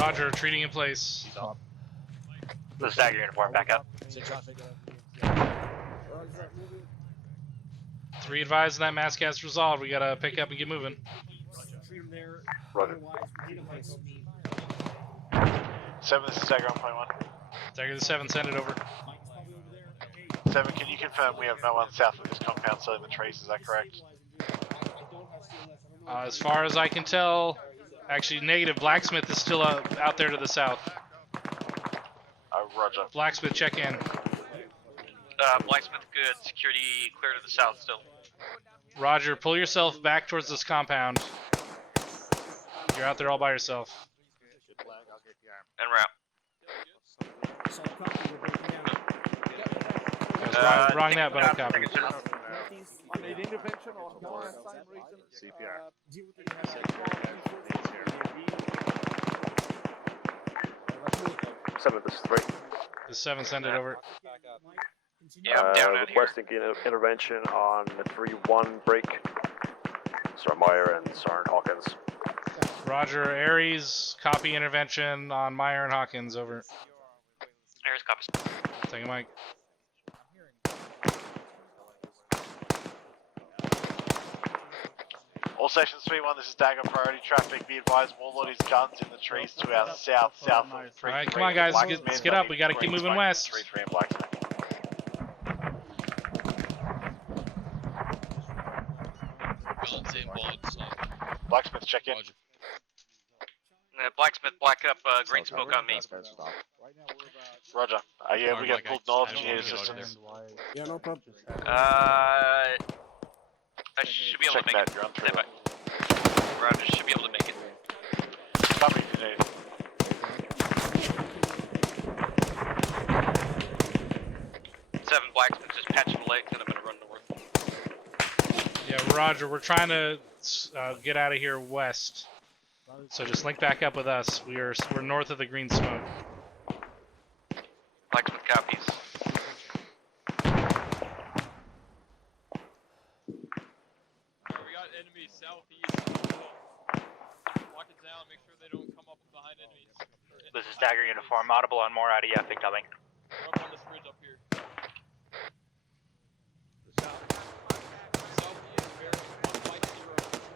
Roger, retreating in place. The stagger uniform back up. 3 advised that Mascaz resolved. We gotta pick up and get moving. Roger. 7, this is Dagger on point 1. Dagger the 7, send it over. 7, can you confirm we have no one south of this compound selling the trees, is that correct? As far as I can tell, actually negative. Blacksmith is still out there to the south. Roger. Blacksmith, check in. Blacksmith good. Security clear to the south still. Roger, pull yourself back towards this compound. You're out there all by yourself. En route. Wrong net, but I copy. Need intervention on clandestine region. CPR. 7, this is 3. The 7, send it over. Yeah, I'm down out here. Requesting intervention on the 3-1 break. Sergeant Meyer and Sergeant Hawkins. Roger, Aries, copy intervention on Meyer and Hawkins, over. Aries copies. Second Mike. All stations 3-1, this is Dagger priority traffic. Be advised, Warlord is guns in the trees to our south of 3. Alright, come on guys, let's get up. We gotta keep moving west. 3-3 and Blacksmith. Blacksmith, check in. Blacksmith, black up, green smoke on me. Roger. Yeah, we got pulled north and you need assistance. Yeah, no problem. I should be able to make it. You're on Stand by. Roger, should be able to make it. Copy if you need. Seven Blacksmith just patching the legs and I'm gonna run north. Yeah, Roger, we're trying to get out of here west. So just link back up with us. We're north of the green smoke. Blacksmith copies. enemies southeast. Lock it down, make sure they don't come up behind enemies. This is Dagger Uniform, audible on more IDF incoming. We're up on this ridge up here. Southeast bearing 150,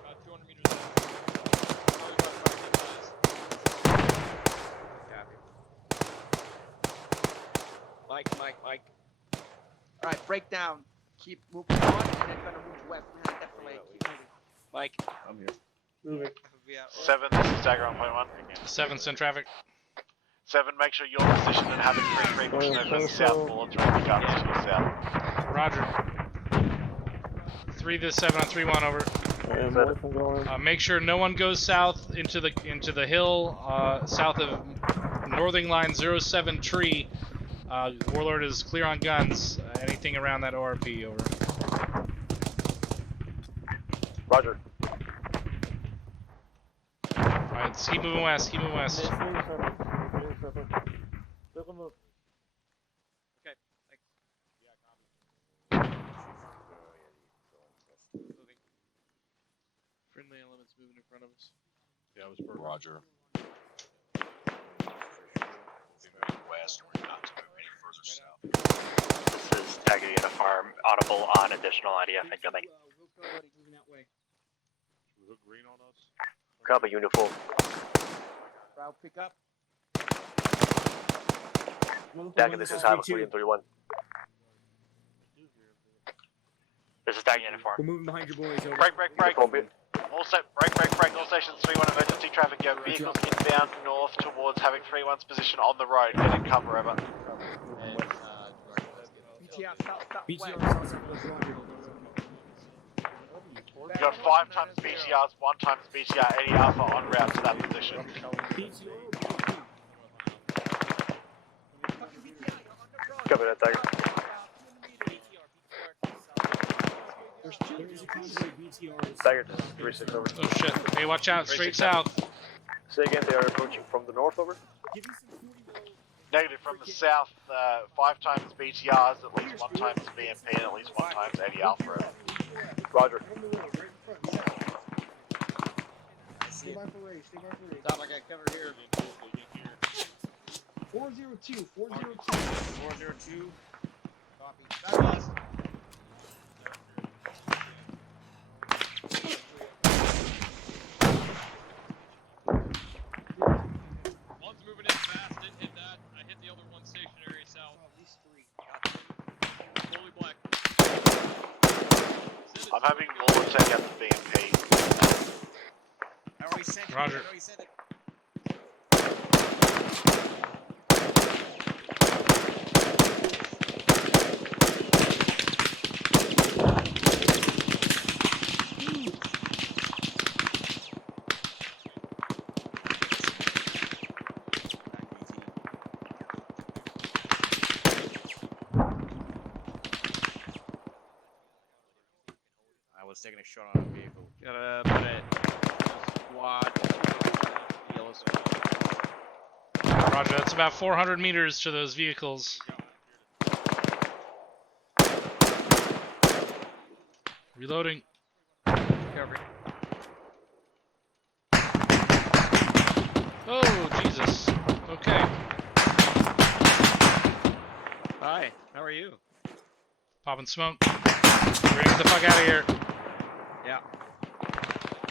about 200 meters out. Sorry about that, guys. Mike. Alright, break down. Keep moving on, and then gonna move west, man. Definitely keep moving. Mike. I'm here. Moving. 7, this is Dagger on point 1. 7, send traffic. 7, make sure you're positioned and have a 3-3 pushing over to the south wall and trying to pick up to the south. Roger. 3 to 7 on 3-1 over. Make sure no one goes south into the hill south of northern line 07 tree. Warlord is clear on guns. Anything around that ORP, over. Roger. Alright, let's keep moving west, keep moving west. Okay, thanks. Moving. Friendly elements moving in front of us. Yeah, it was perfect. Roger. West, we're not to move any further south. This is Dagger Uniform, audible on additional IDF incoming. Moving that way. We hook green on us? Copy, uniform. Route pick up. Dagger, this is Havoc 3 and 3-1. This is Dagger Uniform. We're moving behind your boys, over. Break. Also, break. All stations 3-1 emergency traffic. You have vehicles inbound north towards Havoc 3-1's position on the road. Get in cover, over. BTR south, BTR southwest. south. You got 5 times BTRs, 1 times BTR, Eddie Alpha en route to that position. Copy that, Dagger. There is a convoy BTR. Dagger, 3-6 over. Oh shit. Hey, watch out, straight south. Say again, they are approaching from the north, over. Negative from the south, 5 times BTRs, at least 1 times BMP, and at least 1 times Eddie Alpha, over. Roger. Stay by for race. Top, I got cover here. 402. 402. Copy. One's moving in fast, didn't hit that. I hit the other one stationary south. At least 3. Fully black. I'm having Warlord take out the BMP. Roger. I was taking a shot on a vehicle. Gotta put it. Squad. Yellow squad. Roger, that's about 400 meters to those vehicles. Reloading. Recovery. Oh, Jesus. Okay. Hi, how are you? Popping smoke. We're gonna get the fuck out of here. Yeah.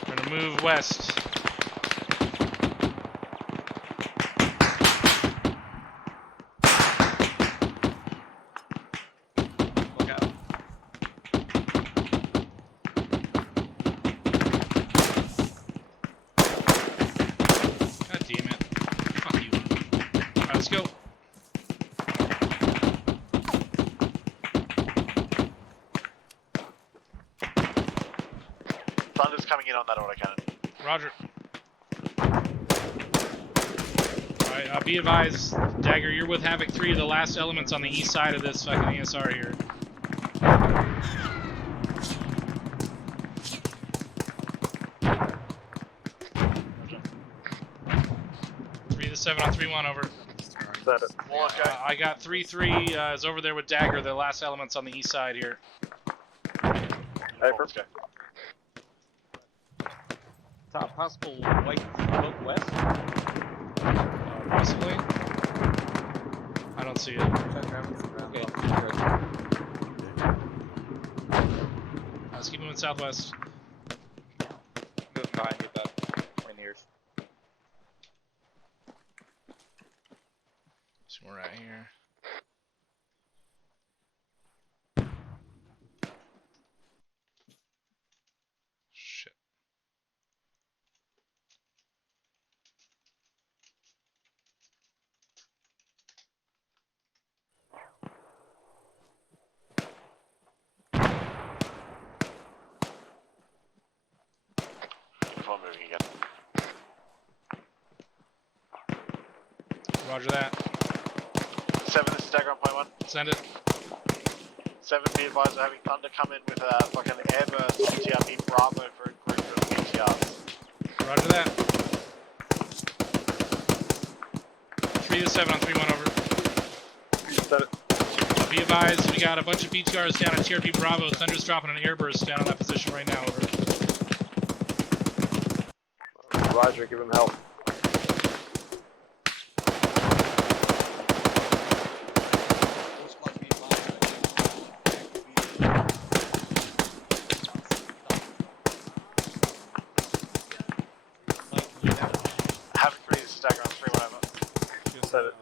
We're gonna move west. Look out. God damn it. Fuck you. Alright, let's go. Thunder's coming in on that autocannon. Roger. Alright, be advised, Dagger, you're with Havoc 3, the last elements on the east side of this fucking ESR here. Three to 7 on 3-1, over. I got 3-3 is over there with Dagger, the last elements on the east side here. Hey, perfect. Top possible white smoke west. Possibly. I don't see it. Okay. Let's keep moving southwest. Moving behind you about 20 meters. So we're right here. Shit. Before moving again. Roger that. 7, this is Dagger on point 1. Send it. 7, be advised we're having Thunder come in with a fucking airburst on TRP Bravo for a group of BTRs. Roger that. 3 to 7 on 3-1 over. Be advised, we got a bunch of BTRs down at TRP Bravo. Thunder's dropping an airburst down on that position right now, over. Roger, give him help. Havoc 3, this is Dagger on 3-1 over. Set it.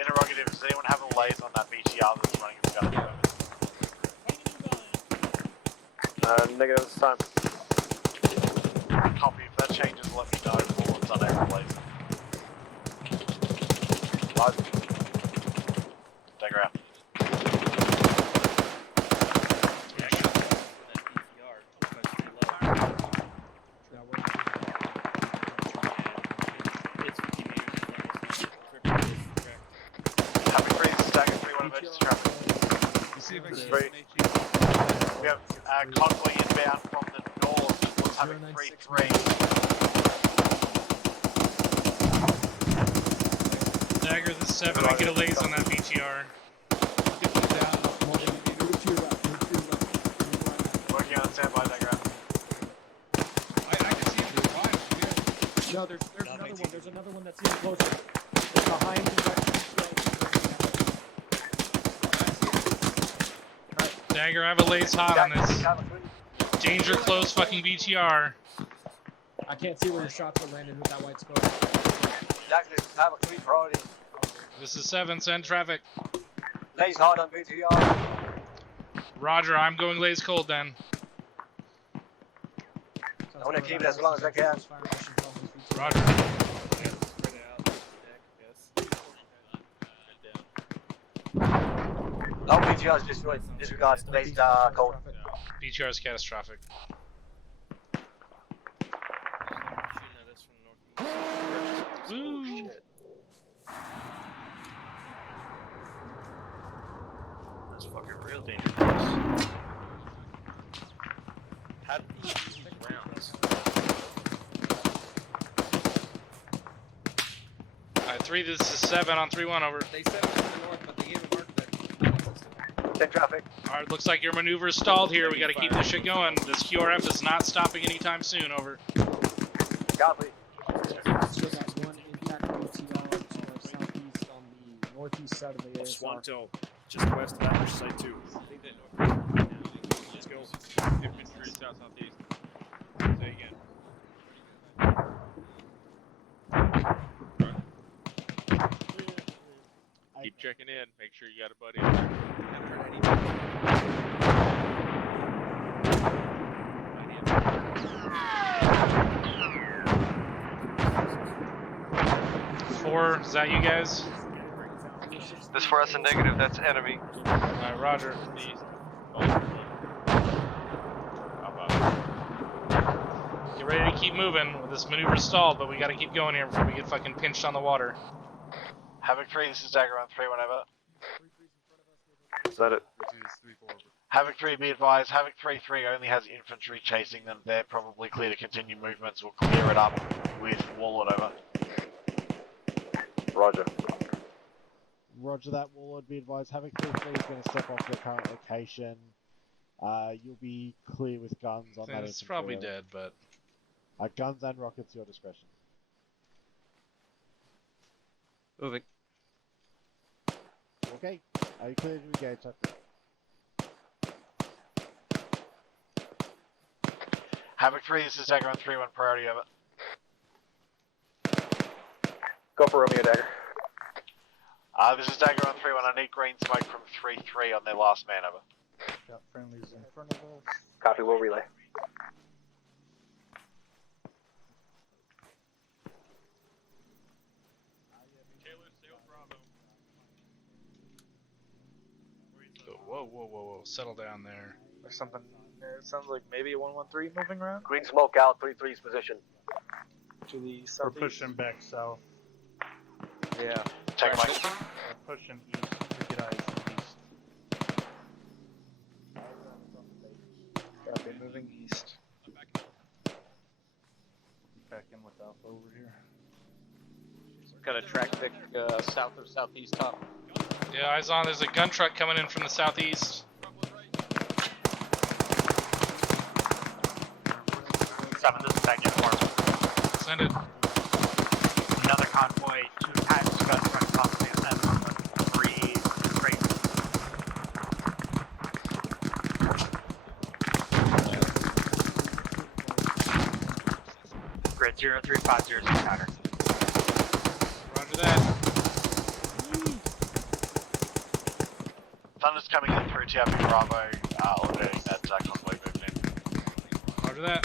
Interrogative, does anyone have a laser on that BTR that's running in the gun at the moment? Negative this time. Copy, if that changes, let me know. Or it's unable laser. Roger. Dagger out. Havoc 3, this is Dagger 3-1 emergency traffic. This is great. We have convoy inbound from the north towards Havoc 3-3. Dagger, this is 7. I get a laze on that BTR. Working on standby, Dagger out. I can see it through 5. No, there's another one. There's another one that's even closer. It's behind you. Dagger, I have a laze hot on this. Danger close fucking BTR. I can't see where your shots are landing with that white smoke. This is 7, send traffic. Lays hard on BTR. Roger, I'm going laze cold then. I want to keep it as long as I can. Roger. Oh, BTR is destroyed. Disregard. Lays cold. BTR is catastrophic. Ooh. That's fucking real dangerous. How do you use these rounds? Alright, 3, this is 7 on 3-1 over. They said it was to the north, but they gave a mark there. Check traffic. Alright, looks like your maneuver is stalled here. We gotta keep this shit going. This QRF is not stopping anytime soon, over. Copy. Still got one intact BTR southeast on the northeast side of the ASR. Swanto, just west of Ambush Site 2. Let's go. Infantry south-southeast. Say again. Keep checking in. Make sure you got a buddy. Four, is that you guys? This for us a negative, that's enemy. Alright, roger. Get ready to keep moving. This maneuver's stalled, but we gotta keep going here before we get fucking pinched on the water. Havoc 3, this is Dagger on 3-1 over. Is that it? Havoc 3, be advised, Havoc 3-3 only has infantry chasing them. They're probably clear to continue movements. We'll clear it up with Warlord over. Roger. Roger that, Warlord. Be advised, Havoc 3-3 is going to step off their current location. You'll be clear with guns on that. It's probably dead, but... Guns and rockets, your discretion. Moving. Okay. Are you clear to engage? Havoc 3, this is Dagger on 3-1, priority of it. Go for Romeo Dagger. This is Dagger on 3-1, I need green smoke from 3-3 on their last man, over. Got friendlies in front of us. Copy, we'll relay. Whoa. Settle down there. There's something. It sounds like maybe a 113 moving around. Green smoke out, 3-3's position. To the We're southeast. pushing back south. Yeah. Take my. We're pushing east. We get eyes east. Copy, moving east. Back in with Alpha over here. Got a track pick south or southeast top. Yeah, eyes on. There's a gun truck coming in from the southeast. 7, this is back in form. Send it. Another convoy, 2 attached gun truck possibly and then on the 3 straight. Grid 0350 encounter. Roger that. Thunder's coming in through TRP Bravo, eliminating that convoy movement. Roger that.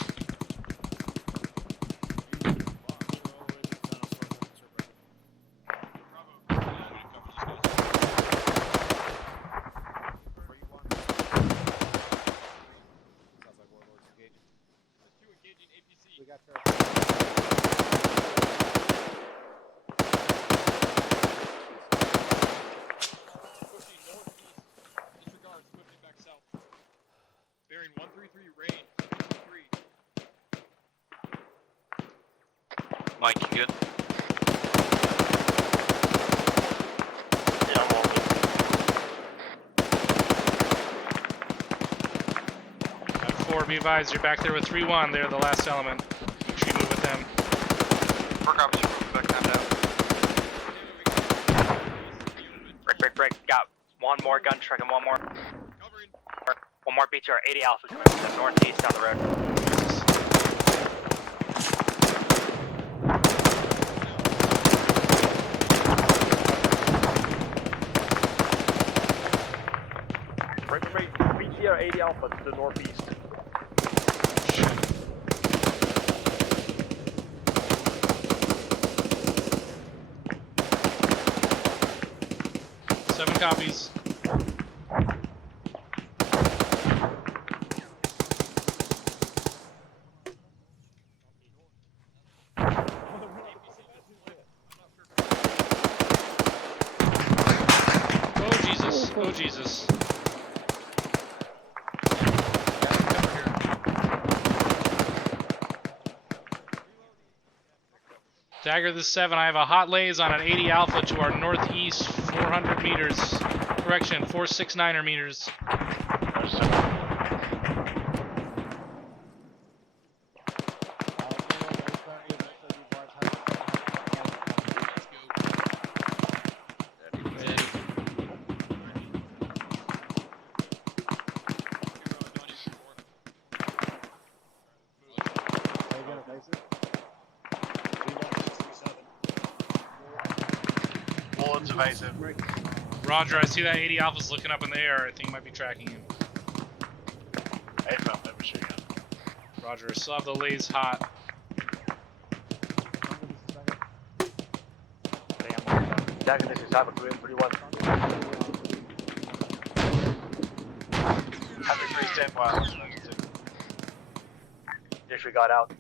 We got your... Bearing 133 range. 3. Mike, you good? Yeah, I'm all good. Got 4, be advised, you're back there with 3-1. They're the last element. Make sure you move with them. We're copy. Back down. Break. Got one more gun truck and one more. One more BTR 80 Alpha coming from the northeast down the road. Break, BTR 80 Alpha to the northeast. Seven copies. Oh Jesus. Dagger this 7, I have a hot lays on an 80 Alpha to our northeast 400 meters. Correction, 469er meters. Bullet's evasive. Roger, I see that 80 Alpha's looking up in the air. I think he might be tracking him. AFM, never shoot him. Roger, still have the lays hot. Dagger, this is Havoc 3-1. Havoc 3 stand by. Disregard out.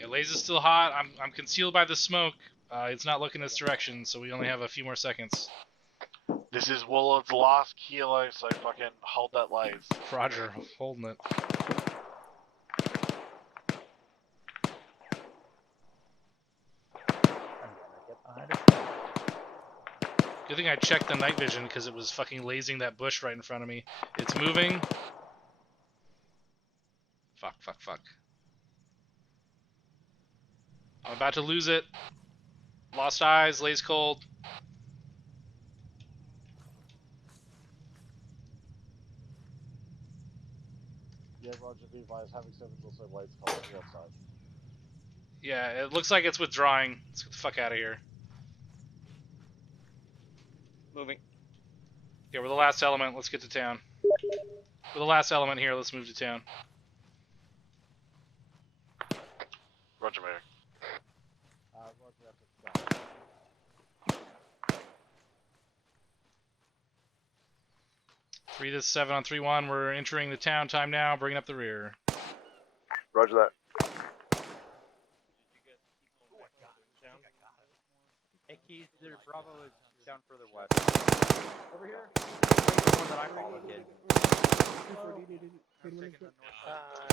Yeah, lays is still hot. I'm concealed by the smoke. It's not looking this direction, so we only have a few more seconds. This is Woolard's last kilo, so fucking hold that lays. Roger, holding it. Good thing I checked the night vision because it was fucking lasing that bush right in front of me. It's moving. Fuck, fuck, fuck. I'm about to lose it. Lost eyes, lays cold. Yeah, Roger, be advised. Havoc 7's also Blades calling you outside. Yeah, it looks like it's withdrawing. Let's get the fuck out of here. Moving. Yeah, we're the last element. Let's get to town. We're the last element here. Let's move to town. Roger, moving. Roger, that's it. 3 to 7 on 3-1. We're entering the town time now. Bringing up the rear. Roger that. Hey, Keys, Bravo is down further west. Over here. The one that I followed did.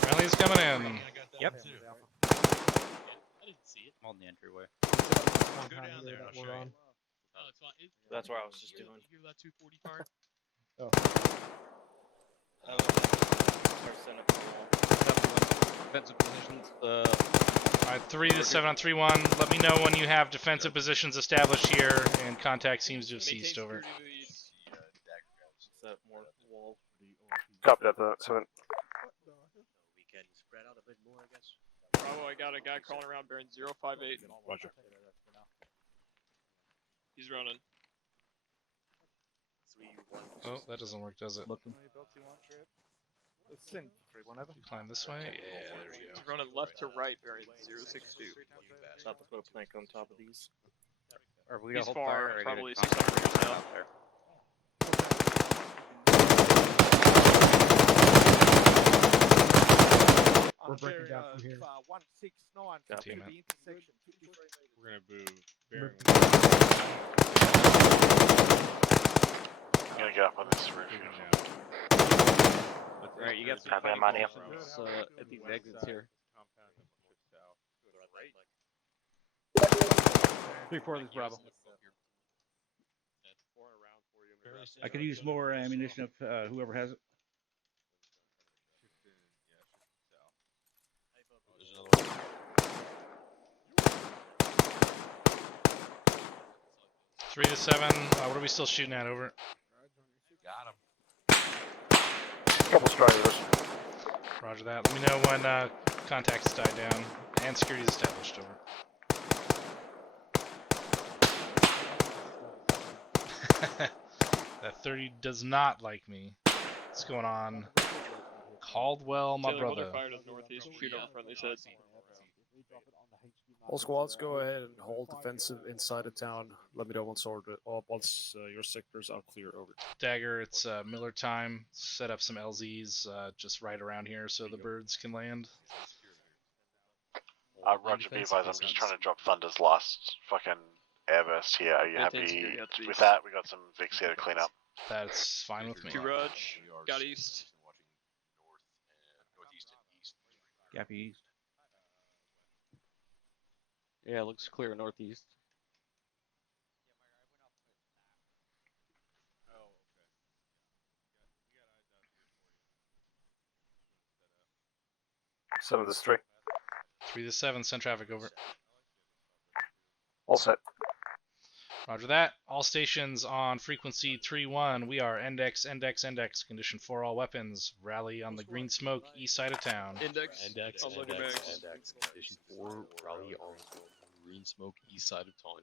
Friendly's coming in. Yep. I didn't see it. I'm on the entryway. Go down there. That we're on. Oh, it's fine. That's what I was just doing. You hear that 240 card? Oh. Defensive positions. Alright, 3 to 7 on 3-1. Let me know when you have defensive positions established here, and contact seems to have ceased. Over. Copy that, 7. Bravo, I got a guy crawling around bearing 058. Roger. He's running. Oh, that doesn't work, does it? Let's send 3-1 Climb this way? Yeah, there we go. He's running left to right bearing 062. Stop the float plank on top of these. Or we He's hold far, fire, or probably get a 600 meters contact south. out there. We're breaking down from here. 169, Damn it. the intersection. We're gonna move bearing. I'm gonna get up on this roof. Alright, you got some Copy, I'm fighting on you. positions at these exits here. 3-4, this is Bravo. I could use more ammunition if whoever has it. 3 to 7. What are we still shooting at? Over. Got him. Couple stragglers. Roger that. Let me know when contacts died down and security is established. Over. That 30 does not like me. What's going on? Caldwell, my Taylor, brother. fire to the northeast, shoot over friendly's head. All squads, go ahead and hold defensive inside of town. Let me know once your sectors are clear. Over. Dagger, it's Miller time. Set up some LZs just right around here so the birds can land. Roger, be advised, I'm just trying to drop Thunder's last fucking airburst here. Are you happy with that? We got some Vics here to clean up. That's fine with me. 2 Raj, got east. Gap east. Yeah, it looks clear northeast. Seven to 3. 3 to 7, send traffic over. All set. Roger that. All stations on frequency 3-1. We are index. Condition 4 all weapons. Rally on the green smoke east side of town. Index. Unload your bags. Condition 4, rally on green smoke east side of town.